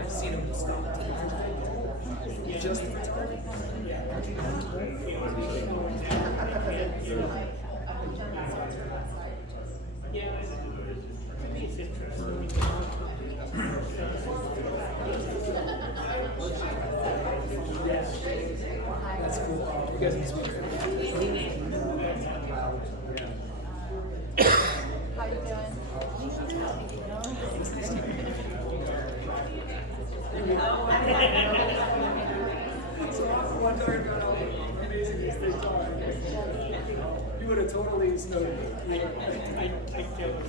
I've seen him stop. Just that's cool. You guys can speak. How you doing? One time about how amazing these things are. You would have totally snowed it. I feel maybe they'll give me a free gift.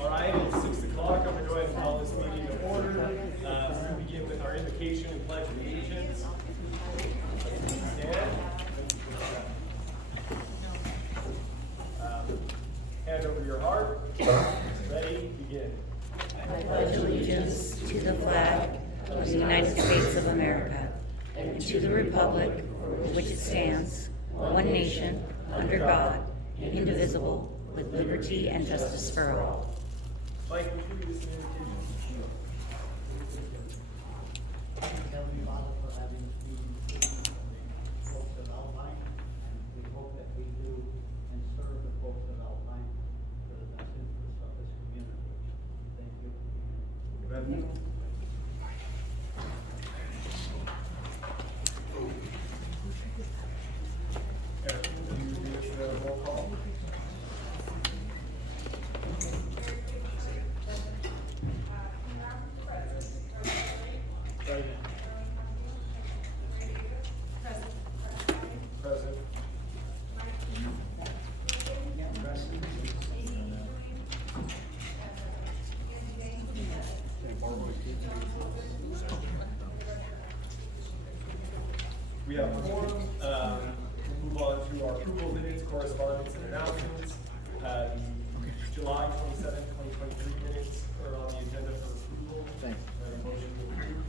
All right, it's 6 o'clock. I'm going to go ahead and call this meeting to order. We're going to begin with our invocation and pledge of allegiance. Stand. Hand over your heart. Ready, begin. I pledge allegiance to the flag of the United States of America and to the republic for which it stands, one nation, under God, indivisible, with liberty and justice for all. Mike, would you read this invitation? Heavenly Father, for having me folks of Alpine, and we hope that we do and serve the folks of Alpine for the best interest of this community. Thank you. Amen. Eric, will you do this roll call? Present. We have quorum. We'll move on to our approval minutes, correspondence, and announcements. The July 27, 2023 minutes are on the agenda for approval. Thanks. A motion to approve.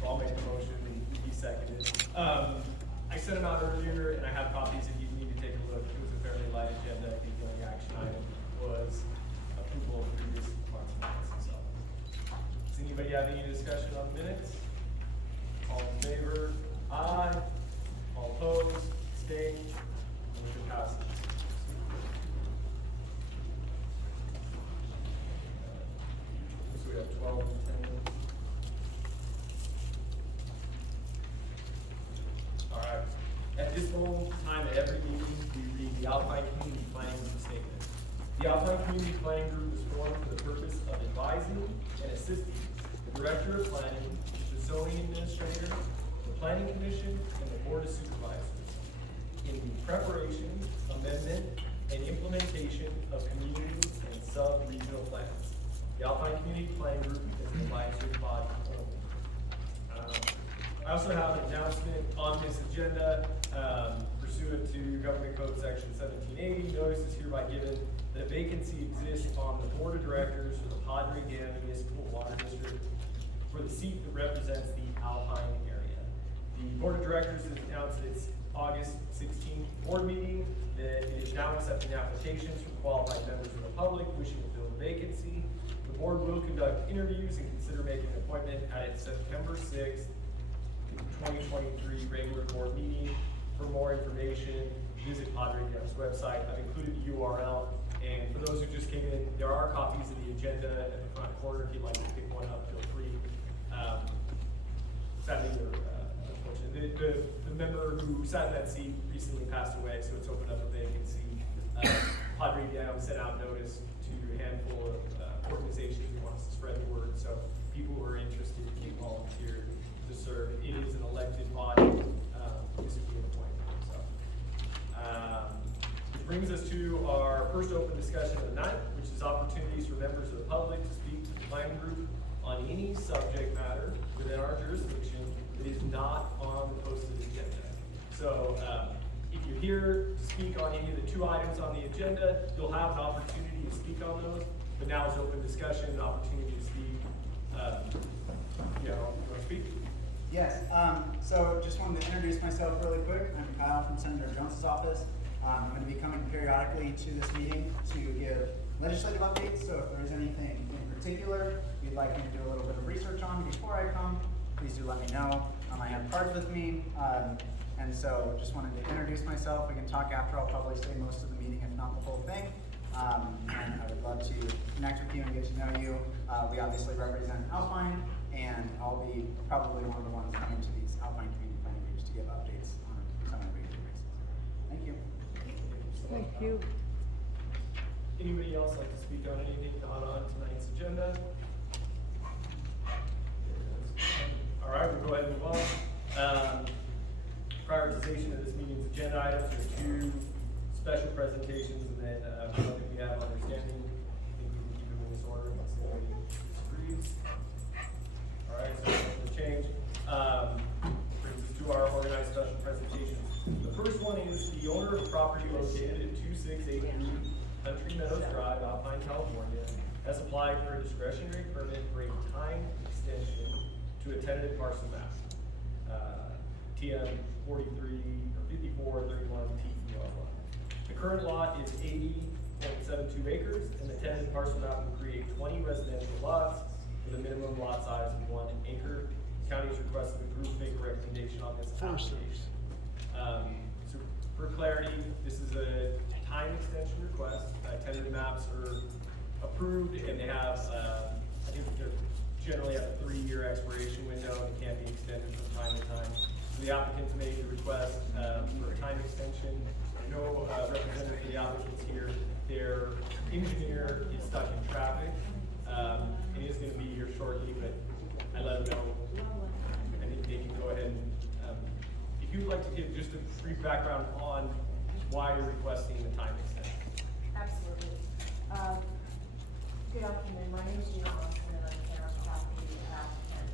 So I'll make the motion, and he seconded. I sent them out earlier, and I have copies if you need to take a look. It was a fairly light agenda. I think the only action item was approval of previous month's minutes. So, does anybody have any discussion on the minutes? All in favor? Aye. All opposed? Abstained? Motion passes. So we have 12 and 10. All right. At this moment in time, at every meeting, we read the Alpine Community Planning Group statement. The Alpine Community Planning Group is formed for the purpose of advising and assisting the Director of Planning, the Zoning Administrator, the Planning Commission, and the Board of Supervisors in the preparation, amendment, and implementation of community and sub-regional plans. The Alpine Community Planning Group is an advisory body only. I also have an announcement on this agenda. Pursuant to Government Code Section 1780, notice is hereby given that a vacancy exists on the Board of Directors for the Padre Dam Municipal Water District for the seat that represents the Alpine area. The Board of Directors has announced at its August 16th board meeting that it is now accepting applications from qualified members of the public wishing to fill the vacancy. The board will conduct interviews and consider making an appointment at its September 6th, 2023 regular board meeting. For more information, visit Padre Dam's website. I've included the URL, and for those who just came in, there are copies of the agenda at the front corner. If you'd like to pick one up, feel free. Sadly, unfortunately, the member who sat in that seat recently passed away, so it's opened up a vacancy. Padre Dam sent out notice to a handful of organizations who want us to spread the word, so people who are interested can volunteer to serve. It is an elected body. This would be an appointment. So, which brings us to our first open discussion of the night, which is opportunities for members of the public to speak to planning group on any subject matter within our jurisdiction that is not on the posted agenda. So, if you're here to speak on any of the 2 items on the agenda, you'll have an opportunity to speak on those, but now is open discussion, an opportunity to speak. You want to speak? Yes, so just wanted to introduce myself really quick. I'm Kyle from Senator Jones's office. I'm going to be coming periodically to this meeting to give legislative updates, so if there's anything in particular you'd like me to do a little bit of research on before I come, please do let me know. I have cards with me, and so just wanted to introduce myself. We can talk after. I'll probably say most of the meeting, if not the whole thing. And I would love to connect with you and get to know you. We obviously represent Alpine, and I'll be probably one of the ones coming to these Alpine community planning groups to give updates on a regular basis. Thank you. Thank you. Anybody else like to speak on anything not on tonight's agenda? All right, we'll go ahead and move on. Prioritization of this meeting's agenda items, there's 2 special presentations, and then I don't think we have understanding. I think we can keep them in this order unless anybody disagrees. All right, so no change. Brings us to our organized special presentations. The first one is the owner of property located at 2683 Country Meadows Drive, Alpine, California, has applied for a discretionary permit for a time extension to a tentative parcel map. TM 43 or 5431 TQL1. The current lot is 80.72 acres, and the tentative parcel map will create 20 residential lots with a minimum lot size of 1 acre. The county has requested a group make a recommendation on this application. So for clarity, this is a time extension request. Tentative maps are approved, and they have, I think they're generally have a 3-year expiration window and can't be extended from time to time. So the applicants made the request for a time extension. No representative for the applicants here. Their engineer is stuck in traffic, and he's going to be here shortly, but I let him know. I think they can go ahead and, if you'd like to give just a brief background on why you're requesting the time extension. Absolutely. Good afternoon. My name is Gina Austin, and I'm the Karen property applicant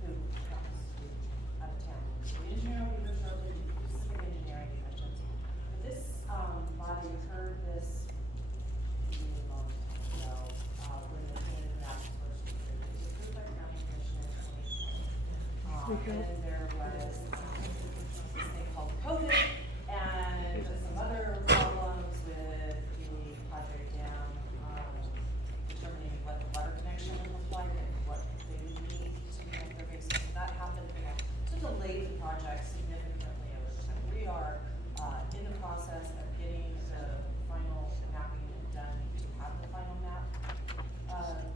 who comes out of town. So the engineer will be here shortly. Specific engineering questions. But this body heard this really long time ago when the tentative map was first approved. It was approved by county commission in 2020. And there was this thing called COVID and some other problems with the project dam, determining what the water connection would look like and what they would need to make their basis. So that happened to delay the project significantly over time. We are in the process of getting the final mapping done to have the final map done.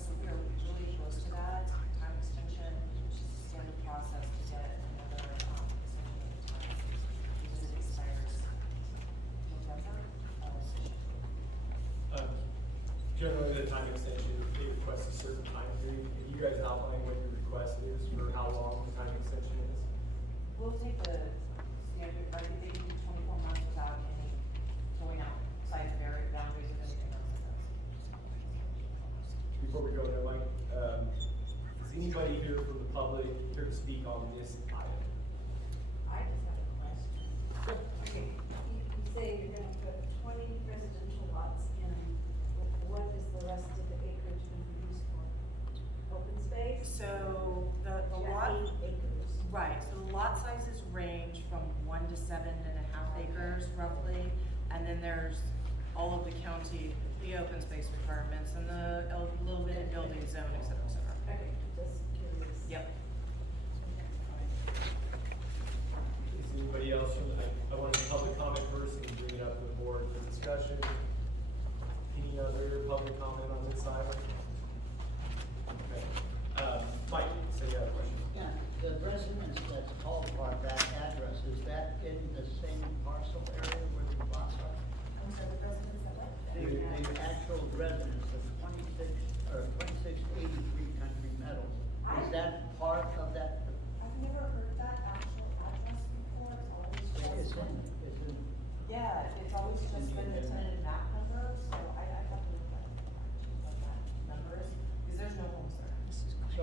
So we are really close to that. Time extension, which is a standard process to get another extension of time because it expires November. Generally, the time extension, they request a certain time period. Can you guys outline what your request is for how long the time extension is? We'll take the standard, I think they can do 24 months without any going outside the boundaries of anything else like that. Before we go there, Mike, is anybody here from the public here to speak on this item? I just have a question. Okay, you say you're gonna put 20 residential lots in, what is the rest of the acreage gonna be used for? Open space? So the You lot, have 8 acres. right, so the lot sizes range from 1 to 7.5 acres roughly. And then there's all of the county, the open space requirements and the little bit of building zone, et cetera, et cetera. Okay, just curious. Yep. Is anybody else from the, I wanted to public comment first and bring it up to the board for discussion. Any other public comment on this item? Okay. Mike, say you have a question. Yeah, the residence that's called for that address, is that in the same parcel area where the lots are? I'm sorry, the residents of that? The actual residence of 2683 Country Meadows, is that part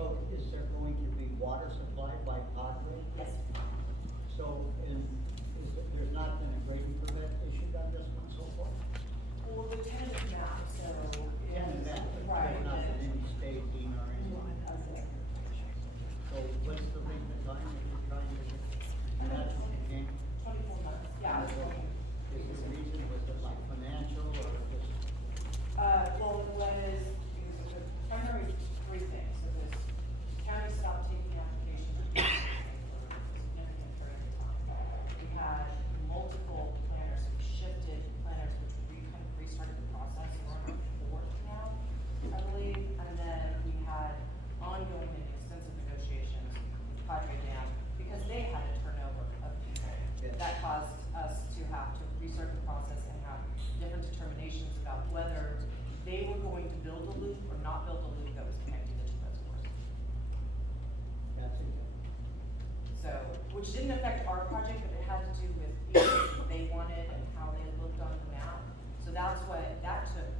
So is there going to be water supplied by Padre? Yes. So there's not been a grading permit issued on this one so far? Well, the tentative map, so. And that, Right. there's not been any staging or anything? Okay. So what's the length of time that you're trying to, and that's what you came? 24 months, yeah. Is the reason, was it like financial or just? Well, it was the primary three things. It was county stopped taking applications for a significant period of time. We had multiple planners, we shifted planners, which we kind of restarted the process. We're on our fourth now, I believe. And then we had ongoing and extensive negotiations with Padre Dam because they had a turnover of people. Yes. That caused us to have to restart the process and have different determinations about whether they were going to build a loop or not build a loop that was connecting the two reservoirs. That's it. So, which didn't affect our project, but it had to do with what they wanted and how they looked on the map. So that's what, that took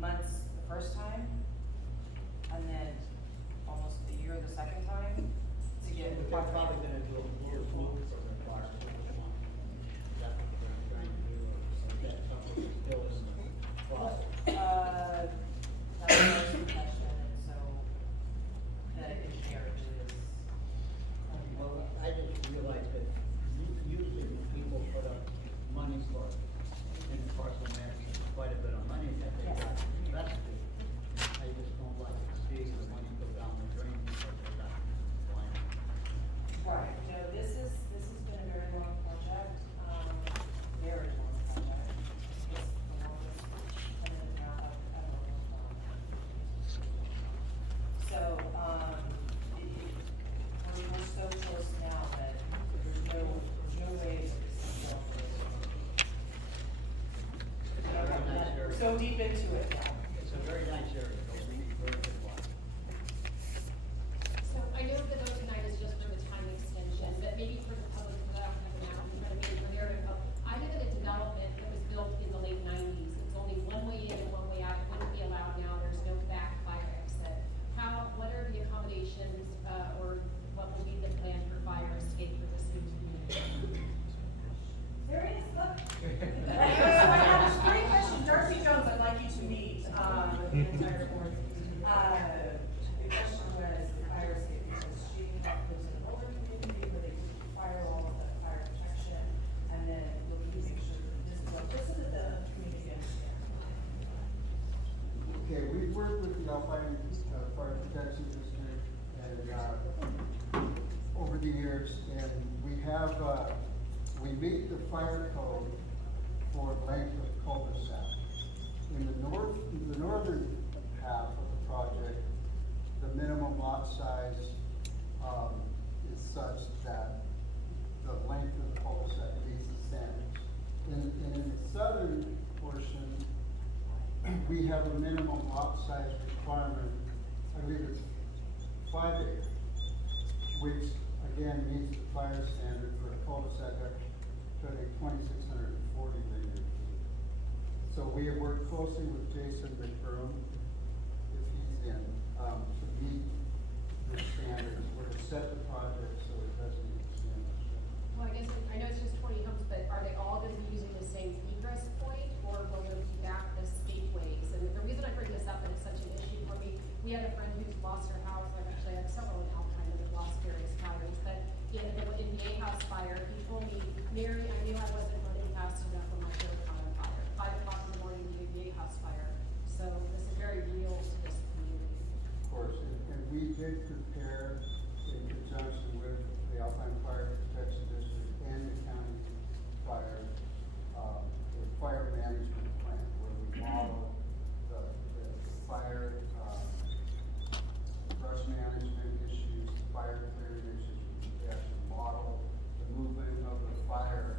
months the first time, and then almost a year the second time to get the They're project. probably gonna do a full loop for the car. Is that what they're trying to do, or is that something that's still in the process? That's our question, and so the engineer who is. Well, I just realized that usually when people put up money for, in parcel management, quite a bit of money that they got invested. I just don't like to see the money go down the drain because they got land. Right, no, this has been a very long project, very long project. It's the longest tentative map I've ever worked on. So, we're so close now that there's no way that this is going to. We're so deep into it now. It's a very nice area, though, we need very good water. So I know the vote tonight is just for the time extension, but maybe for the public, because I don't have an hour, I'm trying to make it clear to people. I live in a development that was built in the late 90s. It's only one way in and one way out. It wouldn't be allowed now. There's no back fire exit. What are the accommodations, or what would be the plan for fire escape for this new community? There it is, look. So I have three questions. Darcy Jones, I'd like you to meet, the entire board. The question was fire escape, because she lives in an older community where they do fire wall with fire protection, and then looking to make sure that this is the community understands. Okay, we've worked with the Alpine Fire Protection District and over the years, and we have, we meet the fire code for length of cul-de-sac. In the northern half of the project, the minimum lot size, is such that the length of the cul-de-sac meets the standards. In the southern portion, we have a minimum lot size requirement, I believe it's 5 acres, which again meets the fire standard for a cul-de-sac up to a 2,640 linear feet. So we have worked closely with Jason McBroom, if he's in, to meet the standards, or to set the project so it doesn't meet the standards. Well, I guess, I know it's just 20 homes, but are they all gonna be using the same egress point, or will there be back the gateways? And the reason I bring this up, and it's such an issue for me, we had a friend who's lost her house, I've actually had several in Alpine that have lost various fires, but in the A house fire, he told me, Mary, I knew I wasn't running fast enough when my hair caught on fire. 5 o'clock in the morning, the A house fire, so this is very real to this community. Of course, and we did prepare in conjunction with the Alpine Fire Protection District and the county fire, a fire management plan where we model the fire, brush management issues, fire clearing issues. We actually model the movement of the fire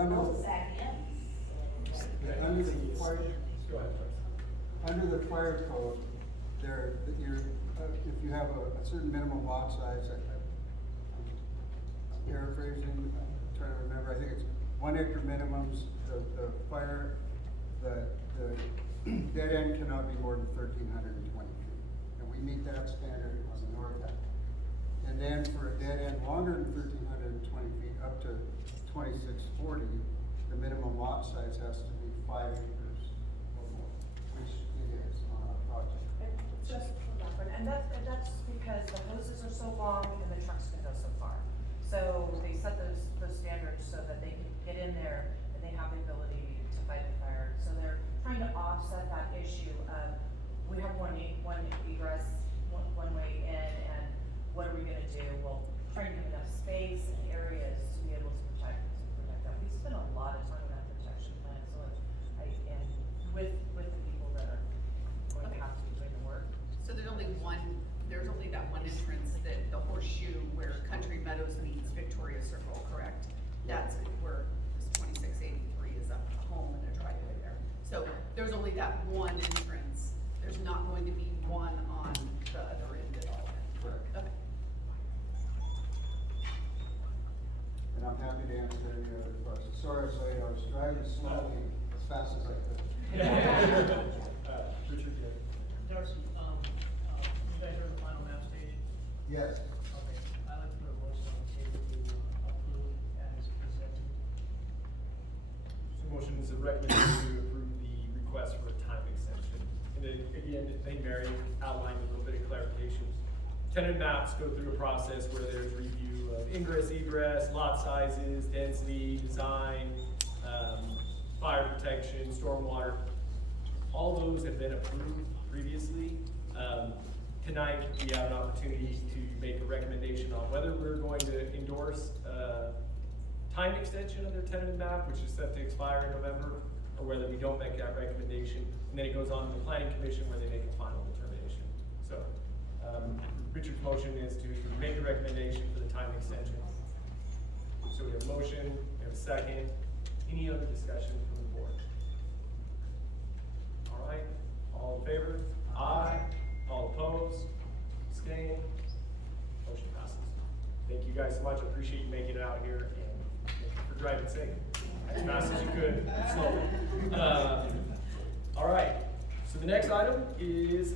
under, Both sag ends. under the fire, Go ahead, Travis. under the fire code, there, that if you have a certain minimum lot size, I'm paraphrasing, I'm trying to remember, I think it's 1 acre minimums, the fire, the dead end cannot be more than 1,320 feet. And we meet that standard on the north end. And then for a dead end longer than 1,320 feet, up to 2640, the minimum lot size has to be 5 acres or more, which it is on our project. And just for reference, and that's because the hoses are so long and the trucks can go so far. So they set those standards so that they can get in there and they have the ability to fight the fire. So they're trying to offset that issue of, we have one egress, one way in, and what are we gonna do? Well, trying to give enough space and areas to be able to protect that. We spend a lot of time on that protection plan, so and with the people that are going to have to be doing the work. So there's only that one entrance, that the horseshoe where Country Meadows meets Victoria Circle, correct? That's where this 2683 is up home and a driveway there. So there's only that one entrance. There's not going to be one on the other end at all. Correct. Okay. And I'm happy to answer any other questions. Sorry, I was driving slowly, as fast as I could. Richard, yeah. Darcy, you guys heard the final map stage? Yes. Okay, I'd like to put a motion on the table to approve as presented. So motion is a recommendation to approve the request for a time extension. And then again, I think Mary outlined a little bit of clarification. Tenant maps go through a process where there's review of ingress, egress, lot sizes, density, design, fire protection, stormwater. All those have been approved previously. Tonight, we have an opportunity to make a recommendation on whether we're going to endorse time extension of their tentative map, which is set to expire in November, or whether we don't make that recommendation. And then it goes on to the planning commission where they make a final determination. So, Richard's motion is to make the recommendation for the time extension. So we have a motion, we have a second. Any other discussion from the board? All right, all in favor? Aye. All opposed? Abstained? Motion passes. Thank you guys so much. I appreciate you making it out here, and thank you for driving safe as fast as you could, slowly. All right, so the next item is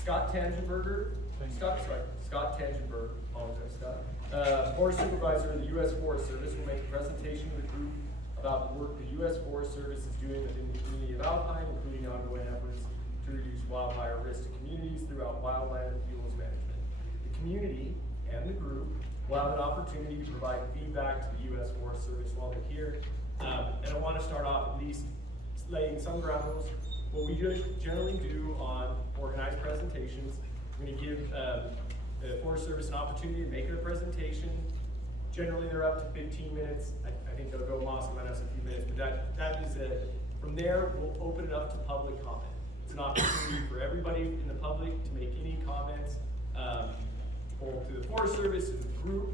Scott Tangenberger. Scott Tangenberg, apologize, Scott. Forest Supervisor of the U.S. Forest Service will make a presentation to the group about the work the U.S. Forest Service is doing within the community of Alpine, including ongoing efforts to reduce wildfire risk to communities throughout wildland and fuels management. The community and the group will have an opportunity to provide feedback to the U.S. Forest Service while they're here. And I want to start off at least laying some ground rules. What we generally do on organized presentations, we're going to give the Forest Service an opportunity to make their presentation. Generally, they're up to 15 minutes. I think they'll go Moss might have a few minutes, but that is it. From there, we'll open it up to public comment. It's an opportunity for everybody in the public to make any comments, both to the Forest Service and the group.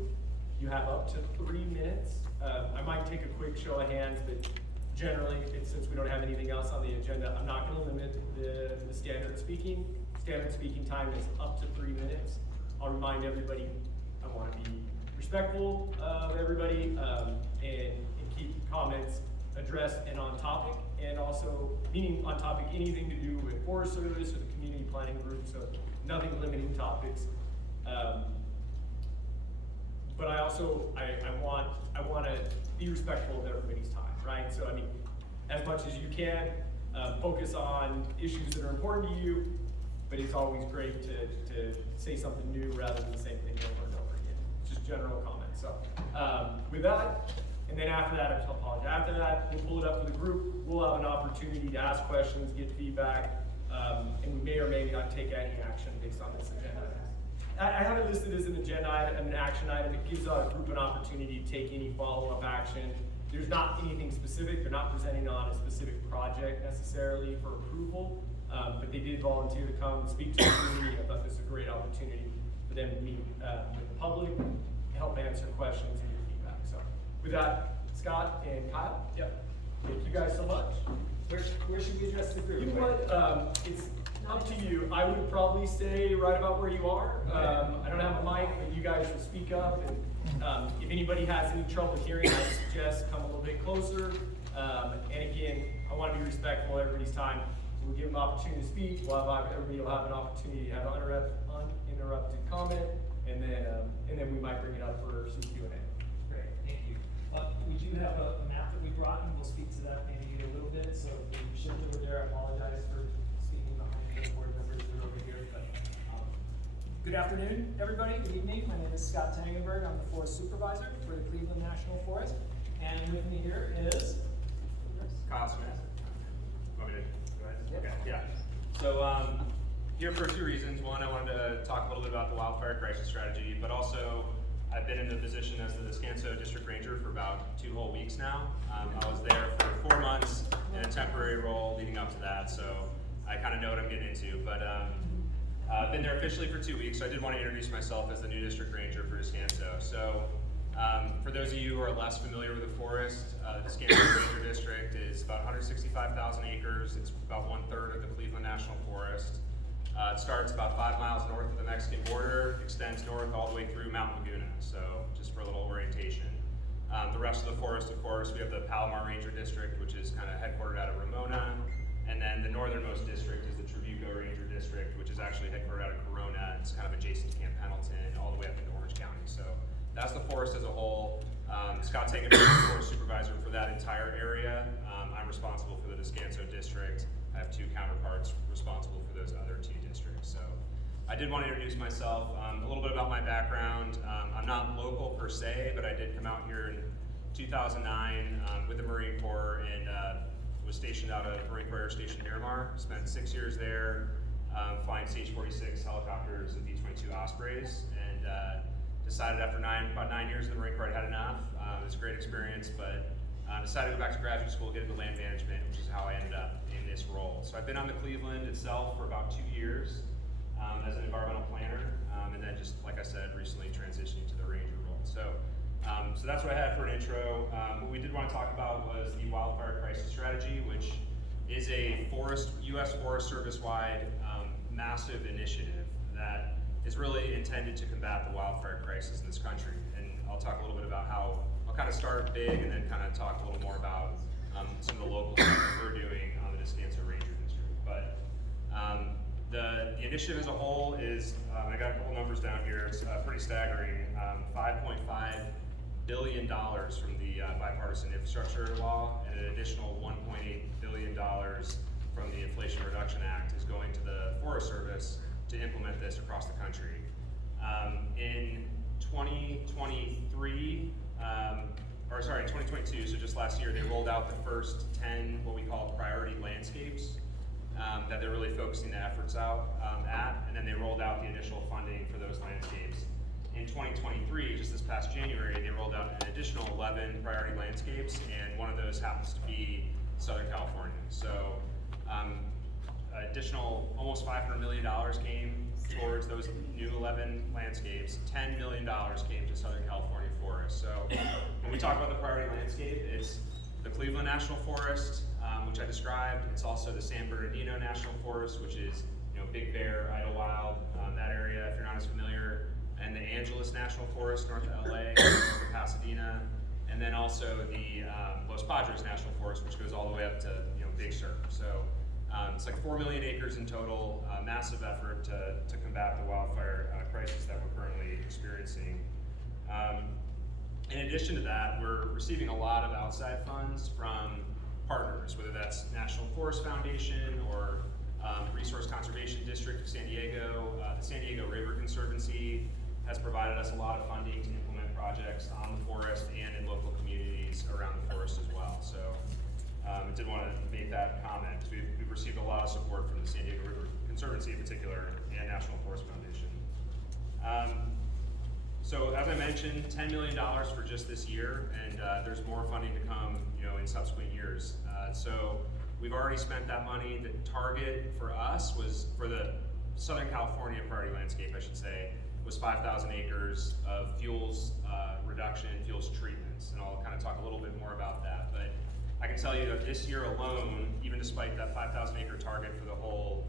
You have up to 3 minutes. I might take a quick show of hands, but generally, since we don't have anything else on the agenda, I'm not going to limit the standard speaking. Standard speaking time is up to 3 minutes. I'll remind everybody, I want to be respectful of everybody and keep comments addressed and on topic, and also meaning on topic anything to do with Forest Service or the community planning group, so nothing limiting topics. But I also, I want to be respectful of everybody's time, right? So I mean, as much as you can, focus on issues that are important to you, but it's always great to say something new rather than the same thing over and over again. It's just general comments. So with that, and then after that, I apologize. After that, we'll pull it up for the group. We'll have an opportunity to ask questions, get feedback, and we may or may not take any action based on this agenda. I have it listed as an agenda item, an action item. It gives our group an opportunity to take any follow-up action. There's not anything specific. They're not presenting on a specific project necessarily for approval, but they did volunteer to come and speak to the community. I thought this was a great opportunity for them to meet with the public, help answer questions and give feedback. So with that, Scott and Kyle. Yep. Thank you guys so much. Where should we address the group? You know what, it's up to you. I would probably stay right about where you are. I don't have a mic, but you guys will speak up. And if anybody has any trouble hearing, I would suggest come a little bit closer. And again, I want to be respectful of everybody's time. We'll give them an opportunity to speak. Everybody will have an opportunity to have an uninterrupted comment, and then we might bring it up for some Q&A. Great, thank you. We do have a map that we brought, and we'll speak to that maybe a little bit. So if you shift over there, I apologize for speaking behind the board members that are over here. But good afternoon, everybody. Good evening. My name is Scott Tangenberg. I'm the forest supervisor for the Cleveland National Forest, and with me here is Kyle Smith. Want me to go ahead? Okay, yeah. So here for two reasons. One, I wanted to talk a little bit about the wildfire crisis strategy, but also I've been in the position as the Descanso District Ranger for about 2 whole weeks now. I was there for 4 months in a temporary role leading up to that, so I kind of know what I'm getting into. But I've been there officially for 2 weeks, so I did want to introduce myself as the new District Ranger for Descanso. So for those of you who are less familiar with the forest, the Descanso Ranger District is about 165,000 acres. It's about 1/3 of the Cleveland National Forest. It starts about 5 miles north of the Mexican border, extends north all the way through Mount Laguna, so just for a little orientation. The rest of the forest, of course, we have the Palomar Ranger District, which is kind of headquartered out of Ramona, and then the northernmost district is the Trabuco Ranger District, which is actually headquartered out of Corona. It's kind of adjacent to Camp Pendleton, all the way up into Orange County. So that's the forest as a whole. Scott Tangenberg is the forest supervisor for that entire area. I'm responsible for the Descanso District. I have 2 counterparts responsible for those other 2 districts. So I did want to introduce myself, a little bit about my background. I'm not local per se, but I did come out here in 2009 with the Marine Corps and was stationed out of Marine Corps Air Station Miramar. Spent 6 years there flying CH-46 helicopters and B-22 Ospreys, and decided after about 9 years in the Marine Corps I'd had enough. It was a great experience, but decided to go back to graduate school, get into land management, which is how I ended up in this role. So I've been on the Cleveland itself for about 2 years as an environmental planner, and then just, like I said, recently transitioning to the ranger role. So that's what I had for an intro. What we did want to talk about was the wildfire crisis strategy, which is a U.S. Forest Service-wide massive initiative that is really intended to combat the wildfire crisis in this country. And I'll talk a little bit about how I'll kind of start big and then kind of talk a little more about some of the local stuff that we're doing on the Descanso Ranger District. But the initiative as a whole is, I got a couple numbers down here, it's pretty staggering, $5.5 billion from the bipartisan infrastructure law, and an additional $1.8 billion from the Inflation Reduction Act is going to the Forest Service to implement this across the country. In 2022, so just last year, they rolled out the first 10 what we call priority landscapes that they're really focusing the efforts out at, and then they rolled out the initial funding for those landscapes. In 2023, just this past January, they rolled out an additional 11 priority landscapes, and one of those happens to be Southern California. So additional almost $500 million came towards those new 11 landscapes. $10 million came to Southern California forests. So when we talk about the priority landscape, it's the Cleveland National Forest, which I described. It's also the San Bernardino National Forest, which is Big Bear, Idlewild, that area, if you're not as familiar, and the Angeles National Forest north of LA, north of Pasadena, and then also the Los Padres National Forest, which goes all the way up to Big Sur. So it's like 4 million acres in total, massive effort to combat the wildfire crisis that we're currently experiencing. In addition to that, we're receiving a lot of outside funds from partners, whether that's National Forest Foundation or Resource Conservation District of San Diego. The San Diego River Conservancy has provided us a lot of funding to implement projects on the forest and in local communities around the forest as well. So I did want to make that comment, because we've received a lot of support from the San Diego River Conservancy in particular and National Forest Foundation. So as I mentioned, $10 million for just this year, and there's more funding to come in subsequent years. So we've already spent that money. The target for us was, for the Southern California priority landscape, I should say, was 5,000 acres of fuels reduction, fuels treatments, and I'll kind of talk a little bit more about that. But I can tell you that this year alone, even despite that 5,000 acre target for the whole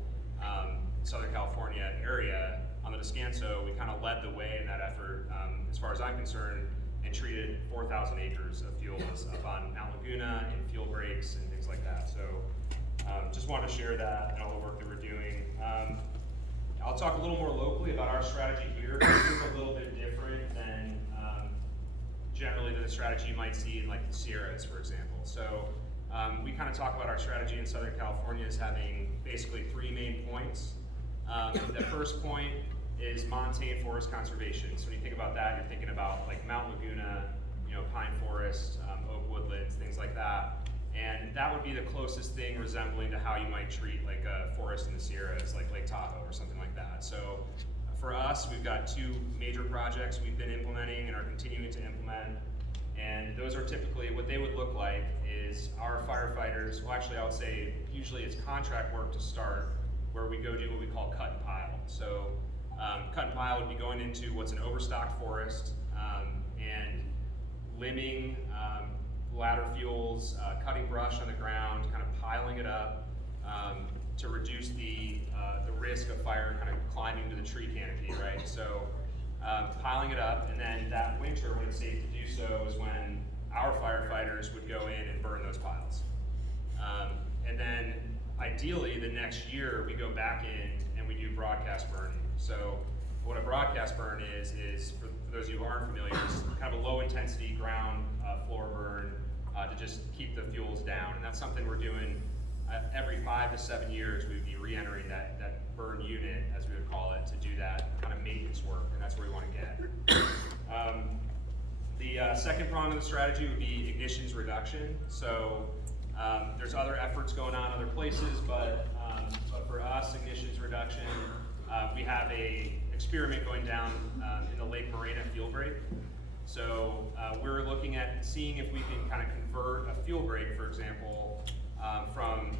Southern California area, on the Descanso, we kind of led the way in that effort, as far as I'm concerned, and treated 4,000 acres of fuels up on Mount Laguna and fuel breaks and things like that. So just wanted to share that and all the work that we're doing. I'll talk a little more locally about our strategy here. This is a little bit different than generally the strategy you might see in like the Sierras, for example. So we kind of talk about our strategy in Southern California as having basically 3 main points. The first point is montane forest conservation. So when you think about that, you're thinking about like Mount Laguna, pine forest, oak woodlands, things like that. And that would be the closest thing resembling to how you might treat like a forest in the Sierras, like Lake Tahoe or something like that. So for us, we've got 2 major projects we've been implementing and are continuing to implement. And those are typically, what they would look like is our firefighters, well actually I would say usually it's contract work to start, where we go do what we call cut and pile. So cut and pile would be going into what's an overstocked forest and limbing ladder fuels, cutting brush on the ground, kind of piling it up to reduce the risk of fire kind of climbing to the tree canopy, right? So piling it up, and then that winter when it's safe to do so is when our firefighters would go in and burn those piles. And then ideally the next year we go back in and we do broadcast burning. So what a broadcast burn is for those of you who aren't familiar, is kind of a low intensity ground floor burn to just keep the fuels down. And that's something we're doing every 5 to 7 years. We would be re-entering that burn unit, as we would call it, to do that kind of maintenance work, and that's where we want to get. The second prong of the strategy would be ignitions reduction. So there's other efforts going on other places, but for us, ignitions reduction, we have a experiment going down in the Lake Morena fuel break. So we're looking at seeing if we can kind of convert a fuel break, for example, from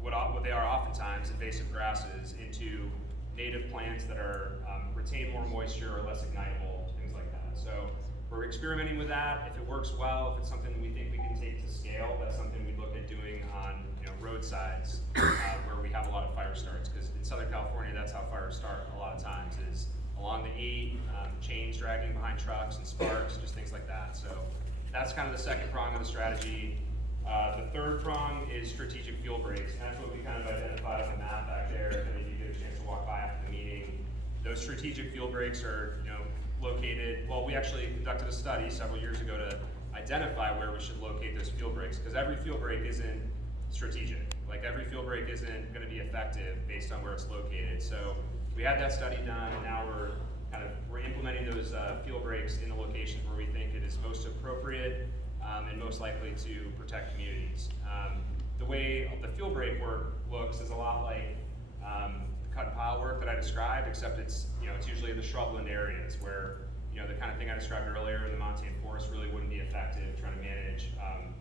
what they are oftentimes invasive grasses into native plants that are retain more moisture or less ignitable, things like that. So we're experimenting with that. If it works well, if it's something we think we can take to scale, that's something we look at doing on roadsides where we have a lot of fire starts. Because in Southern California, that's how fires start a lot of times, is along the 8, chains dragging behind trucks and sparks, just things like that. So that's kind of the second prong of the strategy. The third prong is strategic fuel breaks. And that's what we kind of identified on the map back there. If you get a chance to walk by after the meeting, those strategic fuel breaks are located, well, we actually conducted a study several years ago to identify where we should locate those fuel breaks, because every fuel break isn't strategic. Like every fuel break isn't going to be effective based on where it's located. So we had that study done, and now we're implementing those fuel breaks in the locations where we think it is most appropriate and most likely to protect communities. The way the fuel break work looks is a lot like cut and pile work that I described, except it's usually in the shrubland areas where the kind of thing I described earlier in the montane forest really wouldn't be effective trying to manage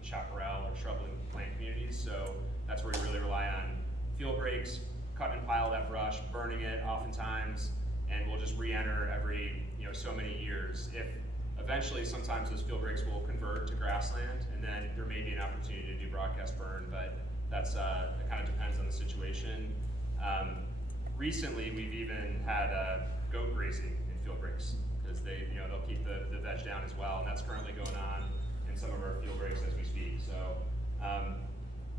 chaparral or shrubland plant communities. So that's where we really rely on fuel breaks, cut and pile that brush, burning it oftentimes, and we'll just re-enter every so many years. If eventually sometimes those fuel breaks will convert to grassland, and then there may be an opportunity to do broadcast burn, but that's it kind of depends on the situation. Recently, we've even had goat grazing in field breaks, because they'll keep the veg down as well, and that's currently going on in some of our field breaks as we speak. So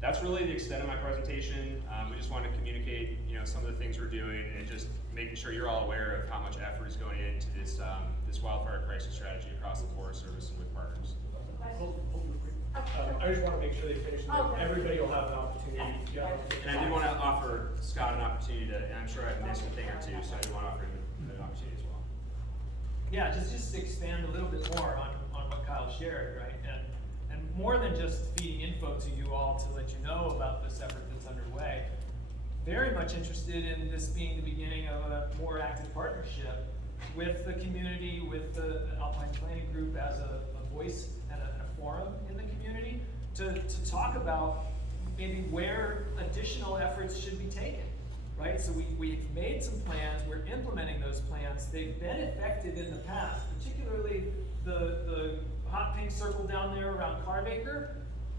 that's really the extent of my presentation. We just wanted to communicate some of the things we're doing, and just making sure you're all aware of how much effort is going into this wildfire crisis strategy across the Forest Service and with partners. I just want to make sure they finish, and everybody will have an opportunity. And I did want to offer Scott an opportunity to, and I'm sure I've missed a thing or two, so I do want to offer him an opportunity as well. Yeah, just expand a little bit more on what Kyle shared, right? And more than just feeding info to you all to let you know about this effort that's underway, very much interested in this being the beginning of a more active partnership with the community, with the Alpine Planning Group as a voice and a forum in the community to talk about maybe where additional efforts should be taken. right? So we've made some plans, we're implementing those plans, they've been effective in the past, particularly the hot pink circle down there around Carbaker.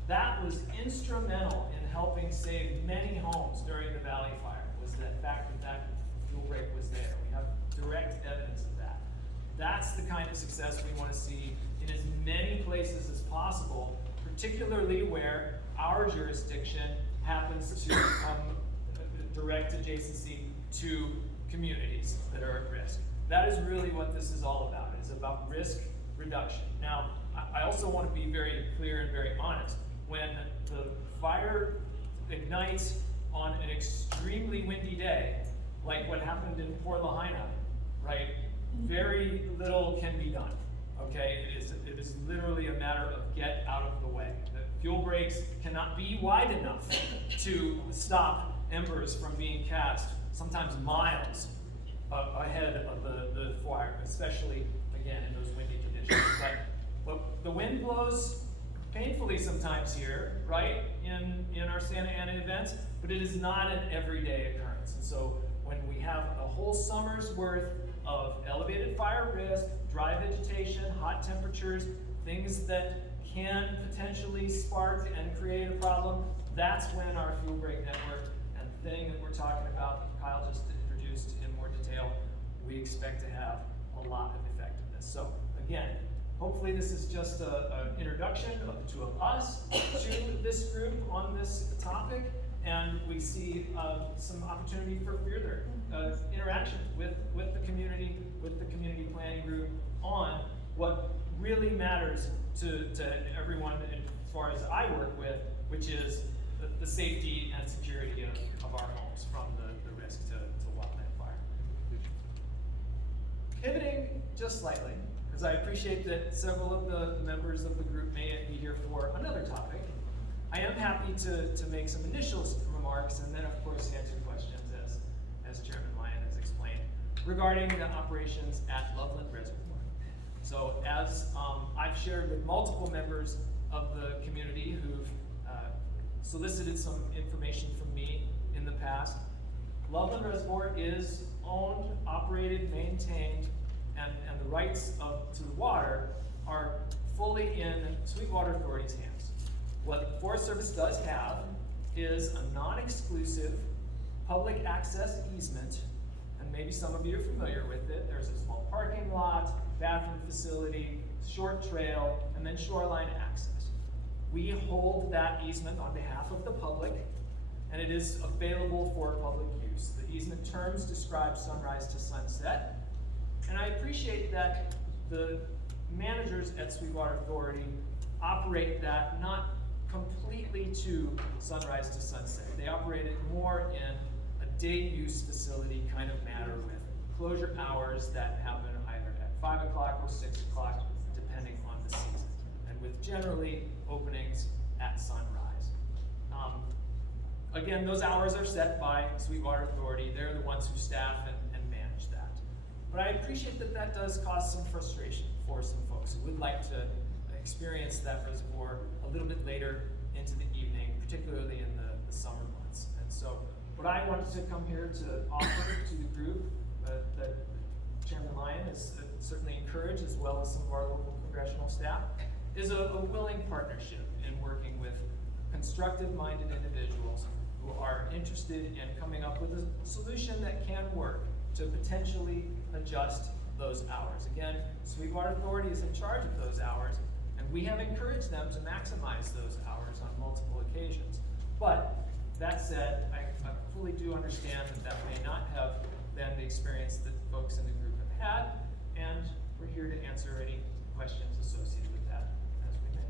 That was instrumental in helping save many homes during the Valley Fire, was the fact that that fuel break was there. We have direct evidence of that. That's the kind of success we want to see in as many places as possible, particularly where our jurisdiction happens to come direct adjacency to communities that are at risk. That is really what this is all about. It's about risk reduction. Now, I also want to be very clear and very honest. When the fire ignites on an extremely windy day, like what happened in Port Lahaina, right? Very little can be done, okay? It is literally a matter of get out of the way. The fuel breaks cannot be wide enough to stop embers from being cast, sometimes miles ahead of the fire, especially, again, in those windy conditions. But the wind blows painfully sometimes here, right, in our Santa Ana events, but it is not an everyday occurrence. And so when we have a whole summer's worth of elevated fire risk, dry vegetation, hot temperatures, things that can potentially spark and create a problem, that's when our fuel break network and the thing that we're talking about, Kyle just introduced in more detail, we expect to have a lot of effectiveness. So again, hopefully this is just an introduction of the two of us to this group on this topic, and we see some opportunity for further interaction with the community planning group on what really matters to everyone as far as I work with, which is the safety and security of our homes from the risk to wildland fire. Pivoting just slightly, because I appreciate that several of the members of the group may be here for another topic. I am happy to make some initial remarks and then of course answer questions as Chairman Lyon has explained regarding the operations at Loveland Reservoir. So as I've shared with multiple members of the community who've solicited some information from me in the past, Loveland Reservoir is owned, operated, maintained, and the rights to the water are fully in Sweetwater Authority's hands. What the Forest Service does have is a non-exclusive public access easement, and maybe some of you are familiar with it. There's a small parking lot, bathroom facility, short trail, and then shoreline access. We hold that easement on behalf of the public, and it is available for public use. The easement terms describe sunrise to sunset, and I appreciate that the managers at Sweetwater Authority operate that not completely to sunrise to sunset. They operate it more in a day use facility kind of manner with closure hours that happen either at 5 o'clock or 6 o'clock, depending on the season, and with generally openings at sunrise. Again, those hours are set by Sweetwater Authority. They're the ones who staff and manage that. But I appreciate that that does cause some frustration for some folks who would like to experience that reservoir a little bit later into the evening, particularly in the summer months. And so what I wanted to come here to offer to the group that Chairman Lyon has certainly encouraged, as well as some of our local congressional staff, is a willing partnership in working with constructive-minded individuals who are interested in coming up with a solution that can work to potentially adjust those hours. Again, Sweetwater Authority is in charge of those hours, and we have encouraged them to maximize those hours on multiple occasions. But that said, I fully do understand that that may not have been the experience that folks in the group have had, and we're here to answer any questions associated with that as we may.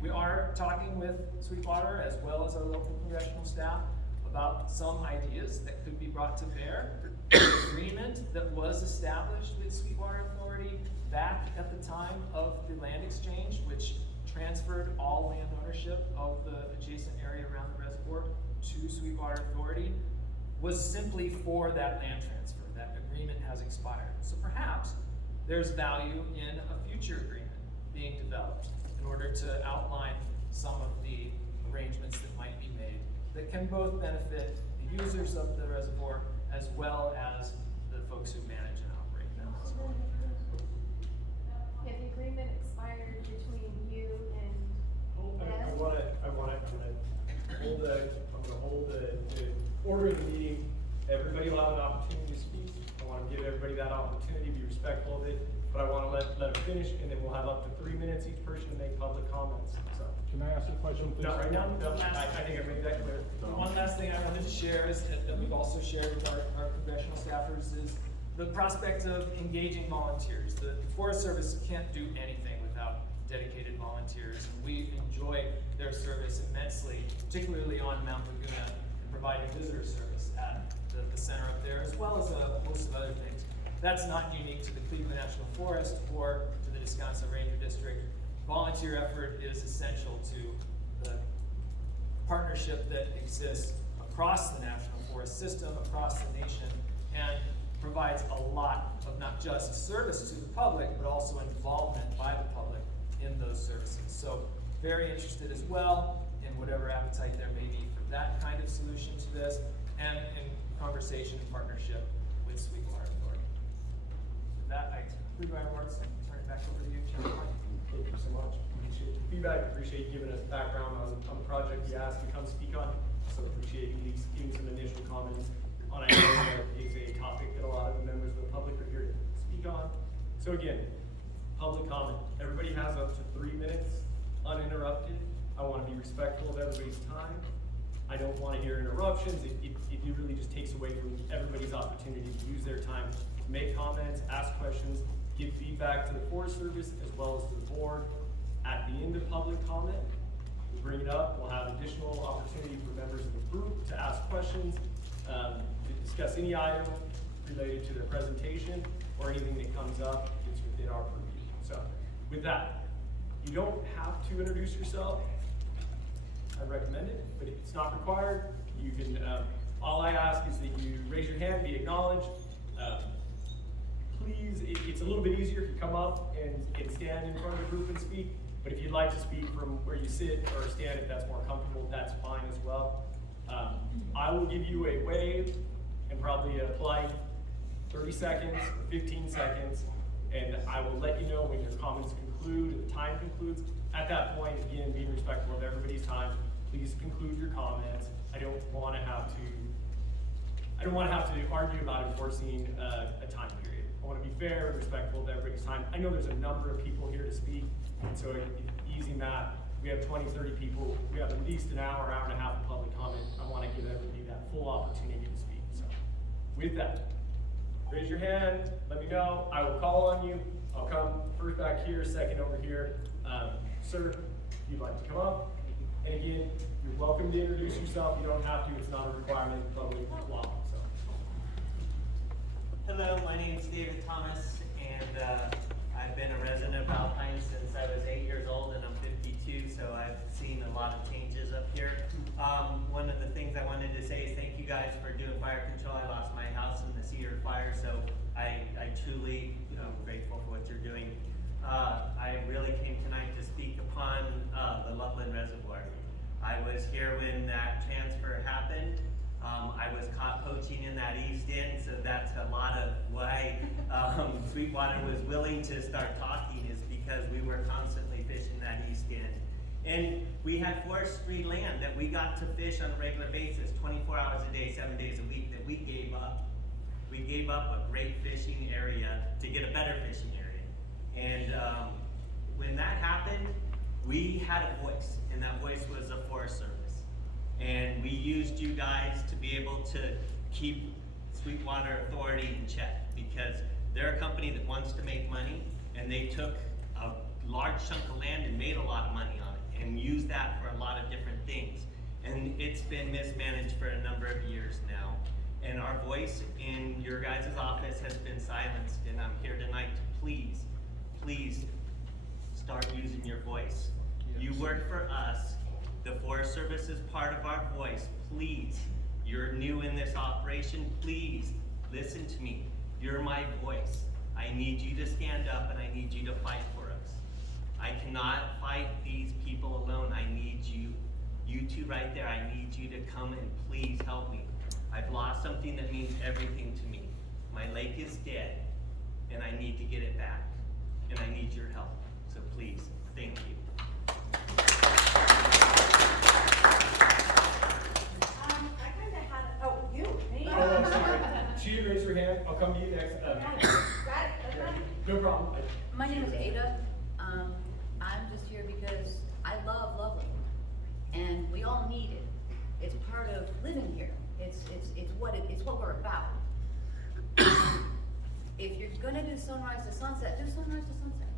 We are talking with Sweetwater as well as our local congressional staff about some ideas that could be brought to bear. The agreement that was established with Sweetwater Authority back at the time of the land exchange, which transferred all land ownership of the adjacent area around the reservoir to Sweetwater Authority, was simply for that land transfer. That agreement has expired. So perhaps there's value in a future agreement being developed in order to outline some of the arrangements that might be made that can both benefit the users of the reservoir, as well as the folks who manage and operate them. Yeah, the agreement expired between you and I wanna hold the order of the meeting. Everybody will have an opportunity to speak. I wanna give everybody that opportunity, be respectful of it, but I wanna let them finish, and then we'll have up to 3 minutes each person to make public comments, so. Can I ask a question, please? Not right now, no, I think I made that clear. One last thing I wanted to share is that we've also shared with our congressional staffers is the prospect of engaging volunteers. The Forest Service can't do anything without dedicated volunteers, and we enjoy their service immensely, particularly on Mount Laguna, and providing visitor service at the center up there, as well as a host of other things. That's not unique to the Cleveland National Forest or to the Descansa Ranger District. Volunteer effort is essential to the partnership that exists across the National Forest system, across the nation, and provides a lot of not just service to the public, but also involvement by the public in those services. So very interested as well in whatever appetite there may be for that kind of solution to this, and in conversation and partnership with Sweetwater Authority. With that, I conclude my remarks and turn it back over to you, Chairman White. Thank you so much. Appreciate the feedback, appreciate you giving us background on the project you asked to come speak on. So appreciate you at least giving some initial comments on an area that is a topic that a lot of the members of the public are here to speak on. So again, public comment. Everybody has up to 3 minutes uninterrupted. I want to be respectful of everybody's time. I don't want to hear interruptions. It really just takes away from everybody's opportunity to use their time to make comments, ask questions, give feedback to the Forest Service as well as to the board. At the end of public comment, we'll bring it up. We'll have additional opportunity for members of the group to ask questions, to discuss any item related to their presentation or anything that comes up that's within our purview. So with that, you don't have to introduce yourself. I recommend it, but if it's not required, you can, all I ask is that you raise your hand, be acknowledged. Please, it's a little bit easier if you come up and stand in front of the group and speak, but if you'd like to speak from where you sit or stand, if that's more comfortable, that's fine as well. I will give you a wave and probably a polite 30 seconds or 15 seconds, and I will let you know when your comments conclude and the time concludes. At that point, again, being respectful of everybody's time, please conclude your comments. I don't want to have to argue about enforcing a time period. I want to be fair and respectful of everybody's time. I know there's a number of people here to speak, and so easy math, we have 20, 30 people. We have at least an hour, hour and a half of public comment. I want to give everybody that full opportunity to speak. So with that, raise your hand, let me know. I will call on you. I'll come first back here, second over here. Sir, if you'd like to come up. And again, you're welcome to introduce yourself. You don't have to. It's not a requirement of public law. So. Hello, my name is David Thomas, and I've been a resident of Alpine since I was 8 years old, and I'm 52, so I've seen a lot of changes up here. One of the things I wanted to say is thank you guys for doing fire control. I lost my house in the Cedar fire, so I truly am grateful for what you're doing. I really came tonight to speak upon the Loveland Reservoir. I was here when that transfer happened. I was caught poaching in that east end, so that's a lot of why Sweetwater was willing to start talking, is because we were constantly fishing that east end. And we had forestry land that we got to fish on a regular basis, 24 hours a day, 7 days a week, that we gave up. We gave up a great fishing area to get a better fishing area. And when that happened, we had a voice, and that voice was the Forest Service. And we used you guys to be able to keep Sweetwater Authority in check, because they're a company that wants to make money, and they took a large chunk of land and made a lot of money on it, and used that for a lot of different things. And it's been mismanaged for a number of years now. And our voice in your guys' office has been silenced, and I'm here tonight to please start using your voice. You work for us. The Forest Service is part of our voice. Please, you're new in this operation. Please listen to me. You're my voice. I need you to stand up, and I need you to fight for us. I cannot fight these people alone. I need you. You two right there, I need you to come and please help me. I've lost something that means everything to me. My lake is dead, and I need to get it back, and I need your help. So please, thank you. I kinda had, oh, you, me? Oh, I'm sorry. She didn't raise her hand. I'll come to you next. Got it, that's right. No problem. My name is Ada. I'm just here because I love Loveland, and we all need it. It's part of living here. It's what we're about. If you're gonna do sunrise to sunset, do sunrise to sunset.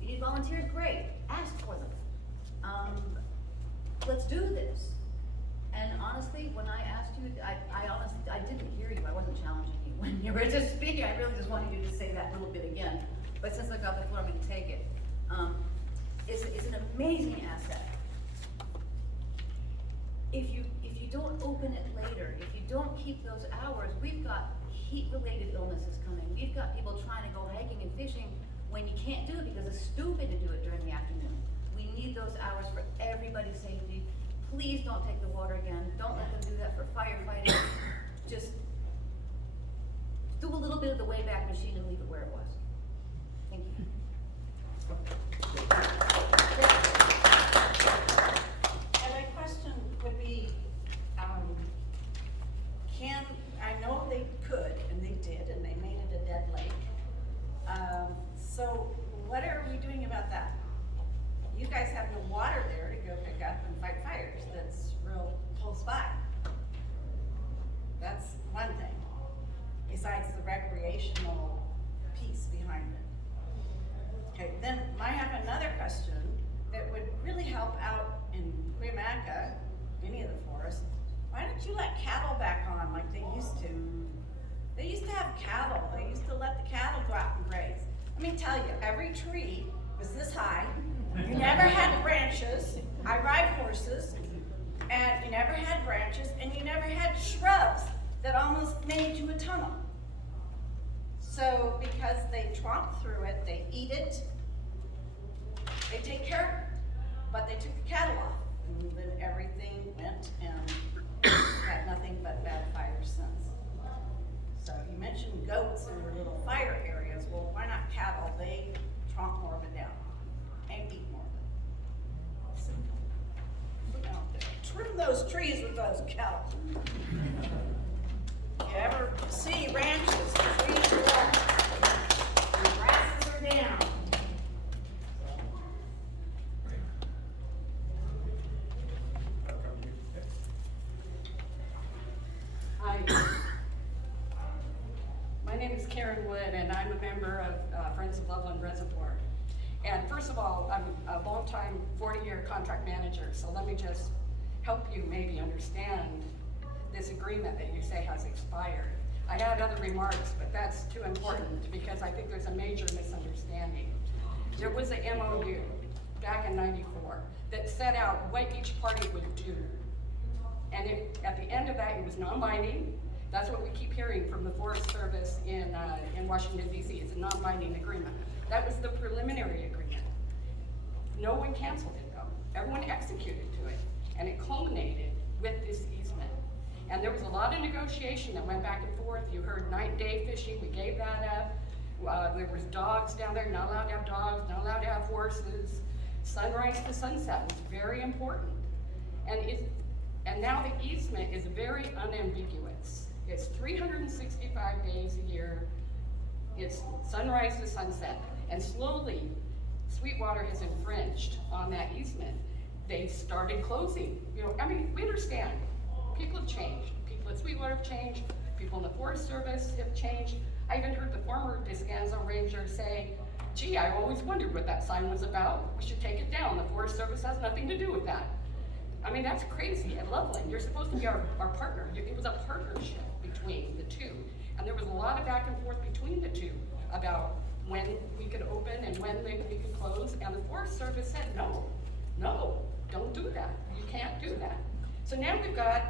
You need volunteers, great, ask for them. Let's do this. And honestly, when I asked you, I didn't hear you, I wasn't challenging you. When you were just speaking, I really just wanted you to say that little bit again. But since I got the floor, I'm gonna take it. It's an amazing asset. If you don't open it later, if you don't keep those hours, we've got heat-related illnesses coming. We've got people trying to go hiking and fishing when you can't do it because it's stupid to do it during the afternoon. We need those hours for everybody's safety. Please don't take the water again. Don't let them do that for firefighting. Just do a little bit of the Wayback Machine and leave it where it was. Thank you. And my question would be, I know they could, and they did, and they made it a dead lake. So what are we doing about that? You guys have no water there to go pick up and fight fires. That's real close by. That's one thing, besides the recreational piece behind it. Okay, then I have another question that would really help out in Cuyamaca, any of the forests. Why don't you let cattle back on like they used to? They used to have cattle. They used to let the cattle go out and graze. Let me tell you, every tree was this high. You never had branches. I ride horses, and you never had branches, and you never had shrubs that almost made you a tunnel. So because they tromp through it, they eat it, they take care of it, but they took the cattle off, and then everything went and had nothing but bad fires since. So you mentioned goats in your little fire areas. Well, why not cattle? They tromp more of it down and eat more of it. Simple. Look out there. Trim those trees with those cattle. You ever see ranches, the trees are up, the grasses are down. Hi. My name is Karen Wood, and I'm a member of Friends of Loveland Reservoir. And first of all, I'm a longtime 40-year contract manager, so let me just help you maybe understand this agreement that you say has expired. I had other remarks, but that's too important because I think there's a major misunderstanding. There was a MOU back in '94 that set out what each party would do. And at the end of that, it was non-binding. That's what we keep hearing from the Forest Service in Washington, D.C. It's a non-binding agreement. That was the preliminary agreement. No one canceled it, though. Everyone executed to it. And it culminated with this easement. And there was a lot of negotiation that went back and forth. You heard night and day fishing, we gave that up. There was dogs down there, not allowed to have dogs, not allowed to have horses. Sunrise to sunset was very important. And now the easement is very unambiguous. It's 365 days a year. It's sunrise to sunset. And slowly, Sweetwater has infringed on that easement. They started closing. We understand. People have changed. People at Sweetwater have changed. People in the Forest Service have changed. I even heard the former Descanso Ranger say, gee, I always wondered what that sign was about. We should take it down. The Forest Service has nothing to do with that. That's crazy. At Loveland, you're supposed to be our partner. It was a partnership between the two. And there was a lot of back and forth between the two about when we could open and when we could close. And the Forest Service said, no, don't do that. You can't do that. So now we've got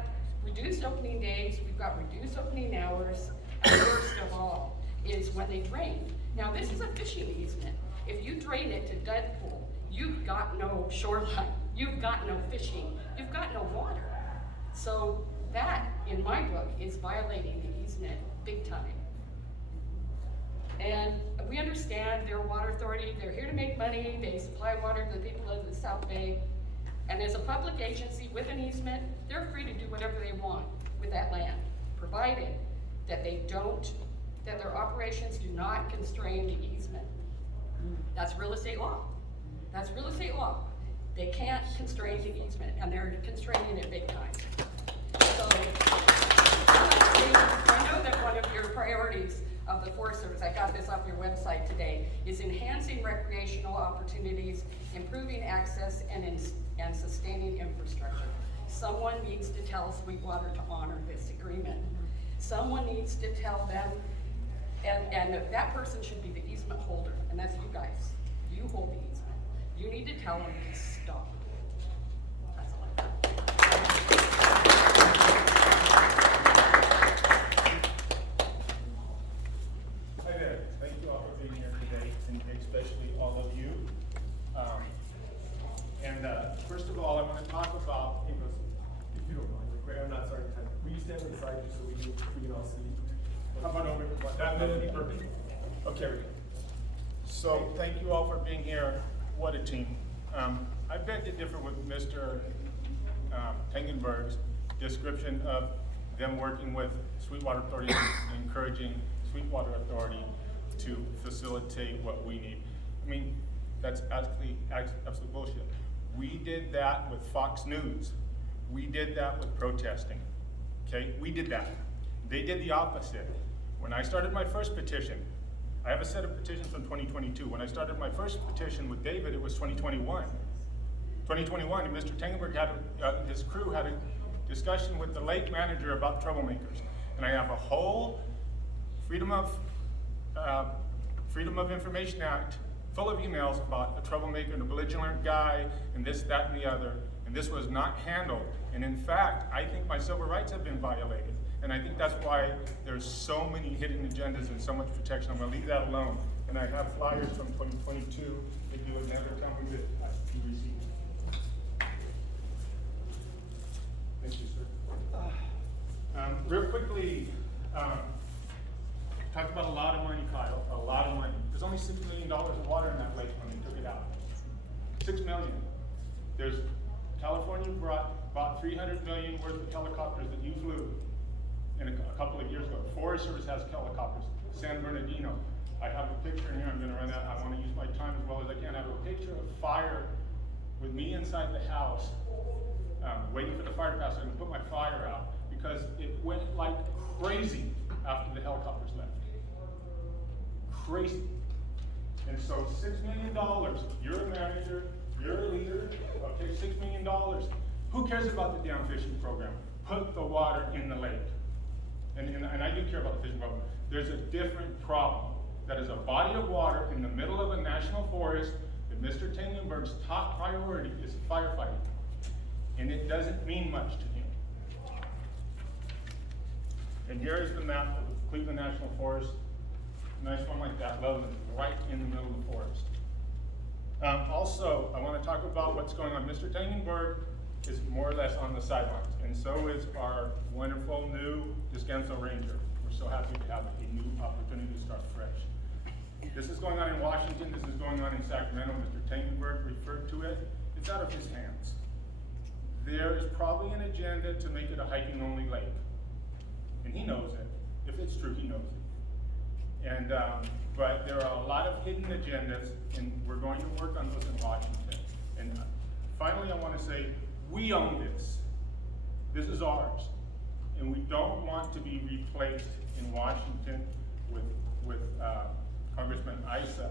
reduced opening days, we've got reduced opening hours, and worst of all is when they drain. Now this is a fishing easement. If you drain it to dead pool, you've got no shoreline, you've got no fishing, you've got no water. So That, in my book, is violating the easement big time. And we understand they're a water authority, they're here to make money, they supply water to the people of the South Bay. And as a public agency with an easement, they're free to do whatever they want with that land, provided that that their operations do not constrain the easement. That's real estate law. That's real estate law. They can't constrain the easement, and they're constraining it big time. So, I know that one of your priorities of the Forest Service, I got this off your website today, is enhancing recreational opportunities, improving access, and sustaining infrastructure. Someone needs to tell Sweetwater to honor this agreement. Someone needs to tell them, and that person should be the easement holder, and that's you guys. You hold the easement. You need to tell them to stop. That's all I got. Hi there. Thank you all for being here today, and especially all of you. First of all, I want to talk about, If you don't mind, real quick, I'm not sorry, will you stand beside you so we can all see? how about over That would be perfect. Okay. So thank you all for being here. What a team. I beg to differ with Mr. Tengenberg's description of them working with Sweetwater Authority and encouraging Sweetwater Authority to facilitate what we need. I mean, that's absolutely bullshit. We did that with Fox News. We did that with protesting. Okay, we did that. They did the opposite. When I started my first petition, I have a set of petitions from 2022. When I started my first petition with David, it was 2021. 2021, and Mr. Tengenberg had, his crew had a discussion with the lake manager about troublemakers. And I have a whole Freedom of Information Act full of emails about a troublemaker and a belligerent guy and this, that, and the other. And this was not handled. And in fact, I think my civil rights have been violated. And I think that's why there's so many hidden agendas and so much protection. I'm gonna leave that alone. And I have flyers from 2022 that you would never tell me that you received. Thank you, sir. Real quickly, talked about a lot of money, Kyle, a lot of money. There's only $6 million of water in that lake when they took it out. 6 million. There's, California bought 300 million worth of helicopters that you flew in a couple of years ago. Forest Service has helicopters. San Bernardino. I have a picture in here, I'm gonna run out. I wanna use my time as well as I can. I have a picture of fire with me inside the house, waiting for the fire to pass. I'm gonna put my fire out because it went like crazy after the helicopters left. Crazy. And so $6 million, you're a manager, you're a leader, okay, $6 million. Who cares about the down fishing program? Put the water in the lake. And I do care about the fishing program. There's a different problem. That is a body of water in the middle of a national forest that Mr. Tengenberg's top priority is firefighting. And it doesn't mean much to him. And here is the map of the Cleveland National Forest. Nice one like that, Loveland, right in the middle of the forest. Also, I want to talk about what's going on. Mr. Tengenberg is more or less on the sidelines, and so is our wonderful new Descanso Ranger. We're so happy to have a new opportunity to start fresh. This is going on in Washington, this is going on in Sacramento. Mr. Tengenberg referred to it. It's out of his hands. There is probably an agenda to make it a hiking-only lake. And he knows it. If it's true, he knows it. And, but there are a lot of hidden agendas, and we're going to work on those in Washington. And finally, I want to say, we own this. This is ours. And we don't want to be replaced in Washington with Congressman Issa.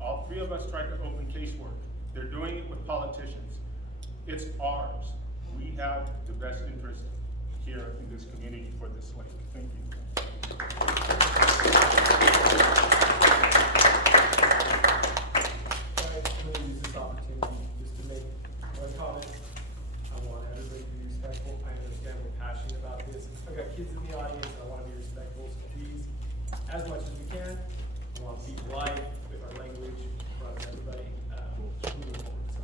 All three of us tried to open casework. They're doing it with politicians. It's ours. We have the best interest here in this community for this lake. Thank you. I'm going to use this opportunity just to make one comment. I want everybody to be respectful. I understand we're passionate about this. I've got kids in the audience and I want to be respectful, so please, as much as we can, I want to be polite with our language in front of everybody. Moving forward, so.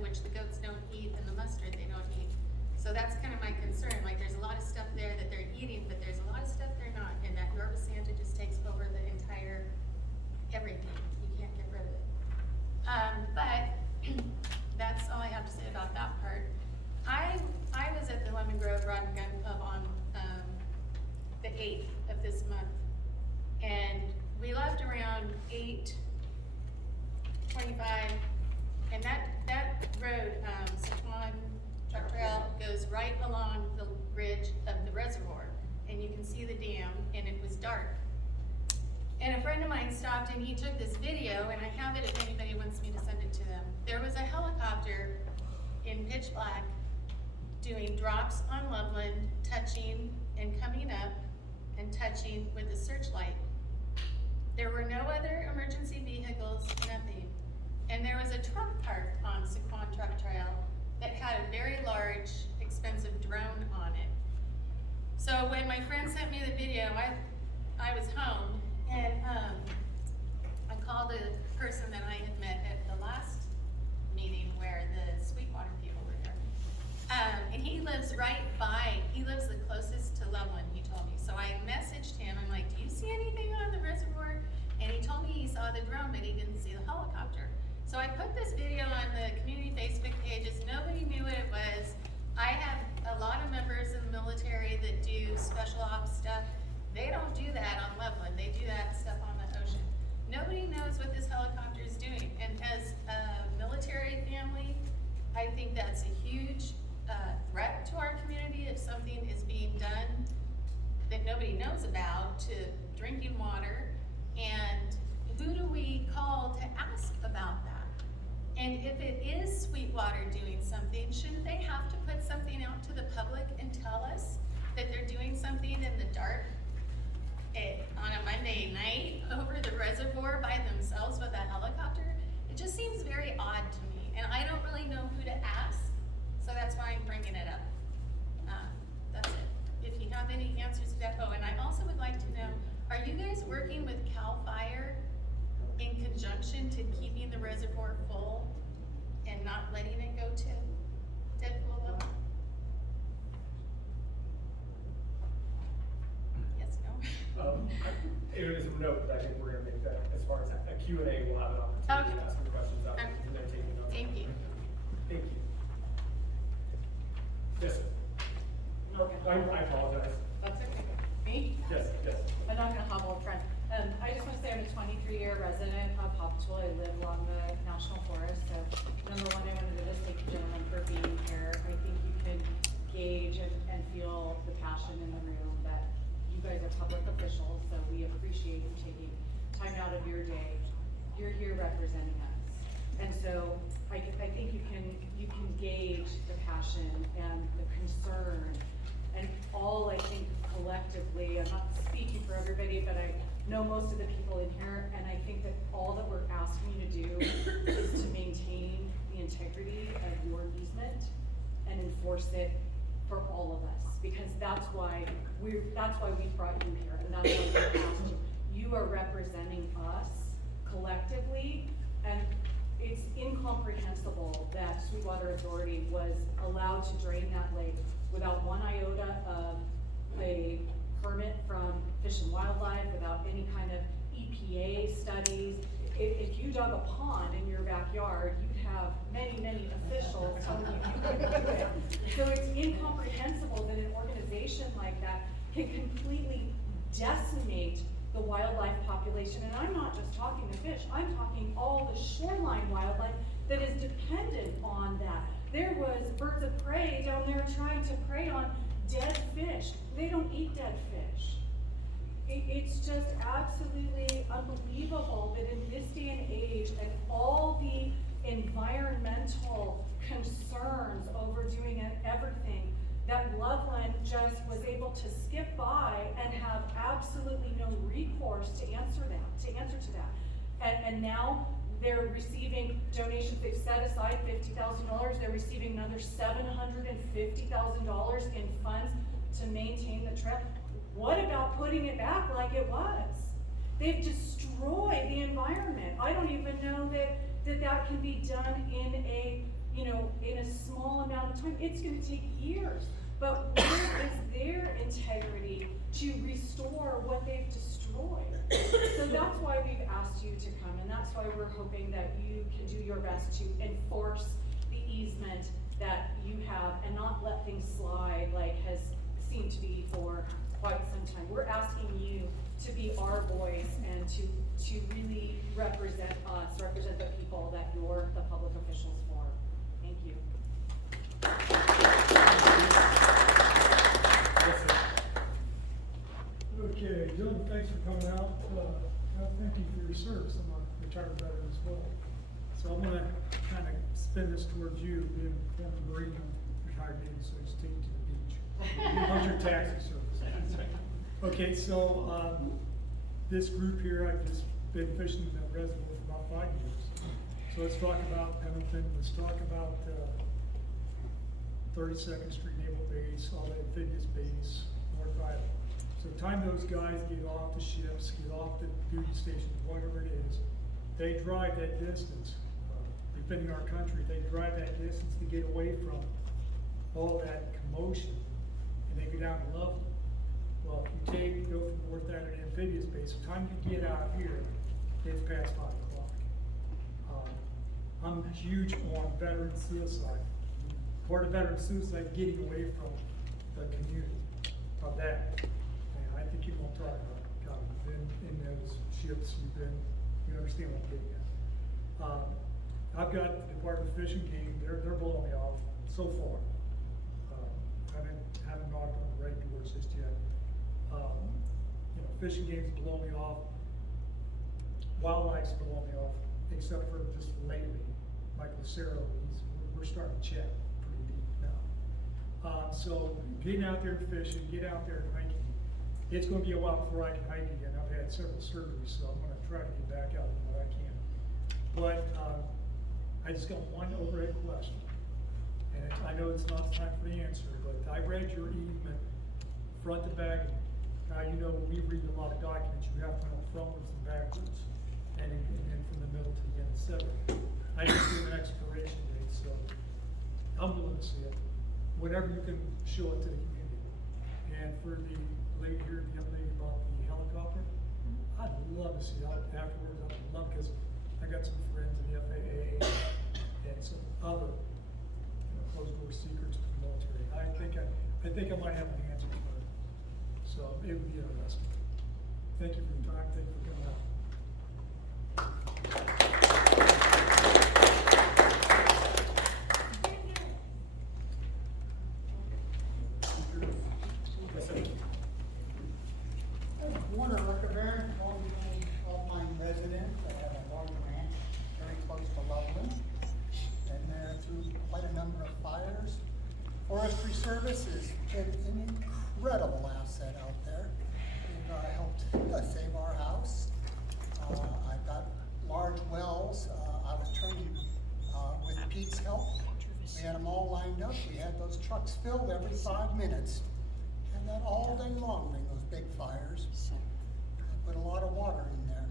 which the goats don't eat, and the mustard they don't eat. So that's kind of my concern, like there's a lot of stuff there that they're eating, but there's a lot of stuff they're not, and that Yorba Santa just takes over the entire, everything, you can't get rid of it. But that's all I have to say about that part. I was at the Lemon Grove Rod and Gun Club on, the 8th of this month, and we left around 8:25, and that road, Saquon Truck Trail goes right along the ridge of the reservoir, and you can see the dam, and it was dark. And a friend of mine stopped and he took this video, and I have it if anybody wants me to send it to them. There was a helicopter in pitch black doing drops on Loveland, touching and coming up and touching with a searchlight. There were no other emergency vehicles, nothing. And there was a truck parked on Saquon Truck Trail that had a very large, expensive drone on it. So when my friend sent me the video, I was home, and I called a person that I had met at the last meeting where the Sweetwater people were there. And he lives he lives the closest to Loveland, he told me. So I messaged him, I'm like, do you see anything on the reservoir? And he told me he saw the drone, but he didn't see the helicopter. So I put this video on the community Facebook pages. Nobody knew what it was. I have a lot of members in the military that do special ops stuff. They don't do that on Loveland. They do that stuff on the ocean. Nobody knows what this helicopter is doing. And as a military family, I think that's a huge threat to our community if something is being done that nobody knows about to drinking water. And who do we call to ask about that? And if it is Sweetwater doing something, shouldn't they have to put something out to the public and tell us that they're doing something in the dark on a Monday night over the reservoir by themselves with a helicopter? It just seems very odd to me, and I don't really know who to ask, so that's why I'm bringing it up. That's it. If you have any answers to that, and I also would like to know, are you guys working with CAL FIRE in conjunction to keeping the reservoir full and not letting it go to dead pool level? Yes, no? It is a note that I think we're gonna make that, as far as a Q&A, we'll have an opportunity to ask some questions out and then take the notes. Thank you. Thank you. Yes, sir. I apologize. That's okay. Me? Yes. I'm not gonna hobble up front. I just wanna say I'm a 23-year resident of Hopkinsville. I live along the National Forest, so number one, I wanted to just thank you gentlemen for being here. I think you can gauge and feel the passion in the room that you guys are public officials, so we appreciate you taking time out of your day. You're here representing us. And so I think you can gauge the passion and the concern and all, I think, collectively, I'm not speaking for everybody, but I know most of the people in here, and I think that all that we're asking you to do is to maintain the integrity of your easement and enforce it for all of us, because that's why we brought you here, and that's why we asked you. You are representing us collectively, and it's incomprehensible that Sweetwater Authority was allowed to drain that lake without one iota of a permit from Fish and Wildlife, without any kind of EPA studies. If you dug a pond in your backyard, you'd have many officials telling you you couldn't do it. So it's incomprehensible that an organization like that can completely decimate the wildlife population. And I'm not just talking the fish, I'm talking all the shoreline wildlife that is dependent on that. There was birds of prey down there trying to prey on dead fish. They don't eat dead fish. It's just absolutely unbelievable that in this day and age, and all the environmental concerns over doing everything, that Loveland just was able to skip by and have absolutely no recourse to answer to that. And now they're receiving donations. They've set aside $50,000. They're receiving another $750,000 in funds to maintain the trail. What about putting it back like it was? They've destroyed the environment. I don't even know that can be done in a amount of time, it's gonna take years. But where is their integrity to restore what they've destroyed? So that's why we've asked you to come, and that's why we're hoping that you can do your best to enforce the easement that you have and not let things slide like has seemed to be for quite some time. We're asking you to be our voice and to really represent us, represent the people that you're the public officials for. Thank you. Okay, Dylan, thanks for coming out. Thank you for your service. I'm a retired veteran as well. So I'm gonna kind of spin this towards you, being a former Marine, retired Navy, so I just take you to the beach. How's your taxi service? Okay, so this group here, I've just been fishing in that reservoir for about 5 years. So let's talk about Pendleton. Let's talk about 32nd Street Naval Base, all the amphibious base, North Island. So the time those guys get off the ships, get off the duty stations, whatever it is, they drive that distance. Defending our country, they drive that distance to get away from all that commotion, and they go down to Loveland. Well, if you go from North Island amphibious base, the time you get out here, it's past 5 o'clock. I'm huge on veteran suicide. Part of veteran suicide, getting away from the community of that. And I think you won't talk about it. God, you've been in those ships, you understand what I'm getting at. I've got the Department of Fish and Game, they're blowing me off so far. Haven't knocked on the right doors just yet. Fish and Game's blowing me off. Wildlife's blowing me off, except for just lately. Mike Lucero, we're starting to chat pretty deep now. So getting out there and fishing, get out there and hiking. It's going to be a while before I can hike again. I've had several surgeries, so I'm going to try to get back out and what I can. But I just got one overhead question. And I know it's not time for the answer, but I read your easement front to back. You know, we read a lot of documents, you have to know frontwards and backwards, and then from the middle to the end, etc. I didn't see an expiration date, so I'm willing to see it. Whenever you can show it to the community. And for the lady here, the young lady about the helicopter, I'd love to see that afterwards. I'd love, because I got some friends in the FAA and some other closed door secrets of the military. I think I might have an answer for it. So it would be interesting. Thank you for your time. Thank you for coming out. Warner Rickerbairn, Alpine resident. I have a long ranch very close to Loveland. Been there through quite a number of fires. Forestry Service has been an incredible asset out there. They've helped save our house. I've got large wells. I was training with Pete's help. We had them all lined up. We had those trucks filled every 5 minutes. And that all day long during those big fires. I put a lot of water in there.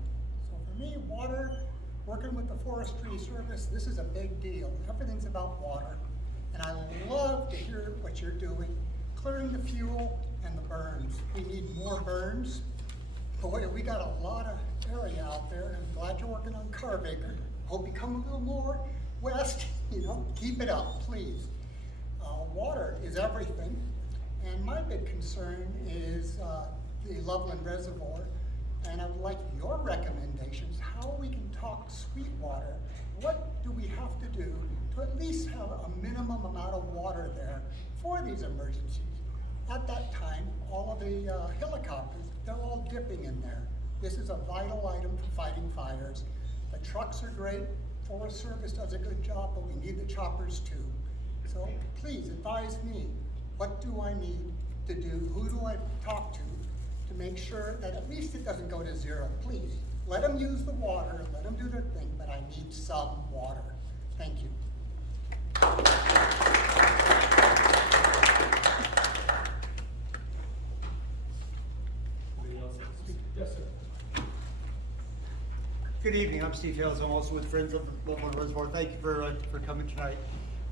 So for me, water, working with the Forestry Service, this is a big deal. Everything's about water. And I love to hear what you're doing, clearing the fuel and the burns. We need more burns. Boy, we got a lot of area out there. I'm glad you're working on Carbaker. Hope you come a little more west, keep it up, please. Water is everything. And my big concern is the Loveland Reservoir. And I would like your recommendations, how we can talk Sweetwater. What do we have to do to at least have a minimum amount of water there for these emergencies? At that time, all of the helicopters, they're all dipping in there. This is a vital item for fighting fires. The trucks are great, Forest Service does a good job, but we need the choppers too. So please advise me, what do I need to do? Who do I talk to make sure that at least it doesn't go to zero? Please, let them use the water, let them do their thing, but I need some water. Thank you. Yes, sir. Good evening. I'm Steve Hales. I'm also with Friends of Loveland Reservoir. Thank you for coming tonight.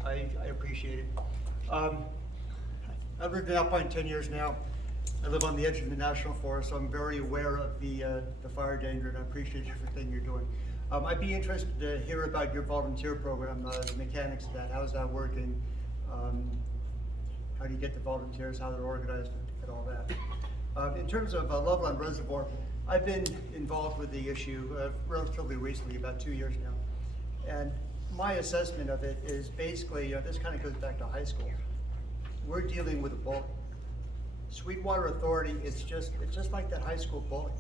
I appreciate it. I've lived in Alpine 10 years now. I live on the edge of the National Forest, so I'm very aware of the fire danger, and I appreciate everything you're doing. I'd be interested to hear about your volunteer program, the mechanics of that. How's that working? How do you get the volunteers, how they're organized, and all that. In terms of Loveland Reservoir, I've been involved with the issue relatively recently, about 2 years now. And my assessment of it is basically, this kind of goes back to high school. We're dealing with a bully. Sweetwater Authority, it's just like that high school bully.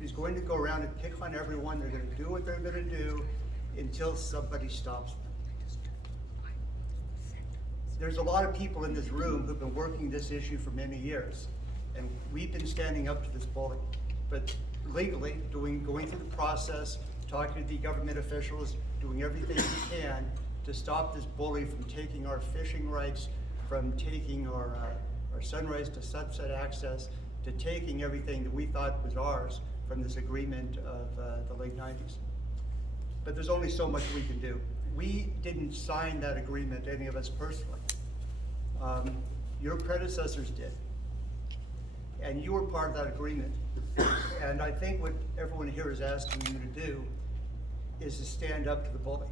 He's going to go around and pick on everyone. They're going to do what they're going to do until somebody stops them. There's a lot of people in this room who've been working this issue for many years, and we've been standing up to this bully. But legally, going through the process, talking to the government officials, doing everything we can to stop this bully from taking our fishing rights, from taking our sunrise to sunset access, to taking everything that we thought was ours from this agreement of the late 90s. But there's only so much we can do. We didn't sign that agreement, any of us personally. Your predecessors did. And you were part of that agreement. And I think what everyone here is asking you to do is to stand up to the bully.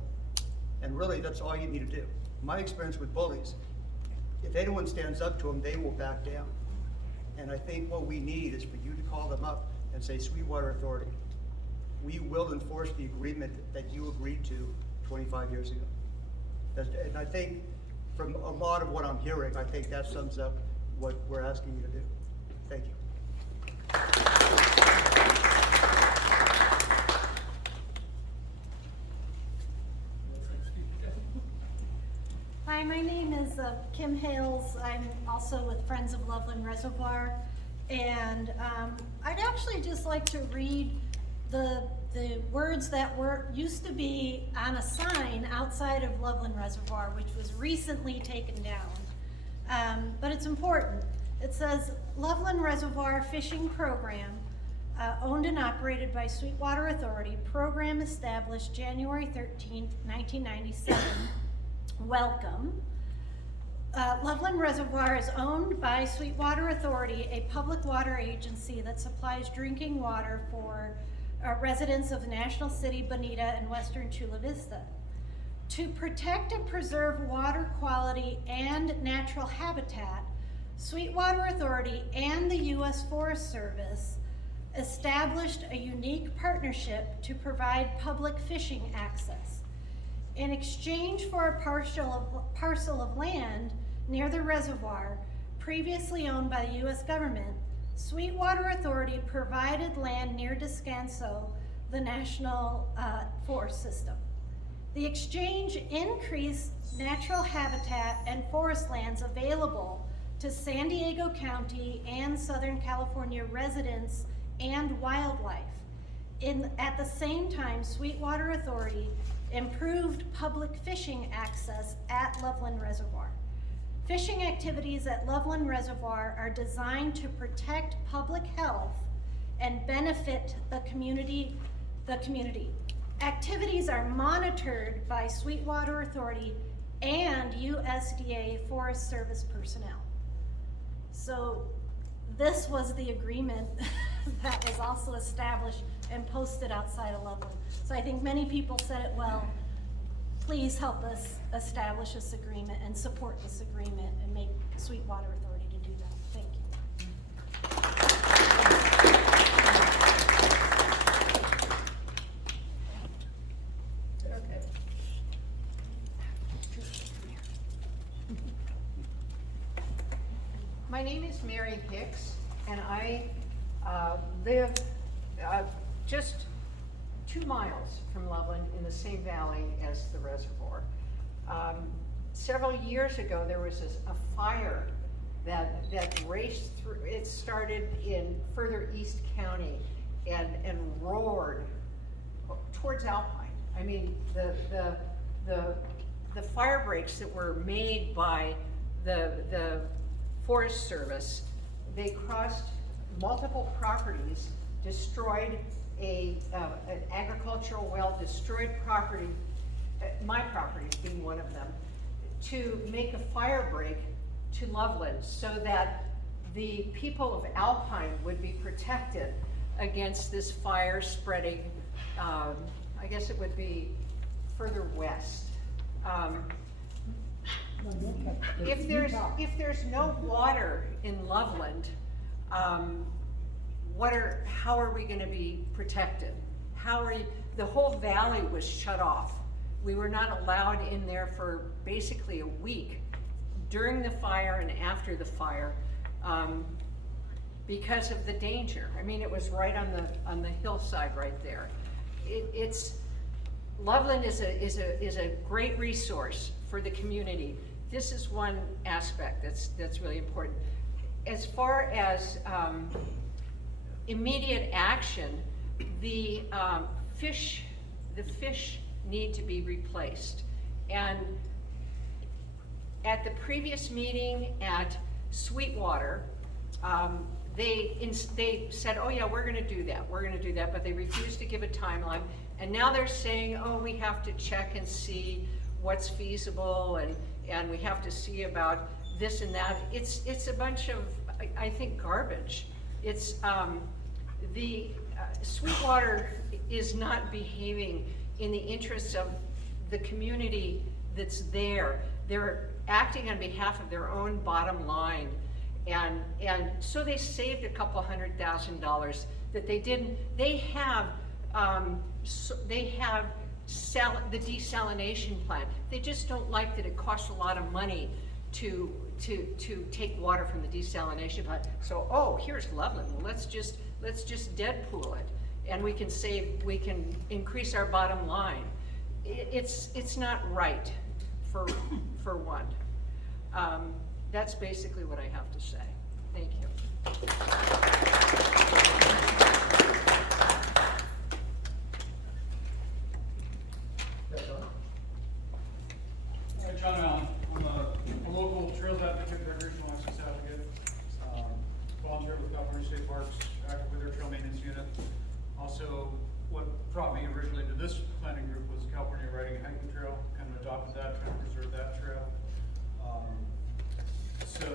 And really, that's all you need to do. My experience with bullies, if anyone stands up to them, they will back down. And I think what we need is for you to call them up and say, Sweetwater Authority, we will enforce the agreement that you agreed to 25 years ago. And I think from a lot of what I'm hearing, I think that sums up what we're asking you to do. Thank you. Hi, my name is Kim Hales. I'm also with Friends of Loveland Reservoir. And I'd actually just like to read the words that used to be on a sign outside of Loveland Reservoir, which was recently taken down. But it's important. It says, Loveland Reservoir Fishing Program, owned and operated by Sweetwater Authority, program established January 13th, 1997. Welcome. Loveland Reservoir is owned by Sweetwater Authority, a public water agency that supplies drinking water for residents of National City, Bonita, and Western Chula Vista. To protect and preserve water quality and natural habitat, Sweetwater Authority and the U.S. Forest Service established a unique partnership to provide public fishing access. In exchange for a parcel of land near the reservoir, previously owned by the U.S. government, Sweetwater Authority provided land near Descanso, the national forest system. The exchange increased natural habitat and forest lands available to San Diego County and Southern California residents and wildlife. At the same time, Sweetwater Authority improved public fishing access at Loveland Reservoir. Fishing activities at Loveland Reservoir are designed to protect public health and benefit the community. Activities are monitored by Sweetwater Authority and USDA Forest Service personnel. So this was the agreement that was also established and posted outside of Loveland. So I think many people said it well. Please help us establish this agreement and support this agreement and make Sweetwater Authority to do that. Thank you. Okay. My name is Mary Hicks, and I live just 2 miles from Loveland in the same valley as the reservoir. Several years ago, there was a fire that raced through. It started in further East County and roared towards Alpine. I mean, the fire breaks that were made by the Forest Service, they crossed multiple properties, destroyed an agricultural well, destroyed property, my property being one of them, to make a fire break to Loveland so that the people of Alpine would be protected against this fire spreading, I guess it would be further west. If there's no water in Loveland, how are we gonna be protected? The whole valley was shut off. We were not allowed in there for basically a week during the fire and after the fire because of the danger. I mean, it was right on the hillside right there. Loveland is a great resource for the community. This is one aspect that's really important. As far as immediate action, the fish need to be replaced. And at the previous meeting at Sweetwater, they said, oh yeah, we're gonna do that, but they refused to give a timeline. And now they're saying, oh, we have to check and see what's feasible, and we have to see about this and that. It's a bunch of, I think, garbage. It's, Sweetwater is not behaving in the interests of the community that's there. They're acting on behalf of their own bottom line. And so they saved a couple $100,000 that they didn't. They have the desalination plant. They just don't like that it costs a lot of money to take water from the desalination plant. So, oh, here's Loveland. Well, let's just Deadpool it, and we can increase our bottom line. It's not right for one. That's basically what I have to say. Thank you. Hi, John Allen. I'm a local trails advocate, recreational access advocate. Volunteer with California State Parks, active with their trail maintenance unit. Also, what brought me originally to this planning group was California Riding and Hiking Trail. Kind of adopted that, trying to preserve that trail. So,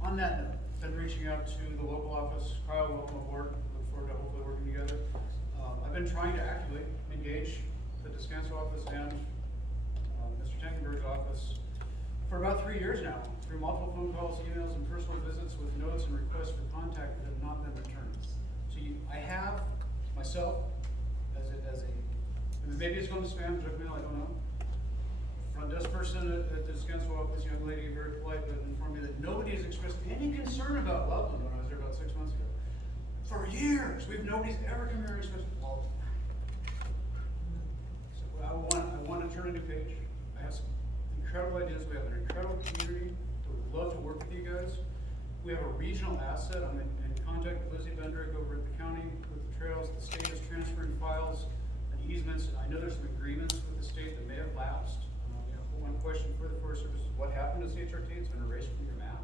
on that note, been reaching out to the local office. Kyle, welcome aboard. Look forward to hopefully working together. I've been trying to actively engage the Descanso office and Mr. Tankenberg's office for about 3 years now, through multiple phone calls, emails, and personal visits with notes and requests for contact that have not been returned. So I have myself maybe it's going to spam, junk mail, I don't know. Front desk person at the Descanso office, young lady, very polite, but informed me that nobody has expressed any concern about Loveland when I was there about 6 months ago. For years, nobody's ever come here and expressed, well, so I want to turn a new page. I have some incredible ideas. We have an incredible community. We would love to work with you guys. We have a regional asset. I'm in contact with Lizzie Bendrick over at the county with the trails. The state is transferring files and easements. I know there's some agreements with the state that may have lapsed. One question for the Forest Service is what happened to CHRT? It's been erased from your map.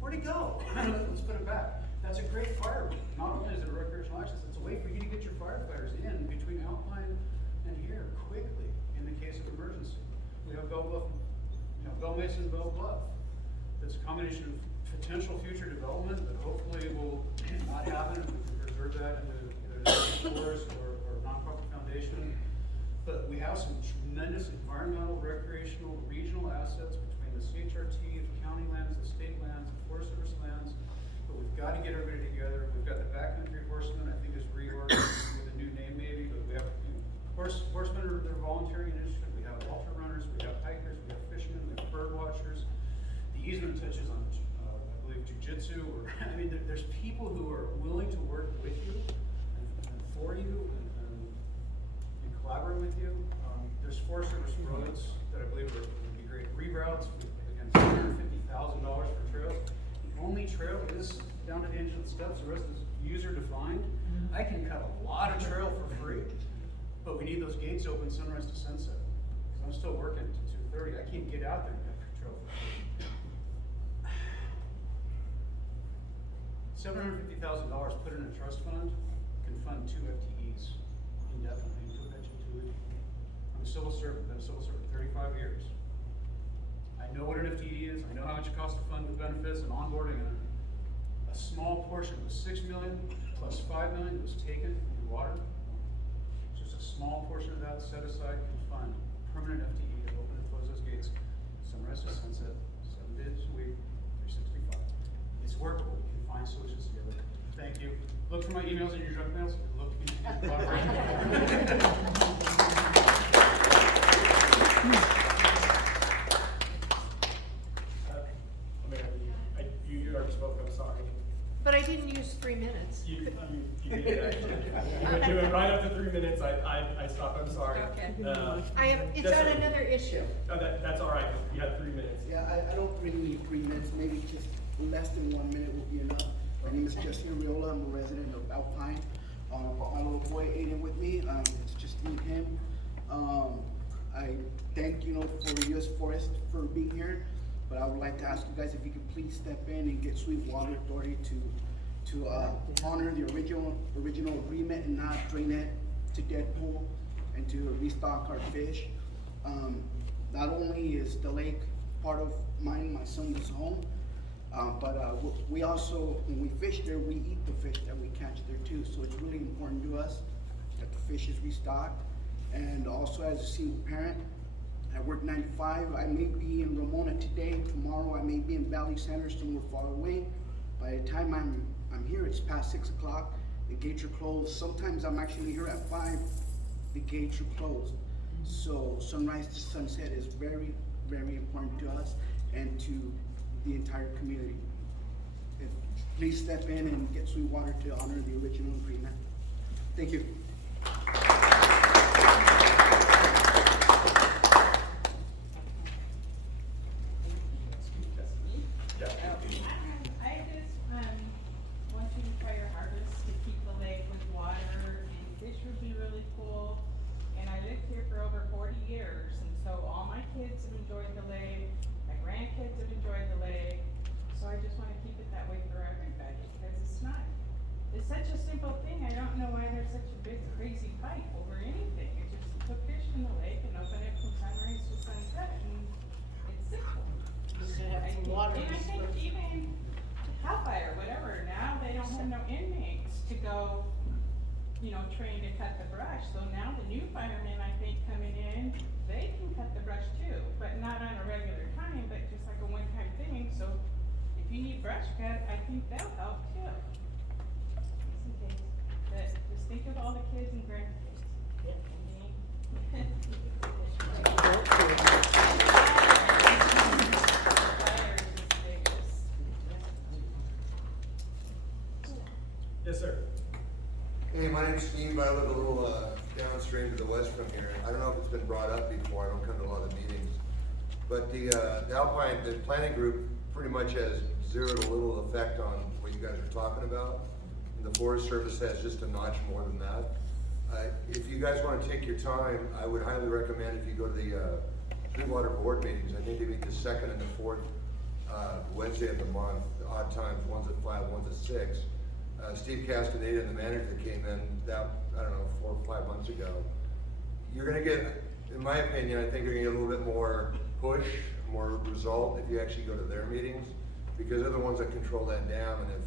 Where'd it go? Let's put it back. That's a great fire route. Not only is it a recreational access, it's a way for you to get your firefighters in between Alpine and here quickly in the case of emergency. We have Bell Bluff, Bell Mason, Bell Bluff. That's a combination of potential future development that hopefully will not happen if we can preserve that into either the forest or nonprofit foundation. But we have some tremendous environmental, recreational, regional assets between the CHRT, the county lands, the state lands, the Forest Service lands. But we've got to get everybody together. We've got the Backcountry Horsemen, I think is reorganized with a new name maybe, but we have horsemen are their volunteering initiative. We have ultra runners, we have hikers, we have fishermen, we have bird watchers. The easement touches on, I believe, jiu-jitsu, or I mean, there's people who are willing to work with you and for you and collaborate with you. There's Forest Service roads that I believe would be great reroutes. Again, $250,000 for trails. The only trail is down to the edge of the steps. The rest is user defined. I can cut a lot of trail for free, but we need those gates open sunrise to sunset. Because I'm still working to 2:30. I can't get out there and cut trail for free. $750,000 put in a trust fund can fund 2 FTEs indefinitely. I'm a civil servant, been a civil servant 35 years. I know what an FTE is, I know how much it costs to fund the benefits and onboarding, and a small portion was $6 million plus $5 million was taken in water. Just a small portion of that set aside can fund permanent FTE to open and close those gates, sunrise to sunset, 7 days a week, 365. It's workable, we can find solutions together. Thank you. Look for my emails in your junk mails, look in your You already spoke, I'm sorry. But I didn't use 3 minutes. You did actually. You were doing right up to 3 minutes, I stopped, I'm sorry. Okay. It's Yes, on sir. another issue. Oh, that's all right, you had 3 minutes. Yeah, I don't really need 3 minutes, maybe just less than 1 minute will be enough. My name is Justin Riola, I'm a resident of Alpine. I brought my little boy Aiden with me, it's just me and him. I thank, for US Forest for being here, but I would like to ask you guys if you could please step in and get Sweetwater Authority to honor the original agreement and not drain it to Deadpool and to restock our fish. Not only is the lake part of mine, my son's home, but we also, when we fish there, we eat the fish that we catch there too. So it's really important to us that the fish is restocked. And also as a single parent, I work 9 to 5. I may be in Ramona today. Tomorrow I may be in Valley Center, somewhere far away. By the time I'm here, it's past 6 o'clock. The gates are closed. Sometimes I'm actually here at 5. The gates are closed. So sunrise to sunset is very, very important to us and to the entire community. Please step in and get Sweetwater to honor the original agreement. Thank you. I just want you to try your hardest to keep the lake with water, and fish would be really cool. And I lived here for over 40 years, and so all my kids have enjoyed the lake, my grandkids have enjoyed the lake. So I just want to keep it that way for everybody, because it's such a simple thing. I don't know why there's such a big crazy fight over anything. It's just put fish in the lake and open it from sunrise to sunset, and it's simple. And I think even Hellfire, whatever, now they don't have no inmates to go, train to cut the brush. So now the new firemen, I think, coming in, they can cut the brush too, but not on a regular time, but just like a one-time thing. So if you need brush cut, I think that'll help too. Just in case. But just think of all the kids and grandkids. Yes, sir. Hey, my name's Steve. I live a little downstream to the west from here. I don't know if it's been brought up before. I don't come to a lot of meetings. But the Alpine, the planning group pretty much has zero to little effect on what you guys are talking about. And the Forest Service has just a notch more than that. If you guys want to take your time, I would highly recommend if you go to the Sweetwater board meetings. I think they meet the 2nd and the 4th Wednesday of the month, odd times, one's at 5, one's at 6. Steve Castaneda and the manager that came in, I don't know, 4 or 5 months ago. You're gonna get, in my opinion, I think you're gonna get a little bit more push, more result if you actually go to their meetings, because they're the ones that control that dam. And if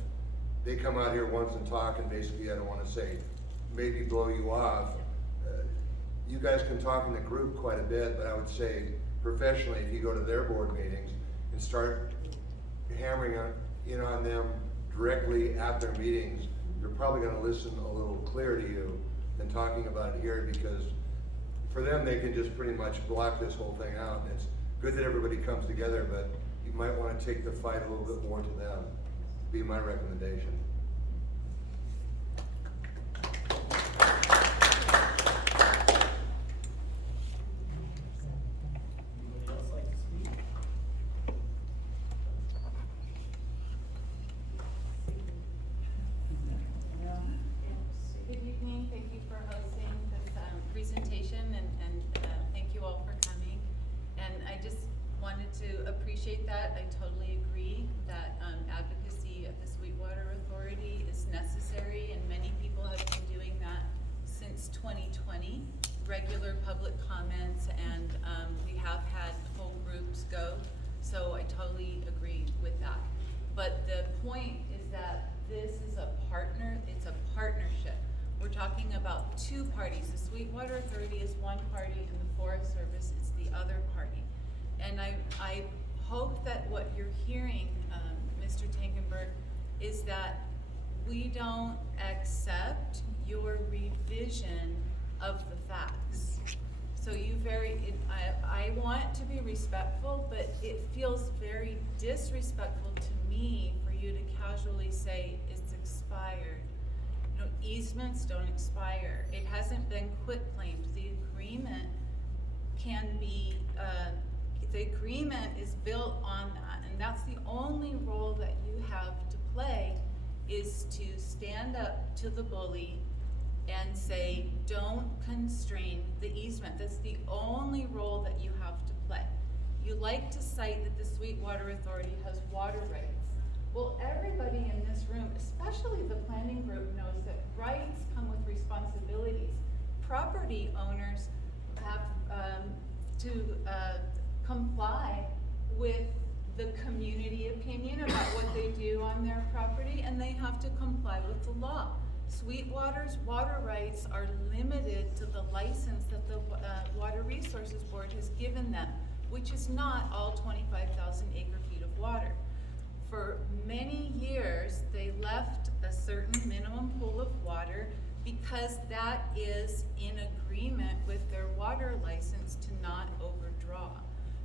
they come out here once and talk and basically, I don't wanna say, maybe blow you off, you guys can talk in the group quite a bit, but I would say professionally, if you go to their board meetings and start hammering on them directly at their meetings, you're probably gonna listen a little clearer to you than talking about it here, because for them, they can just pretty much block this whole thing out. And it's good that everybody comes together, but you might wanna take the fight a little bit more to them, be my recommendation. Good evening, thank you for hosting this presentation, and thank you all for coming. And I just wanted to appreciate that. I totally agree that advocacy at the Sweetwater Authority is necessary, and many people have been doing that since 2020. regular public comments, and, we have had whole groups go, so I totally agree with that. But the point is that this is a partnership. We're talking about two parties. The Sweetwater Authority is one party and the Forest Service is the other party. And I hope that what you're hearing, Mr. Tankenberg, is that we don't accept your revision of the facts. So I want to be respectful, but it feels very disrespectful to me for you to casually say it's expired. You know, easements don't expire. It hasn't been quitclaimed. The agreement can be, the agreement is built on that, and that's the only role that you have to play, is to stand up to the bully and say, don't constrain the easement. That's the only role that you have to play. You like to cite that the Sweetwater Authority has water rights. Well, everybody in this room, especially the planning group, knows that rights come with responsibilities. Property owners have to comply with the community opinion about what they do on their property, and they have to comply with the law. Sweetwater's water rights are limited to the license that the Water Resources Board has given them, which is not all 25,000 acre feet of water. For many years, they left a certain minimum pool of water because that is in agreement with their water license to not overdraw.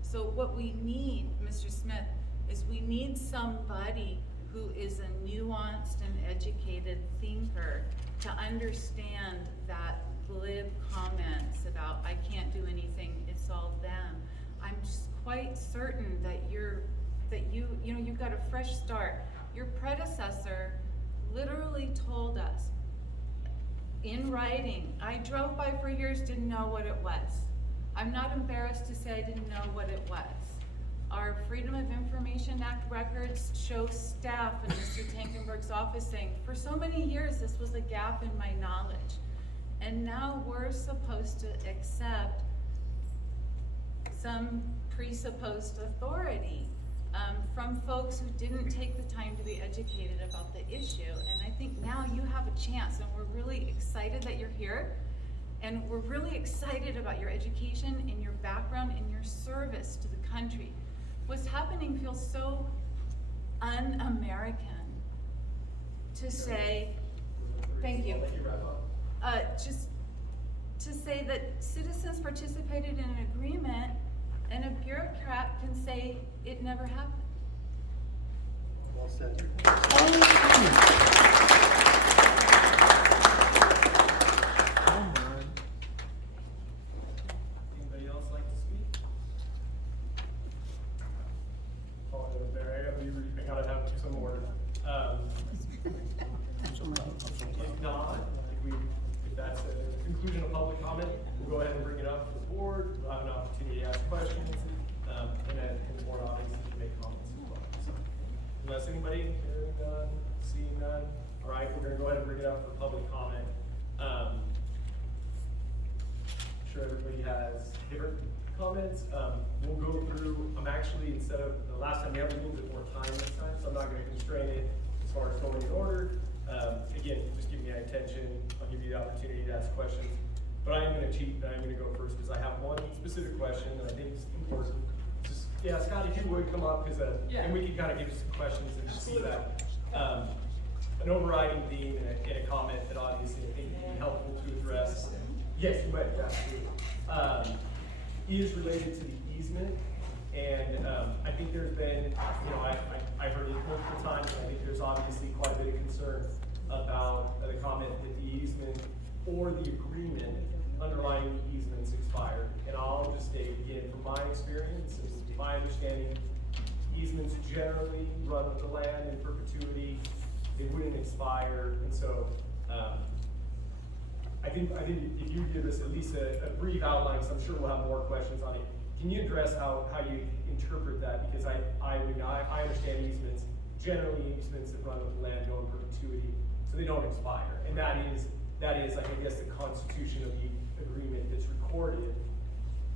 So what we need, Mr. Smith, is we need somebody who is a nuanced and educated thinker to understand that glib comments about, I can't do anything, it's all them. I'm just quite certain that you've got a fresh start. Your predecessor literally told us in writing, I drove by for years, didn't know what it was. I'm not embarrassed to say I didn't know what it was. Our Freedom of Information Act records show staff in Mr. Tankenberg's office saying, for so many years this was a gap in my knowledge. And now we're supposed to accept some presupposed authority from folks who didn't take the time to be educated about the issue. And I think now you have a chance, and we're really excited that you're here. And we're really excited about your education and your background and your service to the country. What's happening feels so un-American to say, thank you. Just to say that citizens participated in an agreement and a bureaucrat can say it never happened. Well said. Anybody else like to speak? Oh, I gotta have some order. If not, if that's a conclusion of public comment, we'll go ahead and bring it up to the board. We'll have an opportunity to ask questions, and then the board obviously can make comments as well. So, unless anybody hearing none, seeing none, all right, we're gonna go ahead and bring it up for public comment. I'm sure everybody has different comments. We'll go through, instead of the last time, we have a little bit more time this time, so I'm not gonna constrain it as far as going in order. Again, just give me attention. I'll give you the opportunity to ask questions. But I am gonna cheat, and I'm gonna go first, because I have one specific question that I think is important. Just, yeah, Scott, if you would come up, because and we can kind of give you some questions and just see that. An overriding theme and a comment that obviously I think would be helpful to address. Yes, you might, absolutely. Is related to the easement, and I think there's been, I've heard it multiple times, and I think there's obviously quite a bit of concern about the comment that the easement or the agreement underlying the easement's expired. And I'll just state again, from my experience, and my understanding, easements generally run with the land in perpetuity. They wouldn't expire, and so I think if you give us at least a brief outline, because I'm sure we'll have more questions on it. Can you address how you interpret that? Because I understand easements, generally easements that run with the land go in perpetuity, so they don't expire. And that is, I guess, the constitution of the agreement that's recorded,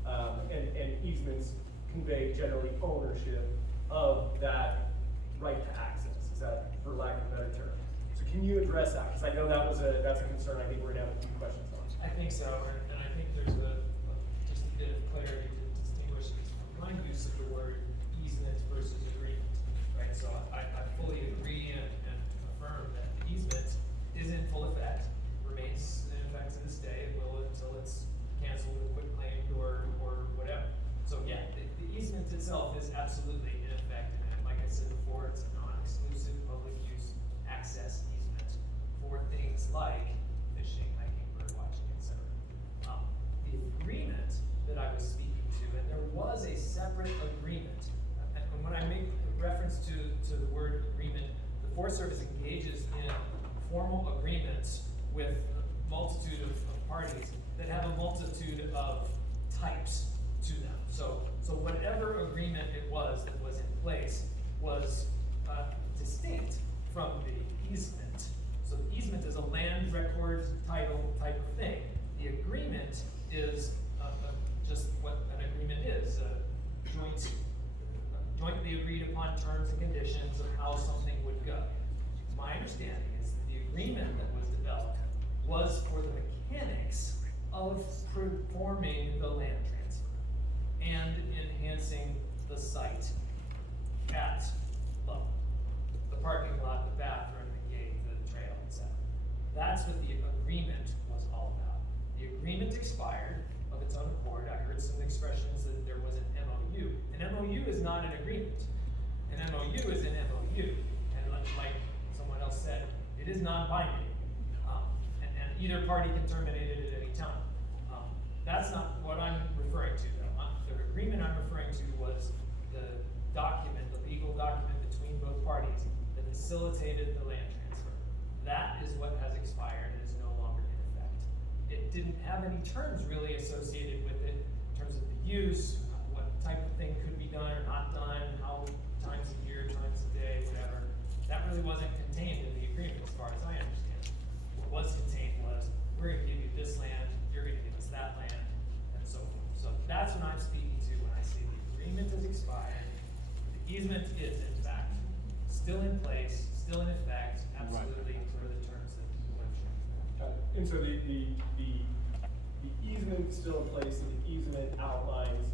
and easements convey generally ownership of that right to access. Is that, for lack of a better term? So can you address that? Because I know that's a concern I think we're gonna have a few questions on. I think so, and I think there's just a bit of clarity to distinguish from my use of the word easement versus agreement, right? So I fully agree and affirm that the easement is in full effect, remains in effect to this day, it will until it's canceled or quitclaimed or whatever. So yeah, the easement itself is absolutely in effect, and like I said before, it's a non-exclusive public use access easement for things like fishing, hiking, bird watching, etc. The agreement that I was speaking to, and there was a separate agreement, and when I make reference to the word agreement, the Forest Service engages in formal agreements with a multitude of parties that have a multitude of types to them. So whatever agreement it was that was in place was distinct from the easement. So the easement is a land record title type of thing. The agreement is just what an agreement is, jointly agreed upon terms and conditions of how something would go. My understanding is that the agreement that was developed was for the mechanics of performing the land transfer and enhancing the site at Loveland. The parking lot, the bathroom, the gate, the trail, etc. That's what the agreement was all about. The agreement expired of its own accord. I heard some expressions that there was an MOU. An MOU is not an agreement. An MOU is an MOU. And like someone else said, it is non-binding. And either party can terminate it at any time. That's not what I'm referring to, though. The agreement I'm referring to was the document, the legal document between both parties that facilitated the land transfer. That is what has expired and is no longer in effect. It didn't have any terms really associated with it in terms of the use, what type of thing could be done or not done, how times a year, times a day, whatever. That really wasn't contained in the agreement as far as I understand. What was contained was, we're gonna give you this land, you're gonna give us that land, and so forth. So that's what I'm speaking to when I say the agreement has expired. The easement is in fact still in place, still in effect, absolutely for the terms that went through. And so the easement is still in place, and the easement outlines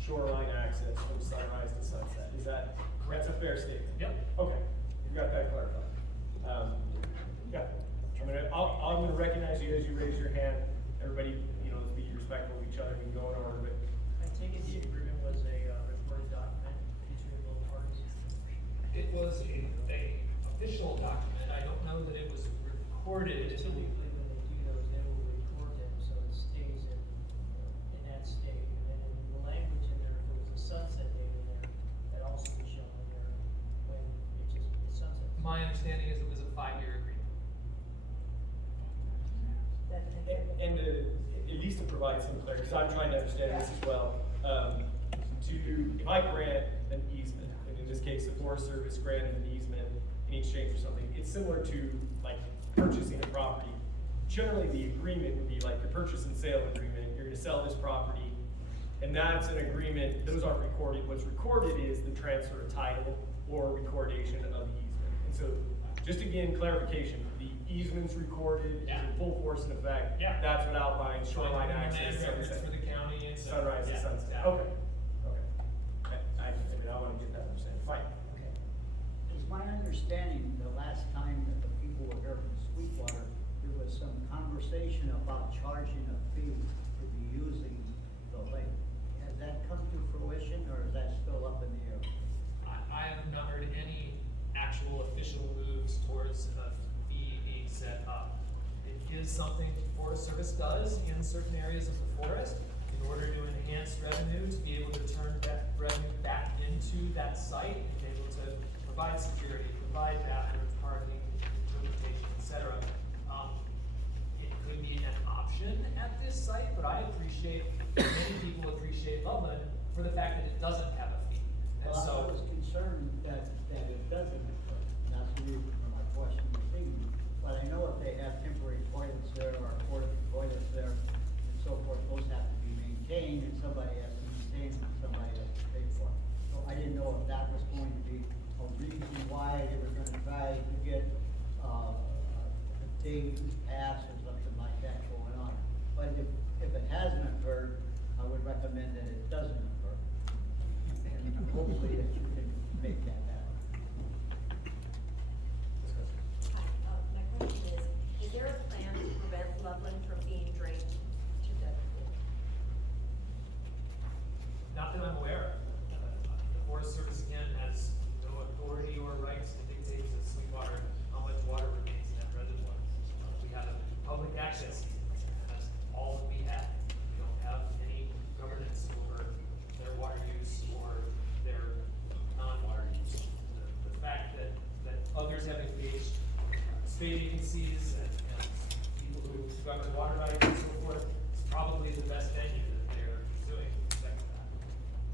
shoreline access from sunrise to sunset. Is that, that's a fair statement? Yep. Okay, we've got that clarified. Yeah, I'm gonna recognize you as you raise your hand. Everybody, let's be respectful of each other, we can go in order, but. I take it the agreement was a recorded document between both parties? It was a official document. I don't know that it was recorded. Typically, when they do those, they will record them, so it stays in that state. And then in the language in there, if there was a sunset date in there, that also was shown in there when it sunsets. My understanding is it was a 5-year agreement. And at least to provide some clarity, because I'm trying to understand this as well. If I grant an easement, and in this case, the Forest Service granted an easement in exchange for something, it's similar to like purchasing a property. Generally, the agreement would be like the purchase and sale agreement. You're gonna sell this property, and that's an agreement. Those aren't recorded. What's recorded is the transfer of title or recordation of the easement. And so, just again, clarification, the easement's recorded, is in full force and effect. Yeah. That's what outlines shoreline access, Records sunset. for the county and so. Sunrise to Yeah, sunset. exactly. Okay. I want to get that understanding. Fine. Okay. It's my understanding, the last time that the people were here from Sweetwater, there was some conversation about charging a fee to be using the lake. Has that come to fruition, or is that still up in the air? I have not heard any actual official moves towards a fee being set up. It is something the Forest Service does in certain areas of the forest in order to enhance revenue, to be able to turn that revenue back into that site, and be able to provide security, provide bathrooms, parking, interpretation, etc. It could be an option at this site, but I appreciate, many people appreciate Loveland for the fact that it doesn't have a fee. And Well, so, I was concerned that it doesn't occur, and that's the reason for my question this evening. But I know if they have temporary toilets there or portable toilets there, it's so forth, those have to be maintained, and somebody has to maintain them, and somebody has to pay for it. So I didn't know if that was going to be a reason why they were gonna try to get, a day pass or something like that going on. But if it hasn't occurred, I would recommend that it doesn't occur. And hopefully that you can make that happen. Hi, my question is there a plan to prevent Loveland from being drained to death? Not that I'm aware of. The Forest Service, again, has no authority or rights to dictate to Sweetwater how much water remains in that reservoir. We have a public access easement, and that's all that we have. We don't have any governance over their water use or their non-water use. The fact that others have engaged state agencies and people who govern water rights and so forth is probably the best venue that they're pursuing with respect to that.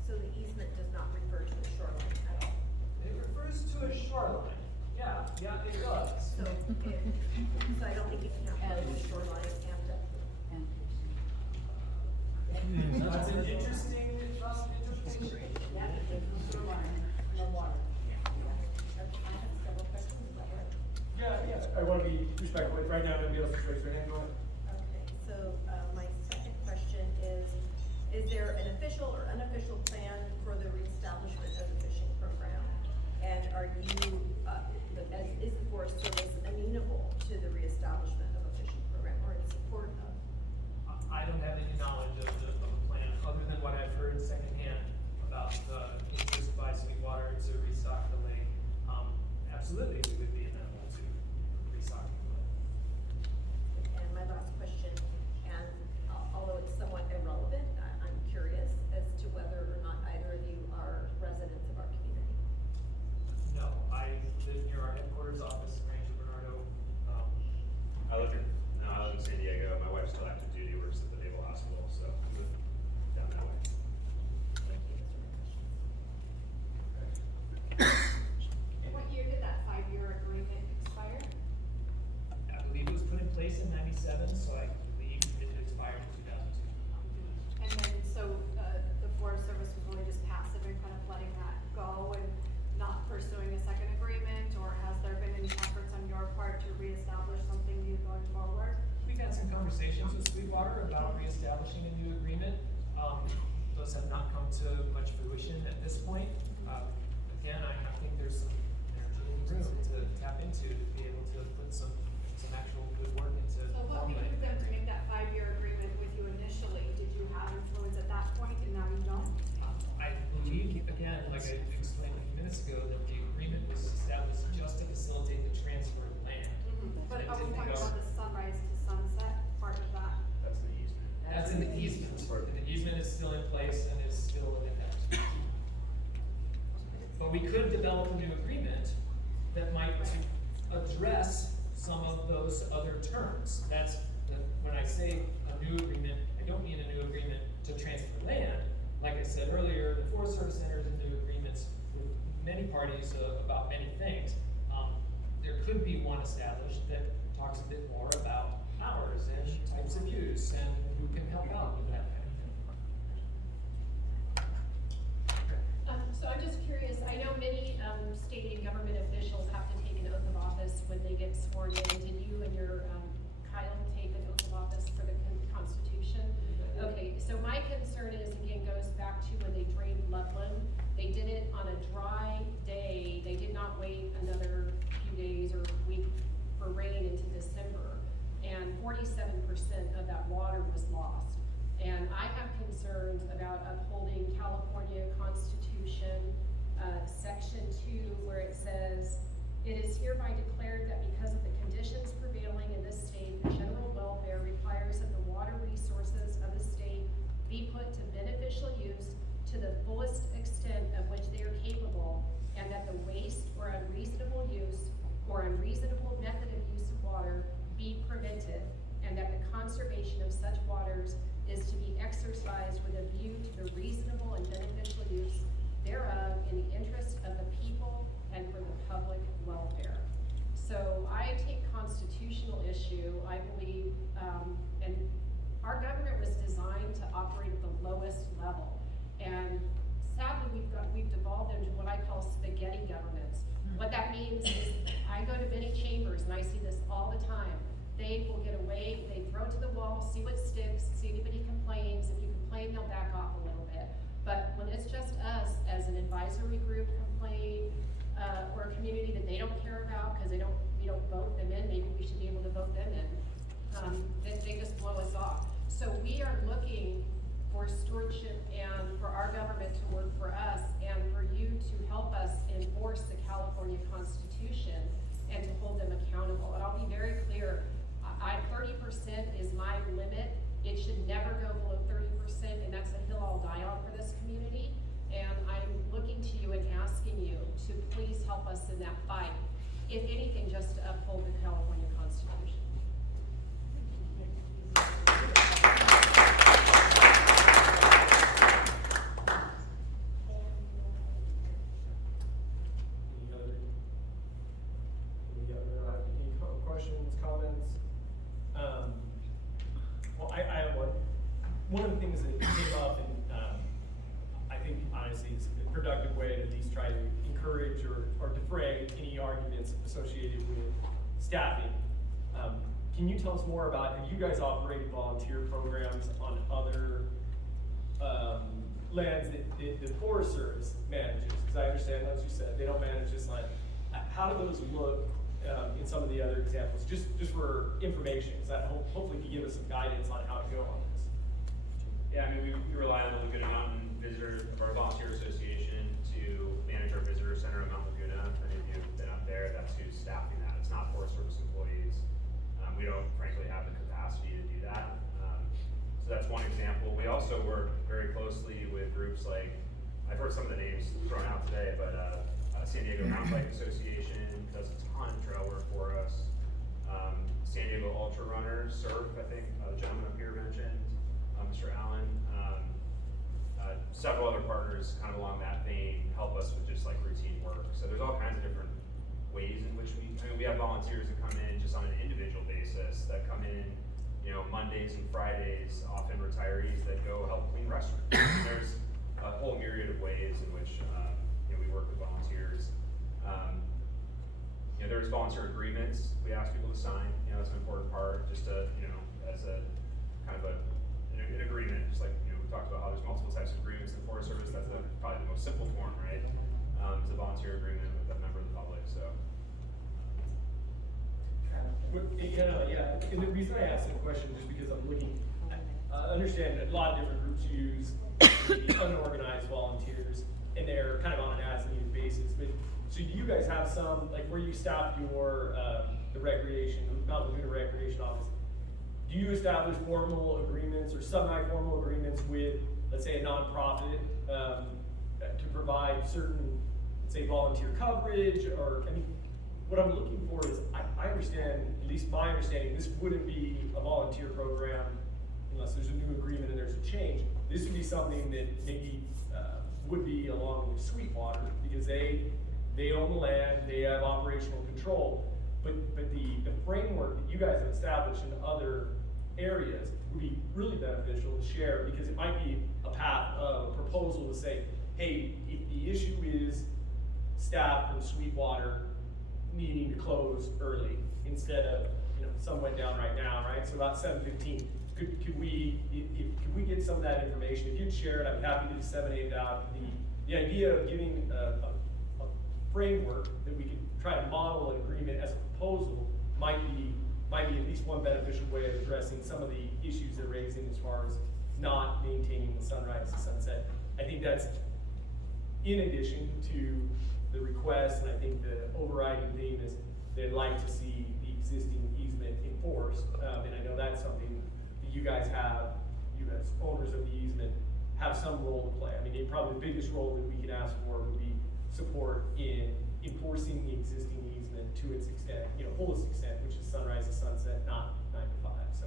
So the easement does not refer to the shoreline at all? It refers to a shoreline. Yeah, it does. So I don't think you can have both shoreline and depth. That's an interesting interpretation. Yeah, there's no shoreline, no water. I have several questions, is that right? Yeah, I wanna be respectful, right now, nobody else is raising their hand, go ahead. Okay, so, my second question is there an official or unofficial plan for the reestablishment of the fishing program? And are you, is the Forest Service amenable to the reestablishment of a fishing program or in support of? I don't have any knowledge of the plan, other than what I've heard secondhand about the interest by Sweetwater to restock the lake. Absolutely, we would be amenable to restocking the lake. And my last question, and although it's somewhat irrelevant, I'm curious as to whether or not either of you are residents of our community. No, I live near our headquarters office in Rancho Bernardo. I live in San Diego. My wife's still active duty, works at the Naval Hospital, so we live down that way. Thank you. What year did that 5-year agreement expire? I believe it was put in place in '97, so I believe it expired in 2002. And then, so, the Forest Service was really just passive and kind of letting that go and not pursuing a second agreement, or has there been any efforts on your part to reestablish something new going forward? We've had some conversations with Sweetwater about reestablishing a new agreement. Those have not come to much fruition at this point. Again, I think there's some energy and room to tap into to be able to put some actual good work into. So what made them to make that 5-year agreement with you initially? Did you have influence at that point and now you don't? I believe, again, like I explained a few minutes ago, that the agreement was established just to facilitate the transfer of land. But It are we didn't talking go- about the sunrise to sunset part of that? That's the easement. That's in the easement, and the easement is still in place and is still in effect. But we could develop a new agreement that might address some of those other terms. When I say a new agreement, I don't mean a new agreement to transfer land. Like I said earlier, the Forest Service enters into agreements with many parties about many things. There could be one established that talks a bit more about hours and types of use and who can help out with that kind of thing. So I'm just curious, I know many state and government officials have to take an oath of office when they get sworn in. Did you and your Kyle take an oath of office for the Constitution? Okay, so my concern is, again, goes back to when they drained Loveland. They did it on a dry day. They did not wait another few days or week for rain into December. And 47% of that water was lost. And I have concerns about upholding California Constitution, Section 2, where it says, "It is hereby declared that because of the conditions prevailing in this state, the general welfare requires that the water resources of the state be put to beneficial use to the fullest extent of which they are capable, and that the waste or unreasonable use or unreasonable method of use of water be prevented, and that the conservation of such waters is to be exercised with a view to the reasonable and beneficial use thereof in the interest of the people and for the public welfare." So I take constitutional issue. I believe, and our government was designed What that means is, I go to many chambers and I see this all the time. They will get away, they throw it to the wall, see what sticks, see anybody complains. If you complain, they'll back off a little bit. But when it's just us as an advisory group complain, or a community that they don't care about because we don't vote them in, maybe we should be able to vote them in, they just blow us off. So we are looking for stewardship and for our government to work for us and for you to help us enforce the California Constitution and to hold them accountable. And I'll be very clear, 30% is my limit. It should never go below 30%, and that's a hill I'll die on for this community. And I'm looking to you and asking you to please help us in that fight. If anything, just to uphold the California Constitution. Any questions, comments? Well, I have one. One of the things that came up, and I think honestly is a productive way to at least try to encourage or defray any arguments associated with staffing. Can you tell us more about, have you guys operated volunteer programs on other lands that the Forest Service manages? Because I understand, as you said, they don't manage this land. How do those look in some of the other examples? Just for information, because that hopefully can give us some guidance on how to go on this. Yeah, I mean, we rely on the Laguna Mountain Visitor, our volunteer association, to manage our visitor center in Mount Laguna. If any of you have been up there, that's who's staffing that. It's not Forest Service employees. We don't frankly have the capacity to do that. So that's one example. We also work very closely with groups like, I've heard some of the names thrown out today, but San Diego Mountain Bike Association does a ton of trail work for us. San Diego Ultra Runners, Surf, I think the gentleman up here mentioned, Mr. Allen. Several other partners kind of along that vein help us with just like routine work. So there's all kinds of different ways in which we have volunteers that come in just on an individual basis, that come in, Mondays and Fridays, often retirees that go help clean restrooms. There's a whole myriad of ways in which we work with volunteers. There's volunteer agreements we ask people to sign. That's an important part, just to, as a kind of an agreement, just like we talked about how there's multiple types of agreements in the Forest Service. That's probably the most simple form, right? It's a volunteer agreement with a member of the public. So. Yeah, and the reason I asked the question is just because I'm looking, I understand that a lot of different groups use the unorganized volunteers, and they're kind of on an as-needed basis. But so do you guys have some, like where you staff your the Mount Laguna Recreation Office? Do you establish formal agreements or semi-formal agreements with, let's say, a nonprofit to provide certain, let's say, volunteer coverage? Or what I'm looking for is, I understand, at least my understanding, this wouldn't be a volunteer program unless there's a new agreement and there's a change. This would be something that maybe would be along with Sweetwater, because they own the land, they have operational control. But the framework that you guys have established in other areas would be really beneficial to share, because it might be a path of a proposal to say, hey, if the issue is staff from Sweetwater needing to close early instead of, some went down right now, right? So about 7:15. Could we get some of that information? If you'd share it, I'd be happy to disseminate it out. The idea of giving a framework that we could try to model an agreement as a proposal might be at least one beneficial way of addressing some of the issues they're raising as far as not maintaining the sunrise to sunset. I think that's in addition to the request, and I think the overriding theme is they'd like to see the existing easement enforced. And I know that's something that you guys have, you as owners of the easement, have some role to play. Probably the biggest role that we could ask for would be support in enforcing the existing easement to its extent, fullest extent, which is sunrise to sunset, not 9 to 5. So,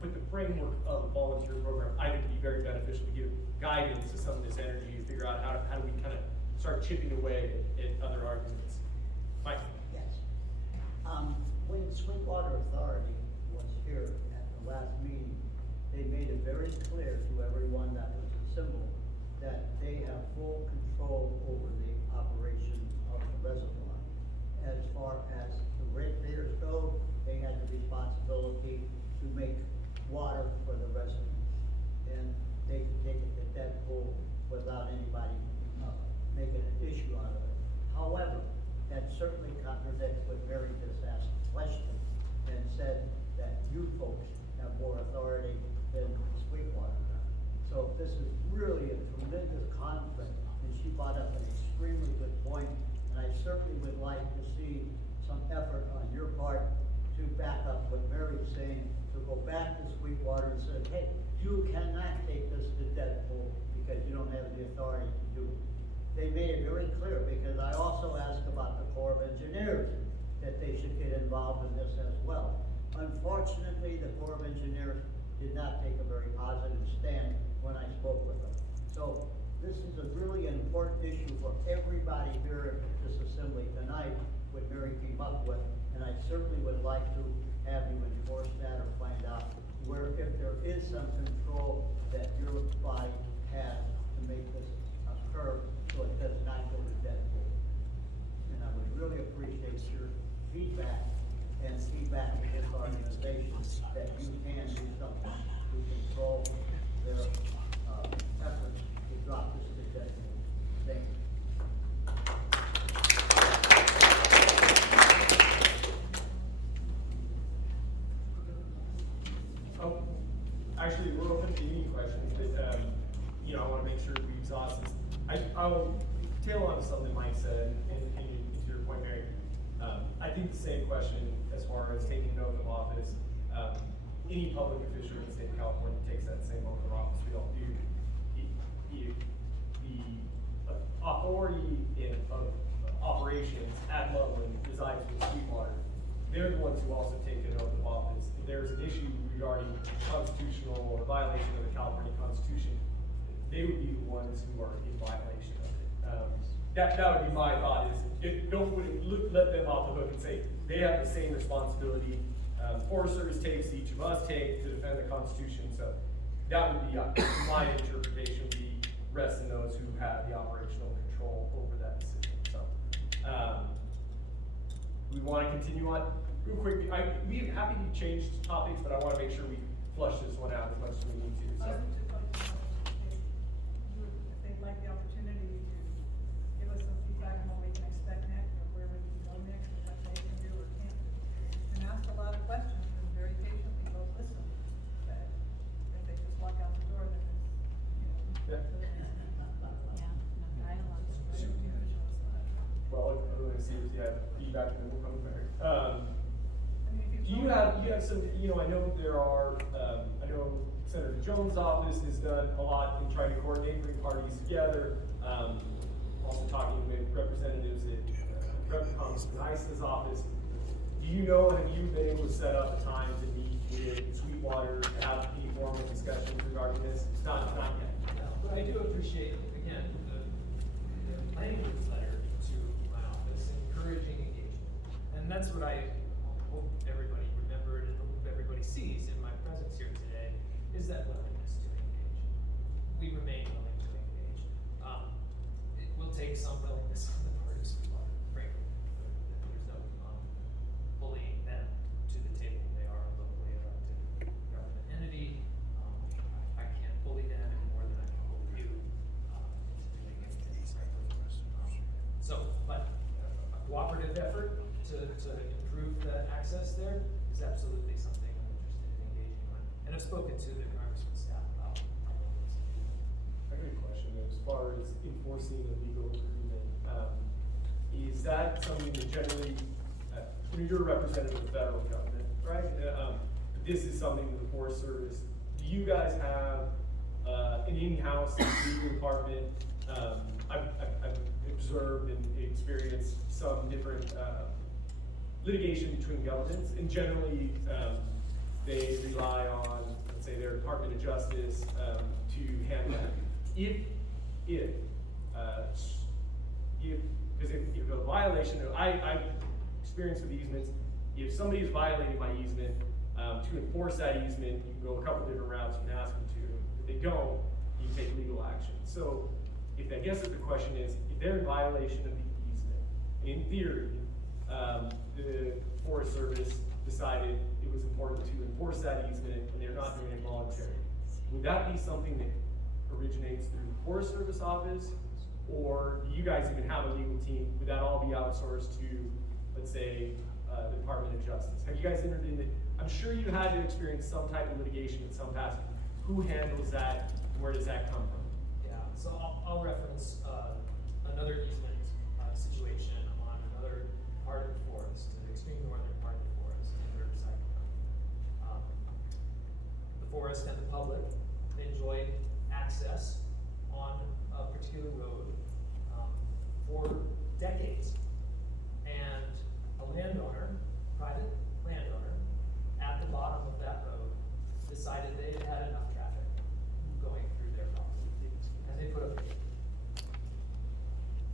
but the framework of the volunteer program, I think would be very beneficial to give guidance to some of this energy to figure out how do we kind of start chipping away at other arguments. Mike? Yes. When Sweetwater Authority was here at the last meeting, they made it very clear to everyone that was assembled that they have full control over the operation of the reservoir. As far as the ratepayers go, they had the responsibility to make water for the residents. And they could take it to Deadpool without anybody making an issue out of it. However, that certainly contradicts what Mary just asked the question and said that you folks have more authority than Sweetwater. So this is really a tremendous conflict, and she brought up an extremely good point, and I certainly would like to see some effort on your part to back up what Mary's saying, to go back to Sweetwater and say, hey, you cannot take this to Deadpool because you don't have the authority to do it. They made it very clear, because I also asked about the Corps of Engineers, that they should get involved in this as well. Unfortunately, the Corps of Engineers did not take a very positive stand when I spoke with them. So this is a really important issue for everybody here at this assembly tonight, what Mary came up with, and I certainly would like to have you enforce that or find out where, if there is some control that your body has to make this occur so it does not go to Deadpool. And I would really appreciate your feedback and feedback to this organization that you can do something to control their efforts to drop this to Deadpool. Thank you. Oh, actually, we're open to any questions, but, you know, I wanna make sure we exhaust this. I'll tail on to something Mike said, and to your point, Mary. I think the same question as far as taking an oath of office. Any public official in the state of California takes that same oath of office. We all do. The authority of operations at Loveland resides with Sweetwater. They're the ones who also take an oath of office. If there's an issue regarding constitutional or violation of the California Constitution, they would be the ones who are in violation of it. That would be my thought, is don't let them off the hook and say they have the same responsibility Forest Service takes, each of us take to defend the Constitution. So that would be my interpretation, would be rest in those who have the operational control over that decision. So we want to continue on real quick. We're happy to change topics, but I want to make sure we flush this one out as much as we need to. So. If they'd like the opportunity to give us some feedback on what we can expect next, or where we can go next, or what they can do or can't do. And ask a lot of questions and very patiently both listen. But if they just walk out the door, then it's, you know. Well, we're gonna see if you have feedback, and then we'll come back. Do you have some, you know, I know there are, I know Senator Jones' office has done a lot in trying to coordinate, bring parties together. Also talking with representatives at Rep. Comm's NICE's office. Do you know, have you been able to set up a time to meet with Sweetwater to have any formal discussions regarding this? It's not yet. But I do appreciate, again, the language letter to my office encouraging engagement. And that's what I hope everybody remembered and hope everybody sees in my presence here today, is that willingness to engage. We remain willing to engage. It will take some willingness on the part of Sweetwater, frankly. There's no bullying them to the table. They are a locally elected government entity. I can't bully them any more than I can bully you into doing anything. But a cooperative effort to improve the access there is absolutely something I'm interested in engaging on. And I've spoken to the congressman staff about how long this is. I got a question as far as enforcing a legal agreement. Is that something that generally, you're a representative of the federal government, right? This is something that the Forest Service, do you guys have an in-house legal department? I've observed and experienced some different litigation between governments, and generally they rely on, let's say, their Department of Justice to handle that. If a violation of, I've experienced with easements, if somebody is violating my easement, to enforce that easement, you can go a couple different routes. You can ask them to. If they don't, you can take legal action. So, I guess the question is, if they're in violation of the easement, In theory, the Forest Service decided it was important to enforce that easement, and they're not doing it voluntarily. Would that be something that originates through the Forest Service office, or do you guys even have a legal team? Would that all be outsourced to, let's say, the Department of Justice? Have you guys entered into, I'm sure you had to experience some type of litigation in some past. Who handles that, and where does that come from? Yeah, so I'll reference, another easement, situation on another part of the forest, the extreme northern part of the forest, in Riverside County. The forest and the public enjoyed access on a particular road, for decades. And a landowner, private landowner, at the bottom of that road, decided they had had enough traffic going through their property, and they put a gate.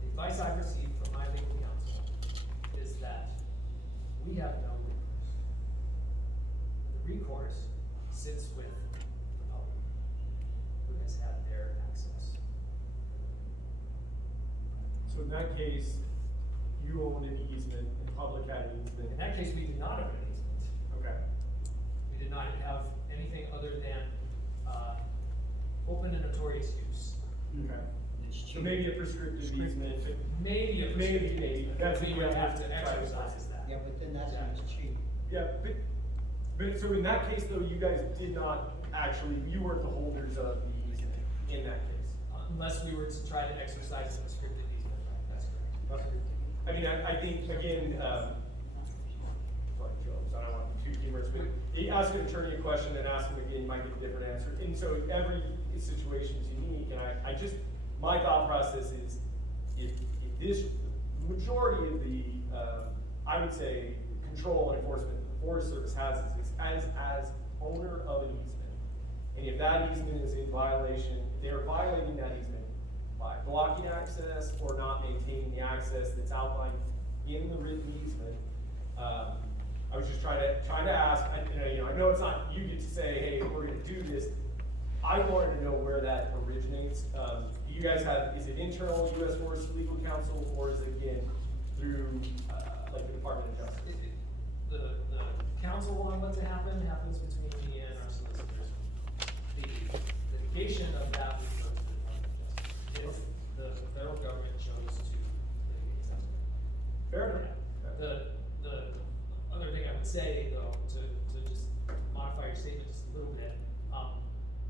The advice I've received from my legal counsel is that we have no recourse. The recourse sits with the public, who has had their access. So in that case, you owned an easement, and the public had an easement. In that case, we did not own an easement. Okay. We did not have anything other than, open and notorious use. Okay. So maybe a prescriptive easement. Maybe a prescriptive easement. That's We what would have to try exercise that. Yeah, but then that's when it's cheap. Yeah, but so in that case though, you guys did not actually, you weren't the holders of the easement in that case. Unless we were to try to exercise a prescriptive easement, right, that's correct. Okay. I mean, I think, again, sorry, Joe, so I don't want to be too humorous, but you ask an attorney a question and ask him again, you might get a different answer. And so every situation is unique, and I just, my thought process is, if this, the majority of the, I would say, control and enforcement the Forest Service has is as owner of an easement. And if that easement is in violation, they're violating that easement by blocking access or not maintaining the access that's outlined in the written easement. I was just trying to ask, I know it's not, you get to say, hey, we're gonna do this. I wanted to know where that originates. Do you guys have, is it internal U.S. Forest Legal Counsel, or is it again through, like the Department of Justice? The counsel on what to happen happens between me and our solicitors. The litigation of that would go to the Department of Justice. If the federal government chose to litigate something. Fair enough. The other thing I would say, though, to just modify your statement just a little bit,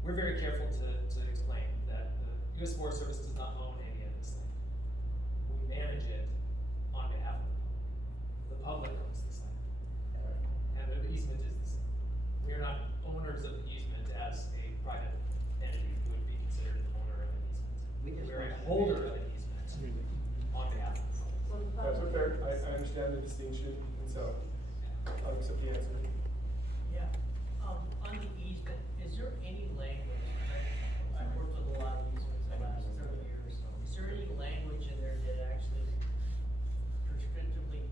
we're very careful to explain that the U.S. Forest Service does not own any of this thing. We manage it on behalf of the public owns this land. And the easement is the same. We are not owners of the easement as a private entity would be considered an owner of an easement. We're a holder of an easement on behalf of the public. That's fair. I understand the distinction, and so I'll accept the answer. Yeah, on the easement, is there any language, I've worked with a lot of easements in the last 30 years, is there any language in there that actually prescriptively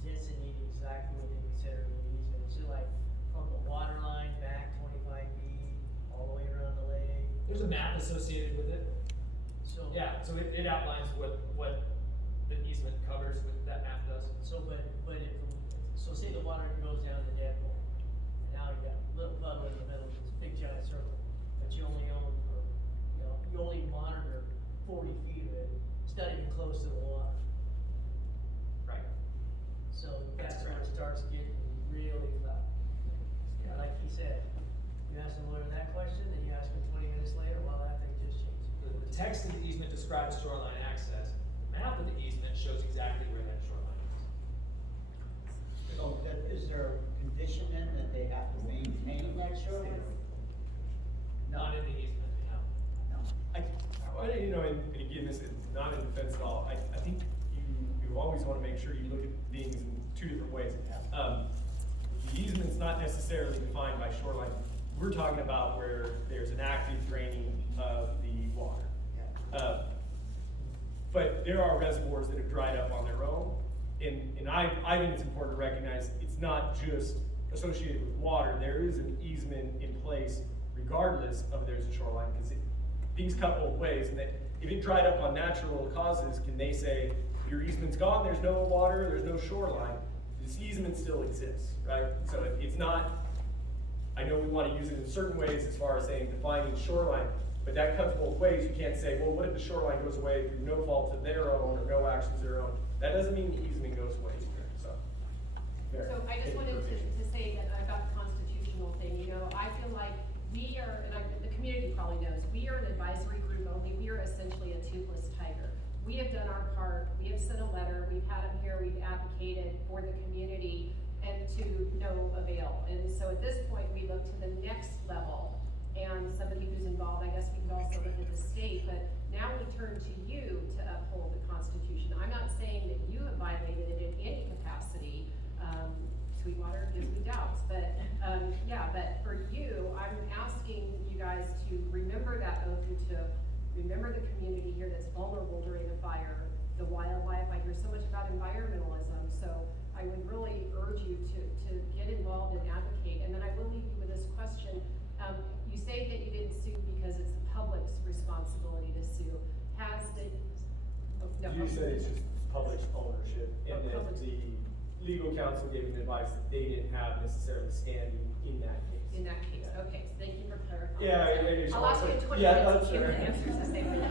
designate exactly what they consider an easement? Is it like from the water line back 25 feet, all the way around the lake? There's a map associated with it. So. Yeah, so it outlines what the easement covers, what that map does. So, but if, so say the water goes down the dead hole, and now you got a little puddle in the middle of this big giant circle, but you only own, you only monitor 40 feet of it, it's not even close to the water. Right. So that's where it starts getting really cloud. Yeah, like he said, you ask the lawyer that question, then you ask him 20 minutes later, well, that thing just changed. The text of the easement describes shoreline access. The map of the easement shows exactly where that shoreline is. So is there a condition then that they have to maintain that shoreline? Not in the easement, no. And again, this is not in defense at all. I think you always want to make sure you look at things in two different ways. The easement's not necessarily defined by shoreline. We're talking about where there's an active draining of the water. But there are reservoirs that have dried up on their own, and I think it's important to recognize it's not just associated with water. There is an easement in place regardless of there's a shoreline, because things cut both ways, and if it dried up on natural causes, can they say, your easement's gone, there's no water, there's no shoreline, this easement still exists, right? So it's not, I know we want to use it in certain ways as far as saying defining shoreline, but that cuts both ways. You can't say, well, what if the shoreline goes away through no fault of their own or no actions of their own? That doesn't mean the easement goes away either, so. Mary, So I just take wanted your vision. to say that about the constitutional thing, you know, I feel like we are, and the community probably knows, we are an advisory group only, we are essentially a toothless tiger. We have done our part, we have sent a letter, we've had them here, we've advocated for the community, and to no avail. And so at this point, we look to the next level, and somebody who's involved, I guess we could also look at the state, but now we turn to you to uphold the Constitution. I'm not saying that you have violated it in any capacity. Sweetwater gives me doubts, but yeah, but for you, I'm asking you guys to remember that oath and to remember the community here that's vulnerable during a fire, the wildlife. I hear so much about environmentalism, so I would really urge you to get involved and advocate. And then I will leave you with this question. You say that you didn't sue because it's the public's responsibility to sue. Has the, oh, no, You said it's just public ownership, and Oh, then public. the legal counsel gave them advice that they didn't have necessarily standing in that case. in that case, okay, so thank you for clarifying. Yeah, I'll ask you in 20 yeah, minutes that's if you fair. can answer the same thing.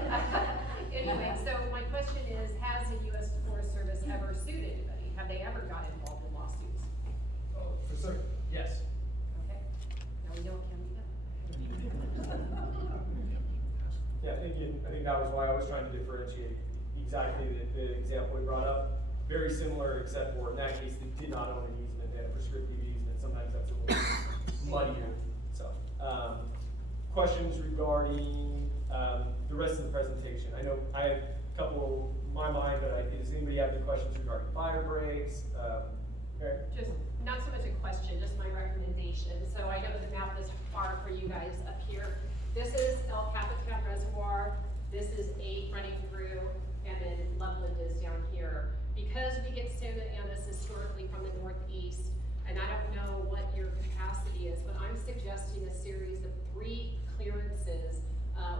Anyway, so my question is, has the U.S. Forest Service ever sued anybody? Have they ever got involved in lawsuits? Oh, for certain, yes. Okay, now we know it can be done. Yeah, I think that was why I was trying to differentiate exactly the example we brought up. Very similar, except for in that case, they did not own an easement, they had a prescriptive easement. Sometimes that's a little muddier, so. Questions regarding, the rest of the presentation? I know I have a couple in my mind, but does anybody have any questions regarding fire breaks? Mary? Just, not so much a question, just my recommendation. So I know the map is far for you guys up here. This is El Capitan Reservoir, this is 8 running through, and then Loveland is down here. Because we get Santa Ana's historically from the northeast, and I don't know what your capacity is, but I'm suggesting a series of 3 clearances.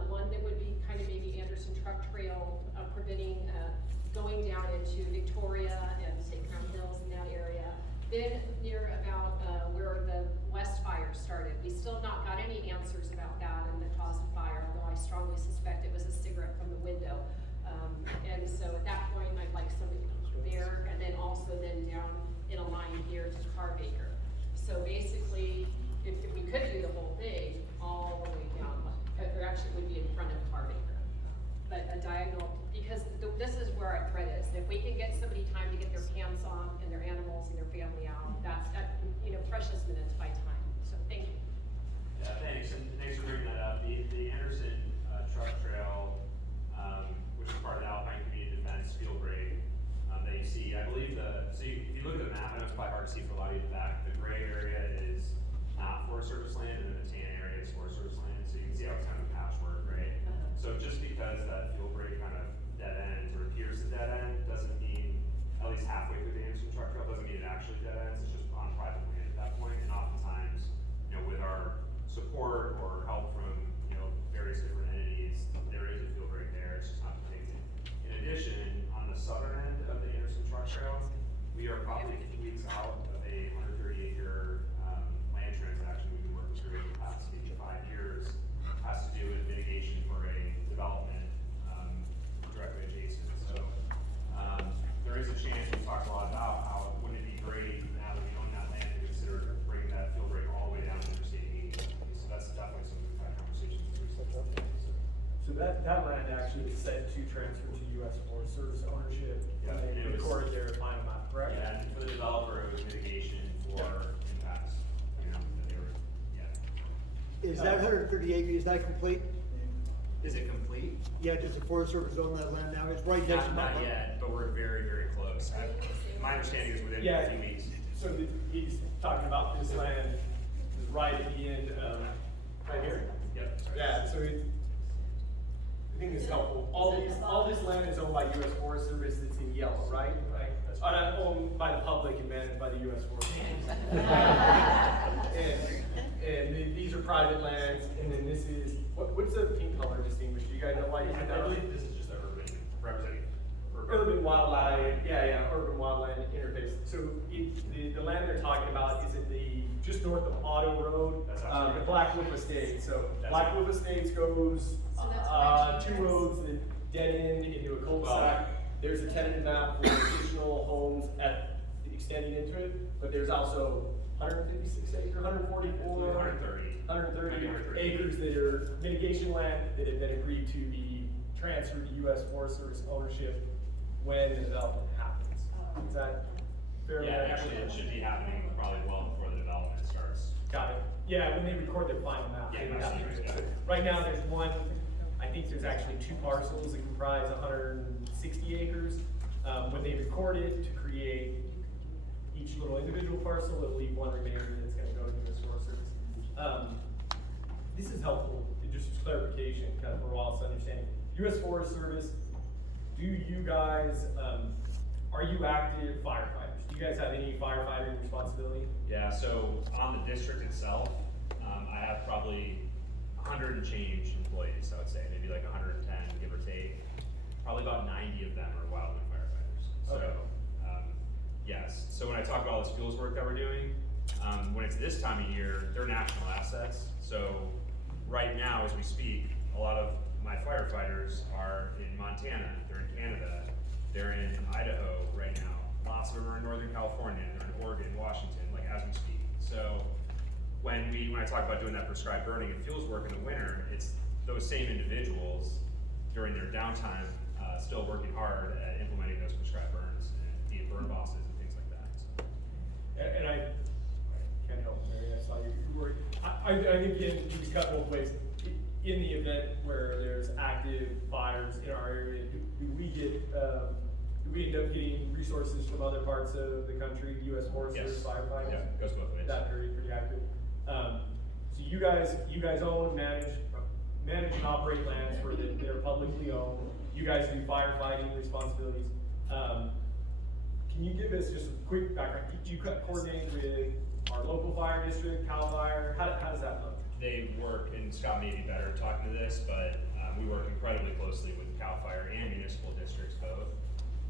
One that would be kind of maybe Anderson Truck Trail, preventing going down into Victoria and say Crown Hills in that area. Then near about where the West fire started. We still have not got any answers about that and the cause of fire, although I strongly suspect it was a cigarette from the window. And so at that point, I'd like somebody there, and then also then down in a line here to Carbaker. So basically, if we could do the whole thing all the way down, or actually it would be in front of Carbaker, but a diagonal, because this is where our threat is. If we can get somebody time to get their pants on and their animals and their family out, that's precious minutes by time. So thank you. Yeah, thanks, and thanks for bringing that up. The Anderson Truck Trail, which is part of the Alpine Community Defense Field Break, that you see, I believe if you look at the map, I know it's probably hard to see for a lot of you in the back, the gray area is not Forest Service land, and then the tan area is Forest Service land, so you can see how it's kind of patchwork, right? So just because that field break kind of dead ends or appears to dead end, doesn't mean, at least halfway through the Anderson Truck Trail, doesn't mean it actually dead ends, it's just on private land at that point, and oftentimes, with our support or help from, various different entities, there is a field break there, it's just not depicted. In addition, on the southern end of the Anderson Truck Trail, we are probably a few weeks out of a 130-acre land transaction we've been working through the past maybe 5 years, has to do with mitigation for a development directly adjacent. So there is a chance, we talked a lot about how wouldn't it be great now that we own that land to consider bringing that field break all the way down to Interstate 80. So that's definitely something we've had conversations with. So that land actually is set to transfer to U.S. Forest Service ownership. Yeah, They and it was- recorded their final map, correct? Yeah, and for the developer, it was mitigation for impacts, that they were, yeah. Is that 130 acres, is that complete? Is it complete? Yeah, does the Forest Service own that land now? It's right next to my. Not yet, but we're very, very close. My understanding is within a few weeks. So he's talking about this land is right at the end, right here? Yep. Sorry. Yeah, so I think it's helpful. All this land is owned by U.S. Forest Service, it's in yellow, right? Owned by the public and managed by the U.S. Forest Service. And these are private lands, and then this is, what's the pink color distinguished? Do you guys know why? I believe this is just the urban, representing. Urban wildlife, urban wildland interface. So the land they're talking about is in just north of Auto Road, That's absolutely the right. Black Wolf Estates. So That's Black it. Wolf Estates goes, So that's two roads that dead end into a cul-de-sac. There's a tentative map for additional homes extending into it, but there's also 156 acres, 144, 130 acres that are mitigation land that have been agreed to be transferred to U.S. Forest Service ownership when the development happens. Is that fair? Yeah, actually, it should be happening probably well before the development starts. Got it. Yeah, when they record their final map. Yeah, they would that's have to- right, yeah. Right now, there's one, I think there's actually 2 parcels that comprise 160 acres. When they record it to create each little individual parcel, it'll leave one remainder that's gonna go to the Forest Service. This is helpful, just clarification, kind of for all understanding. U.S. Forest Service, do you guys, are you active firefighters? Do you guys have any firefighting responsibility? Yeah, so on the district itself, I have probably 100 and change employees, I would say, maybe like 110, give or take. Probably about 90 of them are wildland firefighters. So, Okay. yes, so when I talk about all this fuels work that we're doing, when it's this time of year, they're national assets. So right now, as we speak, a lot of my firefighters are in Montana, they're in Canada, they're in Idaho right now. Lots of them are in Northern California, they're in Oregon, Washington, like as we speak. So when I talk about doing that prescribed burning and fuels work in the winter, it's those same individuals during their downtime, still working hard at implementing those prescribed burns and being burn bosses and things like that. So. And I can't help, Mary, I saw you were, I think again, you can cut both ways. In the event where there's active fires in our area, do we end up getting resources from other parts of the country, U.S. Forest Service firefighters? Yeah, it goes both ways. That pretty active. So you guys own, manage and operate lands where they're publicly owned. You guys do firefighting responsibilities. Can you give us just a quick background? Do you coordinate with our local fire district, CAL FIRE? How does that look? They work, and Scott may be better talking to this, but we work incredibly closely with CAL FIRE and municipal districts both.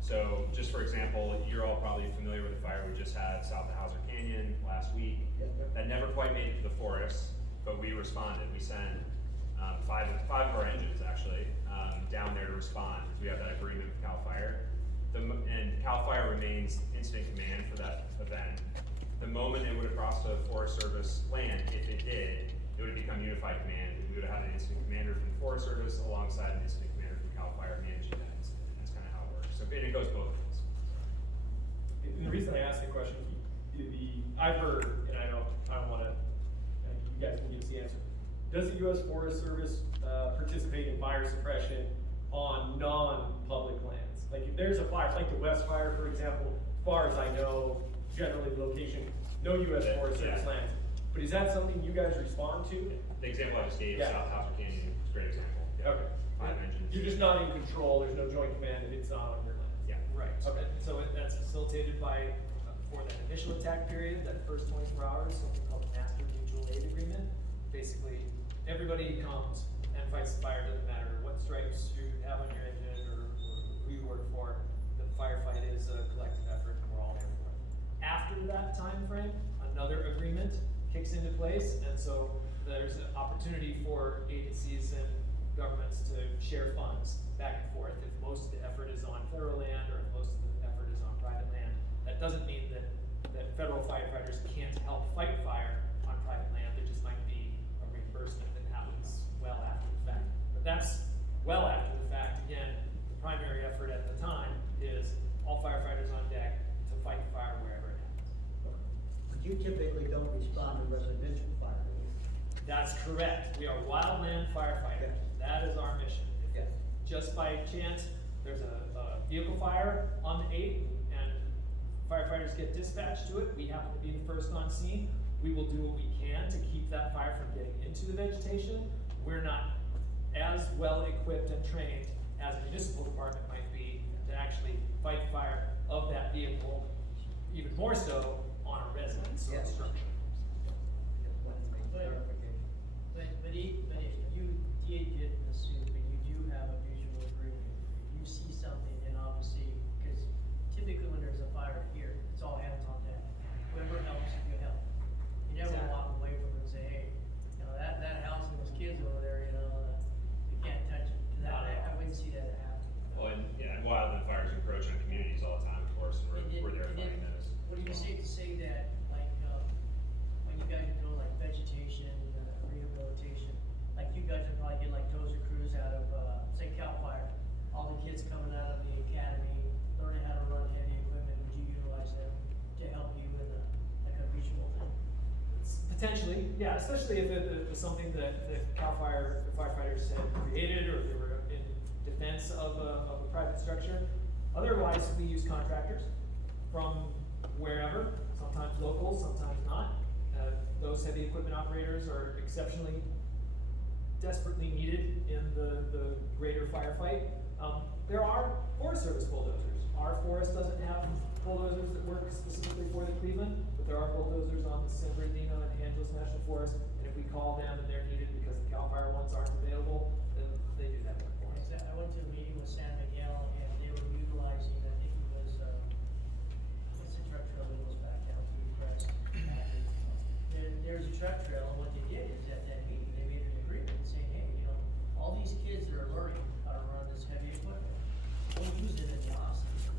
So just for example, you're all probably familiar with the fire we just had south of Hauser Canyon last week. That never quite made it to the forest, but we responded. We sent five of our engines actually down there to respond. We have that agreement with CAL FIRE. And CAL FIRE remains incident command for that event. The moment it would have crossed a Forest Service land, if it did, it would have become unified command. We would have had an incident commander from the Forest Service alongside an incident commander from CAL FIRE managing that incident. That's kind of how it works. So and it goes both ways. And the reason I asked the question, I've heard, and I don't want to, you guys can give us the answer. Does the U.S. Forest Service participate in fire suppression on non-public lands? Like if there's a fire, like the West Fire, for example, as far as I know, generally the location, no U.S. Forest Service lands. But is that something you guys respond to? The example I just gave, South Hauser Canyon, is a great example. Yeah. Okay. 5 engines. You're just not in control, there's no joint command if it's not on your lands. Yeah. Right, okay, so that's facilitated by, for that initial attack period, that first 24 hours, something called the Master Mutual Aid Agreement. Basically, everybody comes and fights the fire, doesn't matter what stripes you have on your engine or who you work for, the firefight is a collective effort and we're all there for it. After that time frame, another agreement kicks into place, and so there's an opportunity for agencies and governments to share funds back and forth. If most of the effort is on federal land or if most of the effort is on private land, that doesn't mean that federal firefighters can't help fight fire on private land. There just might be a reimbursement that happens well after the fact. But that's well after the fact. Again, the primary effort at the time is all firefighters on deck to fight the fire wherever it happens. But you typically don't respond to residential fires. That's correct. We are wildland firefighters. That is our mission. If just by chance there's a vehicle fire on the 8th and firefighters get dispatched to it, we happen to be the first on scene, we will do what we can to keep that fire from getting into the vegetation. We're not as well equipped and trained as a municipal department might be to actually fight fire of that vehicle more so on a residence or Yes. structure. But if you did get in the soup and you do have a visual agreement, if you see something, then obviously, because typically when there's a fire here, it's all hands on deck. Whoever helps, you help. You never Exactly. walk away from it and say, hey, you know, that house and those kids over there, you know, you can't touch it. 'Cause I wouldn't see that happen. Well, and wildland fires encroach on communities all the time, of course, and we're there fighting those. Would it be safe to say that, like, when you guys do like vegetation, rehabilitation, like you guys would probably get like dozer crews out of, say Cal Fire, all the kids coming out of the academy, learning how to run heavy equipment, would you utilize them to help you in like a visual thing? Potentially, yeah, especially if it was something that the CAL FIRE firefighters had created, or if they were in defense of a private structure. Otherwise, we use contractors from wherever, sometimes local, sometimes not. Those heavy equipment operators are exceptionally desperately needed in the greater firefight. There are Forest Service bulldozers. Our forest doesn't have bulldozers that work specifically for the Cleveland, but there are bulldozers on the San Bernardino and Angeles National Forest, and if we call them and they're needed because the CAL FIRE ones aren't available, then they do that work for us. I went to a meeting with San Miguel and they were utilizing, I think it was, what's the truck trail that goes back down through the press? There's a truck trail, and what they did is at that meeting, they made an agreement saying, hey, you know, all these kids that are learning how to run this heavy equipment, we'll use it in the off-season,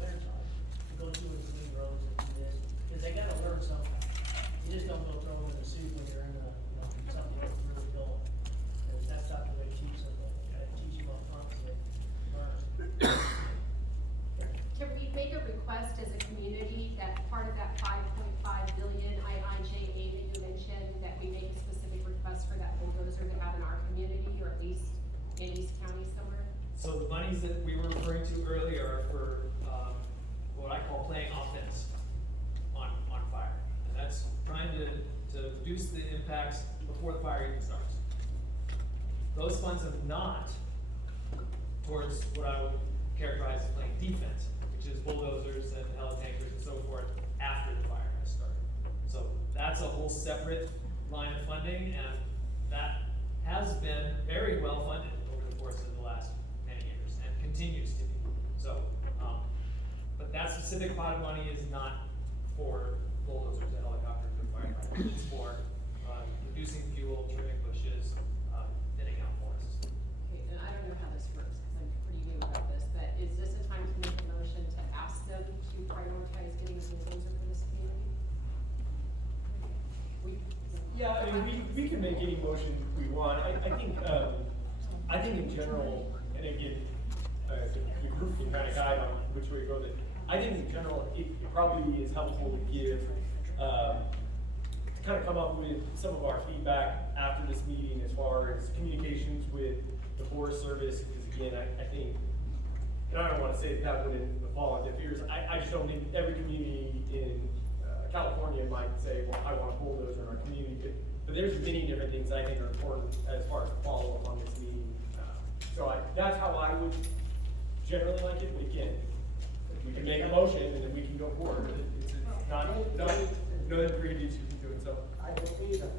winter time, to go through and clean roads and do this, because they gotta learn something. You just don't go throw them in the soup when you're in the, you know, something that's really going. Because that's not the way to teach them, you gotta teach them up front so they learn. Can we make a request as a community that part of that 5.5 billion IIJA that you mentioned, that we make a specific request for that bulldozer to have in our community, or at least in East County somewhere? So the monies that we were referring to earlier are for, what I call playing offense on fire. And that's trying to reduce the impacts before the fire even starts. Those funds are not towards what I would characterize as playing defense, which is bulldozers and heli-tankers and so forth after the fire has started. So that's a whole separate line of funding, and that has been very well funded over the course of the last many years and continues to be. So, but that specific pot of money is not for bulldozers and helicopters or firefighters. It's for reducing fuel, trimming bushes, thinning out forests. Okay, and I don't know how this works, because I'm pretty new about this, but is this a time to make a motion to ask them to prioritize getting a bulldozer for this community? Yeah, I mean, we can make any motion we want. I think in general, and again, the group can kind of guide on which way to go. I think in general, it probably is helpful to give, to kind of come up with some of our feedback after this meeting as far as communications with the Forest Service, because again, I think, and I don't want to say that wouldn't fall on deaf ears. I just don't think every community in California might say, well, I want a bulldozer in our community, but there's many different things that I think are important as far as follow up on this meeting. So that's how I would generally like it. But again, we can make a motion and then we can go forward. It's not no ingredients you can do it. So I believe if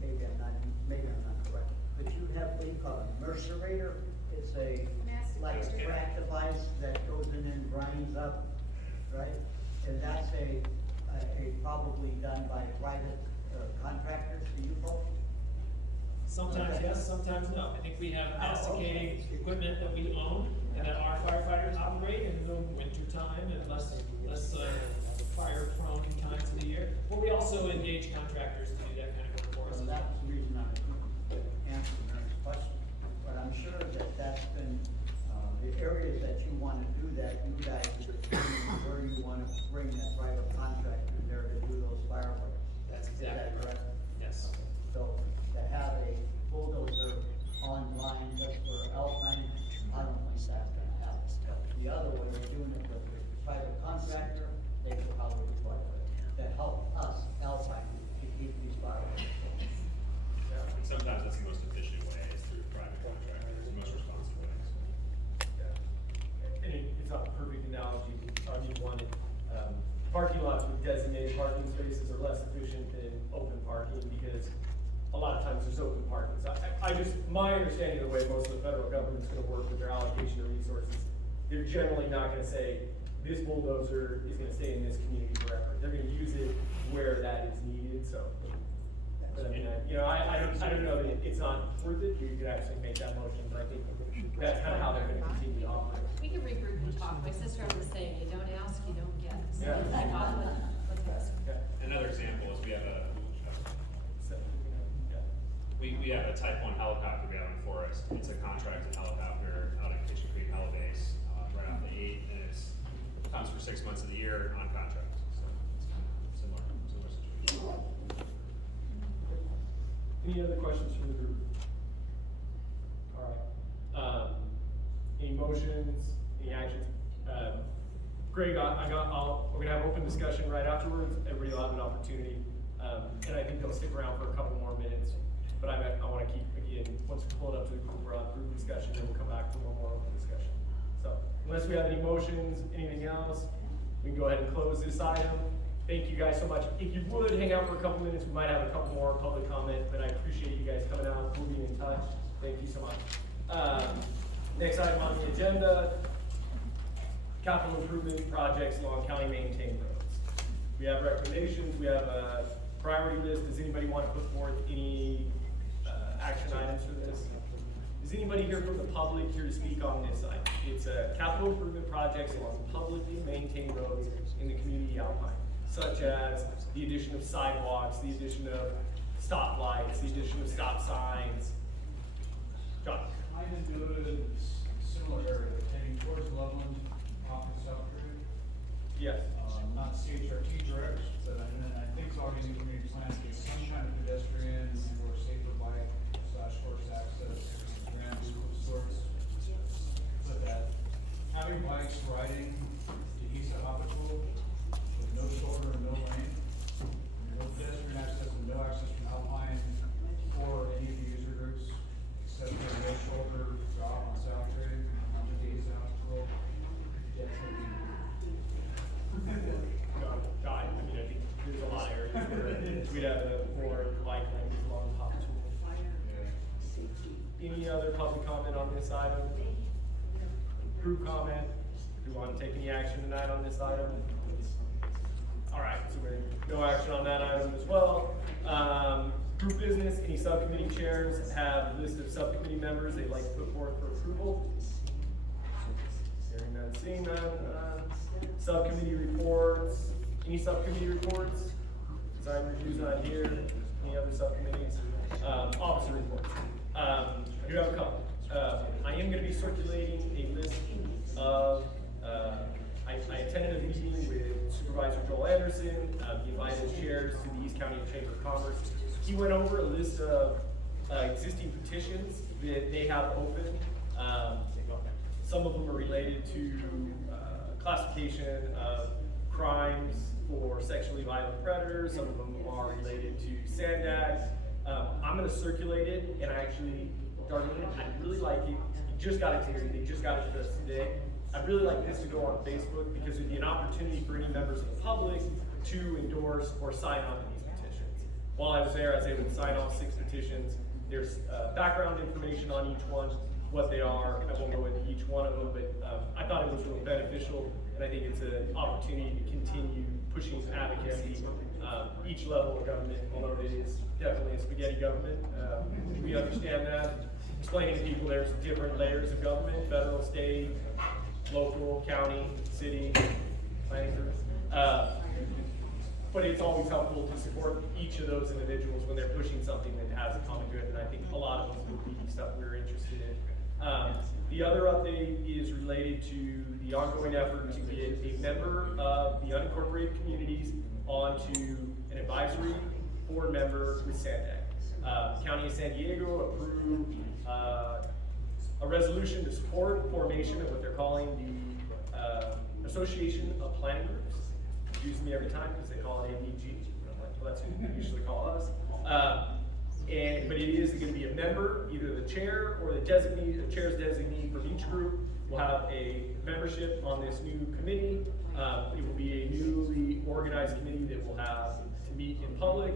maybe I'm not correct, but you have what you call a mercerator. It's like a track device that goes in and grinds up, right? And that's probably done by private contractors for you folks? Sometimes yes, sometimes no. I think we have masticating equipment that we own and that our firefighters operate in the winter time and less fire prone times of the year. But we also engage contractors to do that kind of work for us. So as well. that's the reason I'm answering Ernest's question. But I'm sure that that's been, the areas that you want to do that, you guys are determining where you want to bring that private contractor in there to do those fireworks. That's Is that exactly correct? Yes. So to have a bulldozer online just for Alpine, I don't think that's gonna happen. The other way, they're doing it with the private contractor, they could probably require it to help us, Alpine, to keep these fireworks. Yeah, and sometimes that's the most efficient way, is through private contractors, the most responsive way. yeah, and it's not a perfect analogy. I'll give one. parking lots with designated parking spaces are less efficient than open parking because a lot of times there's open parking. So my understanding of the way most of the federal government's gonna work with their allocation of resources, they're generally not gonna say, this bulldozer is gonna stay in this community forever. They're gonna use it where that is needed, so. But I mean, I don't know that it's not worth it, you could actually make that motion, but I think that's kind of how they're gonna continue to operate. We can regroup and talk. My sister was saying, you don't ask, you don't get. So Yeah. let's go. Okay. Another example is we have a Type 1 helicopter we have in Forest. It's a contracted helicopter out at Kitchen Creek Heli Base, right off the 8, and it comes for 6 months of the year on contract. So it's kind of similar situation. Any other questions from the group? All right. Any motions, any actions? Greg, we're gonna have open discussion right afterwards. Everybody will have an opportunity. And I think they'll stick around for a couple more minutes. But I wanna keep, again, once we pull it up to the group, we're on group discussion, then we'll come back for one more open discussion. So unless we have any motions, anything else, we can go ahead and close this item. Thank you guys so much. If you would hang out for a couple minutes, we might have a couple more public comment, but I appreciate you guys coming out, moving in touch. Thank you so much. Next item on the agenda, capital improvement projects along county maintained roads. We have recommendations, we have a priority list. Does anybody want to put forth any action items for this? Is anybody here from the public here to speak on this item? It's capital improvement projects along publicly maintained roads in the community Alpine, such as the addition of sidewalks, the addition of stoplights, the addition of stop signs. John? Mine is good, similar area, heading towards Loveland, off of South Creek. Yes. Not CHRT direct, but I think it's already in the community plan, it's sunshine pedestrian and or safer bike / horse access, ramps of sorts. But that having bikes riding to east of Hoppitville with no shoulder and no lane, no pedestrian access and no access from Alpine or any of the user groups, except for no shoulder drop on South Trade, on the east of Hoppitville. I mean, I think there's a lot of areas where we'd have more bike lanes along the top of it. Any other public comment on this item? Group comment? Do you want to take any action tonight on this item? All right, so no action on that item as well. Group business, any subcommittee chairs have a list of subcommittee members they'd like to put forth for approval. Hearing none, seeing none. Subcommittee reports. Any subcommittee reports? Design reviews not here. Any other subcommittees? Officer reports. I do have a couple. I am going to be circulating a list of, I attended a meeting with Supervisor Joel Anderson. He invited chairs to the East County Chamber of Commerce. He went over a list of existing petitions that they have open. Some of them are related to classification of crimes for sexually violent predators. Some of them are related to SANDAG. I'm going to circulate it, and I actually, Darlene, I really like it. You just got it today. They just got it to us today. I'd really like this to go on Facebook because it'd be an opportunity for any members of the public to endorse or sign on to these petitions. While I was there, I was able to sign all 6 petitions. There's background information on each one, what they are. I won't go into each one of them, but I thought it was really beneficial, and I think it's an opportunity to continue pushing advocacy. Each level of government, although it is definitely a spaghetti government, we understand that. Explaining to people there's different layers of government, federal, state, local, county, city, planning groups. But it's always helpful to support each of those individuals when they're pushing something that has a common good, and I think a lot of them would be stuff we're interested in. The other update is related to the ongoing effort to get a member of the unincorporated communities onto an advisory board member with SANDAG. County of San Diego approved a resolution to support formation of what they're calling the Association of Planning Groups. Confuse me every time because they call it ADG. Well, that's what they usually call us. But it is going to be a member, either the chair or the designee, the chair's designee from each group will have a membership on this new committee. It will be a newly organized committee that will have to meet in public,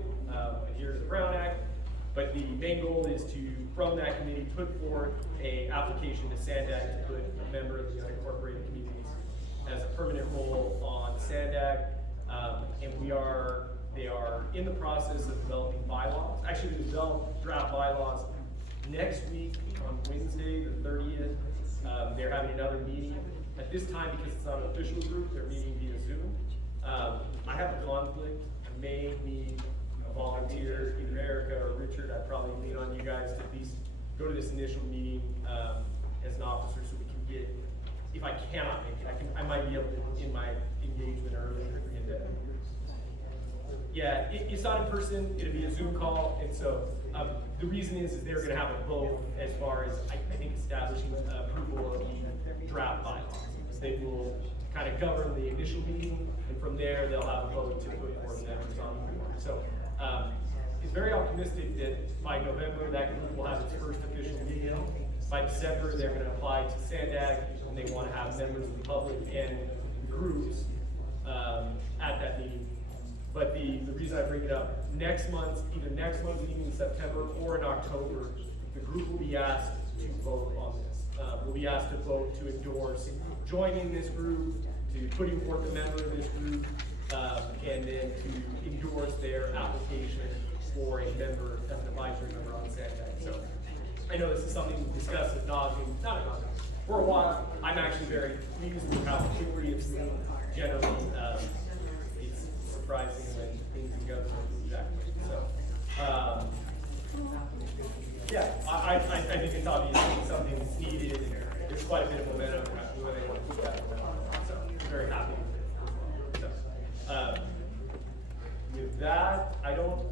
adhere to the Brown Act. But the main goal is to, from that committee, put forth a application to SANDAG to put a member of the unincorporated communities as a permanent role on SANDAG. And they are in the process of developing bylaws. Actually, they develop draft bylaws next week on Wednesday, the 30th. They're having another meeting. At this time, because it's not an official group, they're meeting via Zoom. I have a conflict. I may need a volunteer, either Erica or Richard. I'd probably lean on you guys to at least go to this initial meeting as an officer so we can get, if I cannot make it, I might be able to end my engagement earlier. Yeah, it's not in person, it'll be a Zoom call, and so the reason is they're gonna have a vote as far as, I think, establishing approval of the draft bylaws. They will kind of govern the initial meeting, and from there, they'll have a vote to put more members on the board. So, it's very optimistic that by November, that group will have its first official meeting. By December, they're gonna apply to SANDAG, and they wanna have members of the public and groups at that meeting. But the reason I bring it up, next month, either next month's meeting in September or in October, the group will be asked to vote on this. We'll be asked to vote to endorse joining this group, to putting forth a member of this group, and then to endorse their application for a member, as an advisory member on SANDAG. So I know this is something we've discussed at nauseam, not at nauseam, for a while. I'm actually very pleased with how quickly it's moved. Generally, it's surprising when things in government move that quick. So, yeah, I think it's obviously something that's needed. There's quite a bit of momentum when they want to keep that momentum. So, very happy with it. So, with that, I don't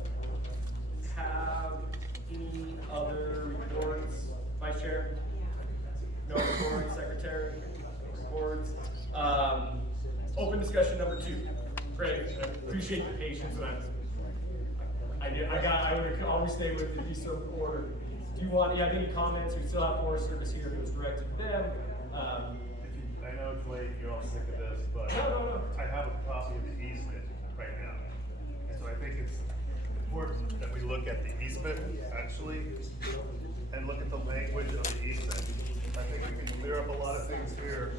have any other reports. Vice Chair? No reports. Secretary? Reports. Open discussion number 2. Great. I appreciate the patience, and I would always stay with the decent order. Do you want? Yeah, any comments? We still have Forest Service here. It was directed to them. I know it's late. You're all sick of this, but no. I have a copy of the easement right now, and so I think it's important that we look at the easement actually, and look at the language of the easement. I think we can clear up a lot of things here.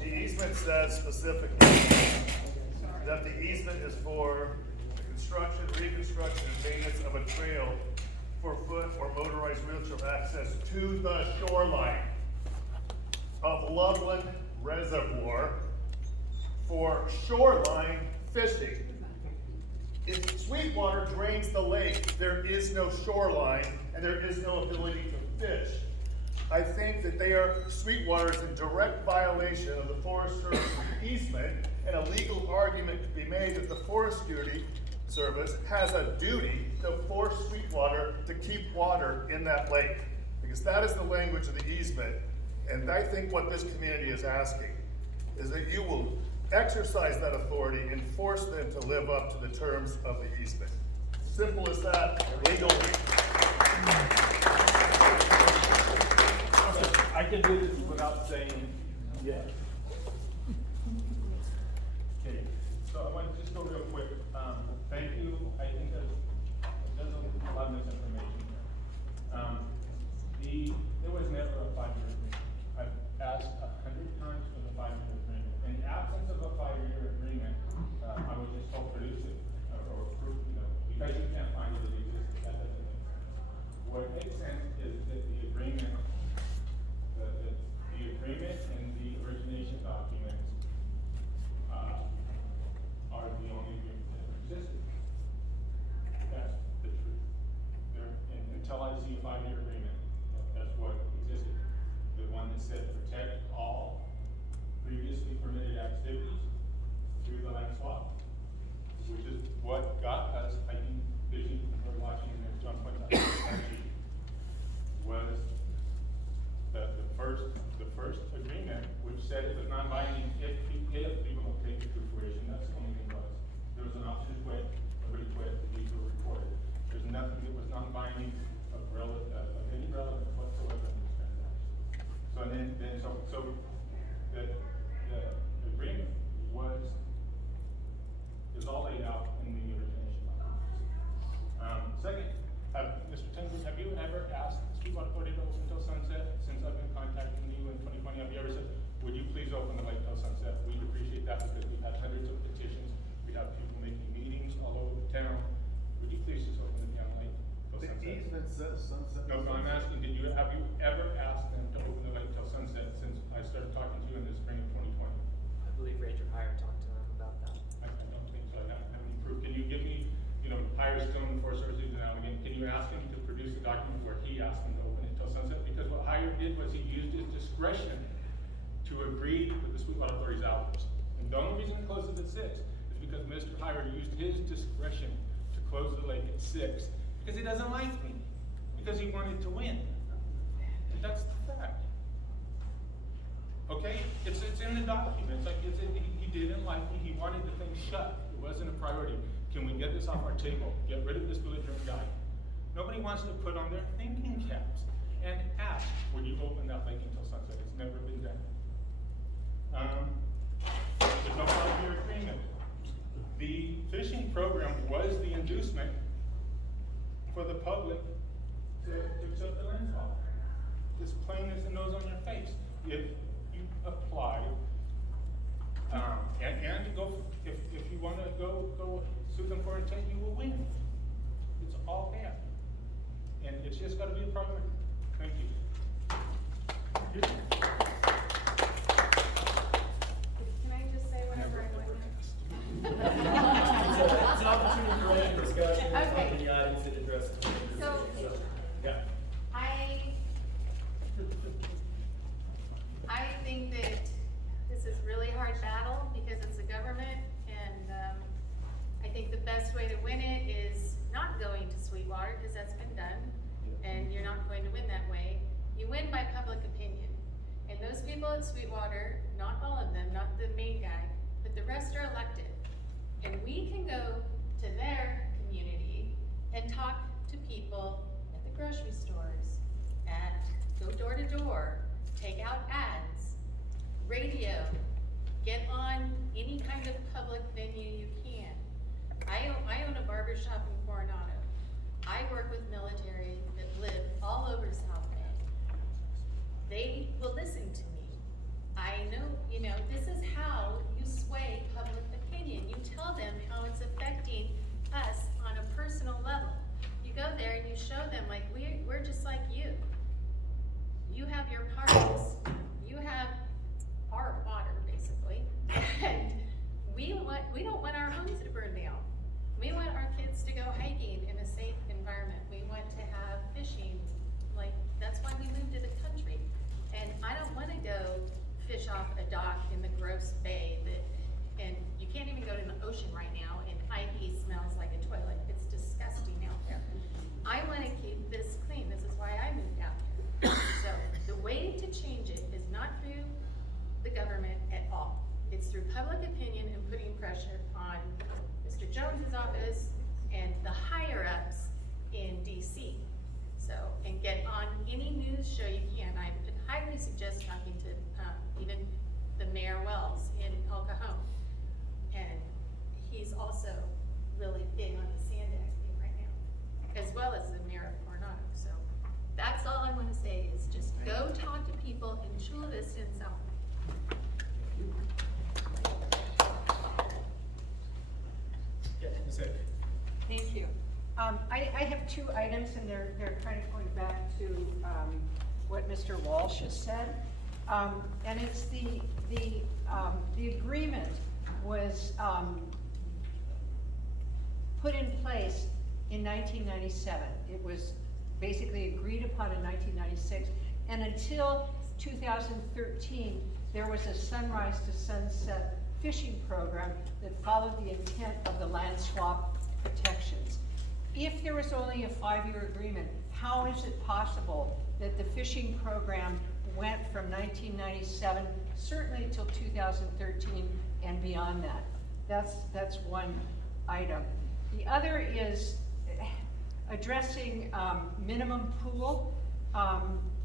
The easement says specifically that the easement is for the construction, reconstruction, and maintenance of a trail for foot or motorized wheelchair access to the shoreline of Loveland Reservoir for shoreline fishing. If Sweetwater drains the lake, there is no shoreline and there is no ability to fish. I think that Sweetwater is in direct violation of the Forest Service easement, and a legal argument to be made that the Forest Service has a duty to force Sweetwater to keep water in that lake, because that is the language of the easement. And I think what this community is asking is that you will exercise that authority and force them to live up to the terms of the easement. Simple as that, legally. I can do this without saying yes. Okay, so I want to just go real quick. Thank you. I think there's a lot of misinformation. There was never a 5-year agreement. I've asked 100 times for the 5-year agreement. In the absence of a 5-year agreement, I was just told produce it or proof, because you can't find it, it exists. That doesn't make sense. What makes sense is that the agreement and the origination documents are the only agreement that existed. That's the truth. Until I see a 5-year agreement, that's what existed. The one that said protect all previously permitted activities through the land swap, which is what got us, I think, fishing or watching, and John points out, was the first agreement, which said it was non-binding if we will take it to fruition. That's the only thing was. There was an option to quit, everybody quit, these were recorded. There's nothing that was non-binding of any relevance whatsoever in this transaction. So the agreement was have you ever asked them to open the lake till sunset since I started talking to you in the spring of 2020? I believe Ranger Hire talked to them about that. I don't think so. I don't have any proof. Can you give me, Hire's still in the Forest Service now and again. Can you ask him to produce a document where he asked them to open it till sunset? Because what Hire did was he used his discretion to agree with the Sweetwater Authority's hours. And the only reason it closes at 6 is because Mr. Hire used his discretion to close the lake at 6 because he doesn't like me, because he wanted to win. And that's the fact. Okay? It's in the document. He didn't like me. He wanted the thing shut. It wasn't a priority. Can we get this off our table? Get rid of this belligerent guy. Nobody wants to put on their thinking caps and ask, will you open that lake until sunset? It's never been done. There's no 5-year agreement. The fishing program was the inducement for the public to accept the land swap. It's plain as the nose on your face. If you apply, and go, if you want to go sue them for intent, you will win. It's all there. And it's just got to be a priority. Thank you. Can I just say whatever I want now? It's an opportunity for open discussion, Okay. in the audience that address it. So, Yeah. I think that this is really hard battle because it's a government, and I think the best way to win it is not going to Sweetwater, because that's been done, and you're not going to win that way. You win by public opinion. And those people at Sweetwater, not all of them, not the main guy, but the rest are elected. And we can go to their community and talk to people at the grocery stores, go door to door, take out ads, radio, get on any kind of public venue you can. I own a barber shop in Coronado. I work with military that live all over South Bend. They will listen to me. I know, this is how you sway public opinion. You tell them how it's affecting us on a personal level. You go there and you show them, like, we're just like you. You have your parks, you have our water, basically, and we don't want our homes to burn down. We want our kids to go hiking in a safe environment. We want to have fishing, that's why we moved to the country. And I don't want to go fish off a dock in the gross bay and you can't even go to the ocean right now, and IP smells like a toilet. It's disgusting out there. I want to keep this clean. This is why I moved out here. So the way to change it is not through the government at all. It's through public opinion and putting pressure on Mr. Jones's office and the higher ups in DC. So, and get on any news show you can. I would highly suggest talking to even the Mayor Wells in El Cajon. And he's also really big on the sand thing right now, as well as the Mayor of Coronado. So that's all I want to say is just go talk to people in Chula Vista and South. Thank you. I have 2 items, and they're kind of going back to what Mr. Walsh has said. And it's the agreement was put in place in 1997. It was basically agreed upon in 1996, and until 2013, there was a sunrise to sunset fishing program that followed the intent of the land swap protections. If there was only a 5-year agreement, how is it possible that the fishing program went from 1997, certainly till 2013 and beyond that? That's one item. The other is addressing minimum pool.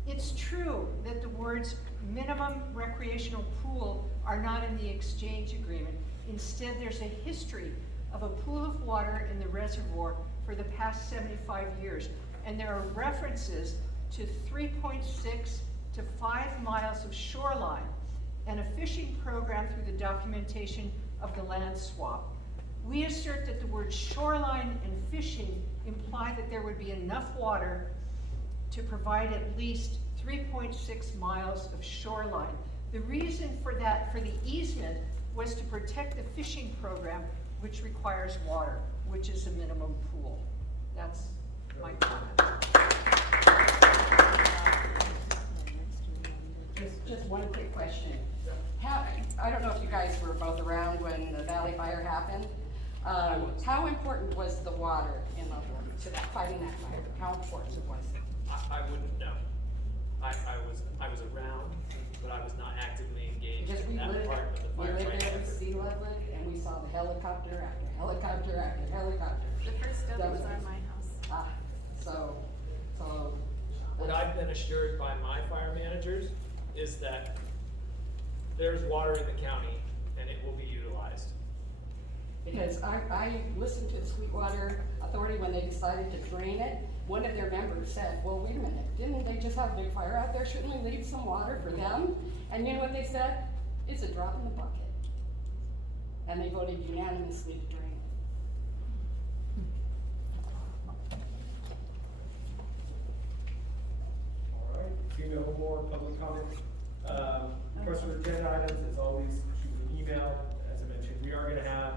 It's true that the words minimum recreational pool are not in the exchange agreement. Instead, there's a history of a pool of water in the reservoir for the past 75 years. And there are references to 3.6 to 5 miles of shoreline and a fishing program through the documentation of the land swap. We assert that the words shoreline and fishing imply that there would be enough water to provide at least 3.6 miles of shoreline. The reason for that, for the easement, was to protect the fishing program, which requires water, which is a minimum pool. That's my comment. Just one quick question. How, I don't know if you guys were both around when the Valley Fire happened. How important was the water in Loveland to that, fighting that fire? How important was it? I wouldn't know. I was around, but I was not actively engaged Because in we that lived, part of the we firefighting lived there to effort. see Loveland, and we saw the helicopter after helicopter after helicopter. The first step That was on my house. So. What I've been assured by my fire managers is that there's water in the county and it will be utilized. Because I listened to the Sweetwater Authority when they decided to drain it. One of their members said, well, wait a minute, didn't they just have a big fire out there? Shouldn't we leave some water for them? And you know what they said? It's a drop in the bucket. And they voted unanimously to drain it. All right, seeing no more public comments. Request for agenda items, as always, shoot me an email. As I mentioned, we are gonna have.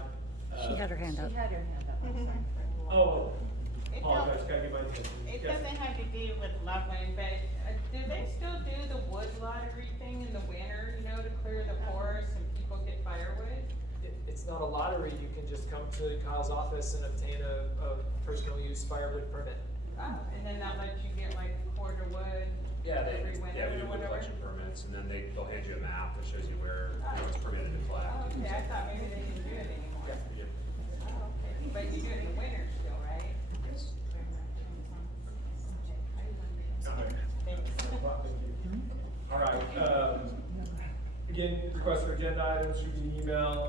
She had her hand up. She had her hand up, I'm sorry. Oh, It apologize, don't- gotta get my attention. It Yes. doesn't have to do with Loveland, but do they still do the wood lottery thing in the winter, you know, to clear the forest and people get firewood? It's not a lottery, you can just come to Kyle's office and obtain a personal use firewood permit. Oh, and then that lets you get like a quarter wood Yeah, every winter we or do wood whatever? collection permits, and then they'll hand you a map that shows you where, it's permitted to collect. Oh, okay, I thought maybe they didn't do it anymore. Yeah, we do. Oh, okay, but you do it in the winter still, right? Yes. All right, again, request for agenda items, shoot me an email,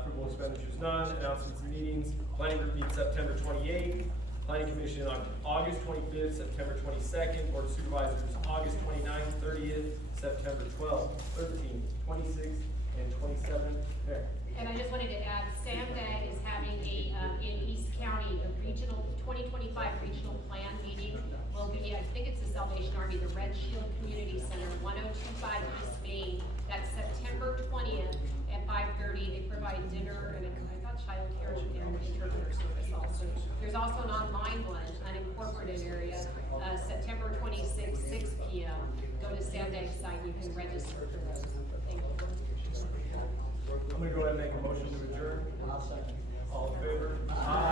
approval of expenditures none, announcements and meetings. Planning group meets September 28th, planning commission on August 25th, September 22nd, board of supervisors August 29th, 30th, September 12th, 13th, 26th, and 27th. There. And I just wanted to add, SAMDAG is having in East County, a regional, 2025 regional plan meeting. Will be, I think it's the Salvation Army, the Red Shield Community Center, 1025 East Main. That's September 20th at 5:30. They provide dinner and I got childcare and interpreter service also. There's also an online one, unincorporated area, September 26th, 6 p.m. Go to SAMDAG's site, you can register for those. Thank you. I'm gonna go ahead and make a motion to adjourn. I'll second. All in favor? Aye.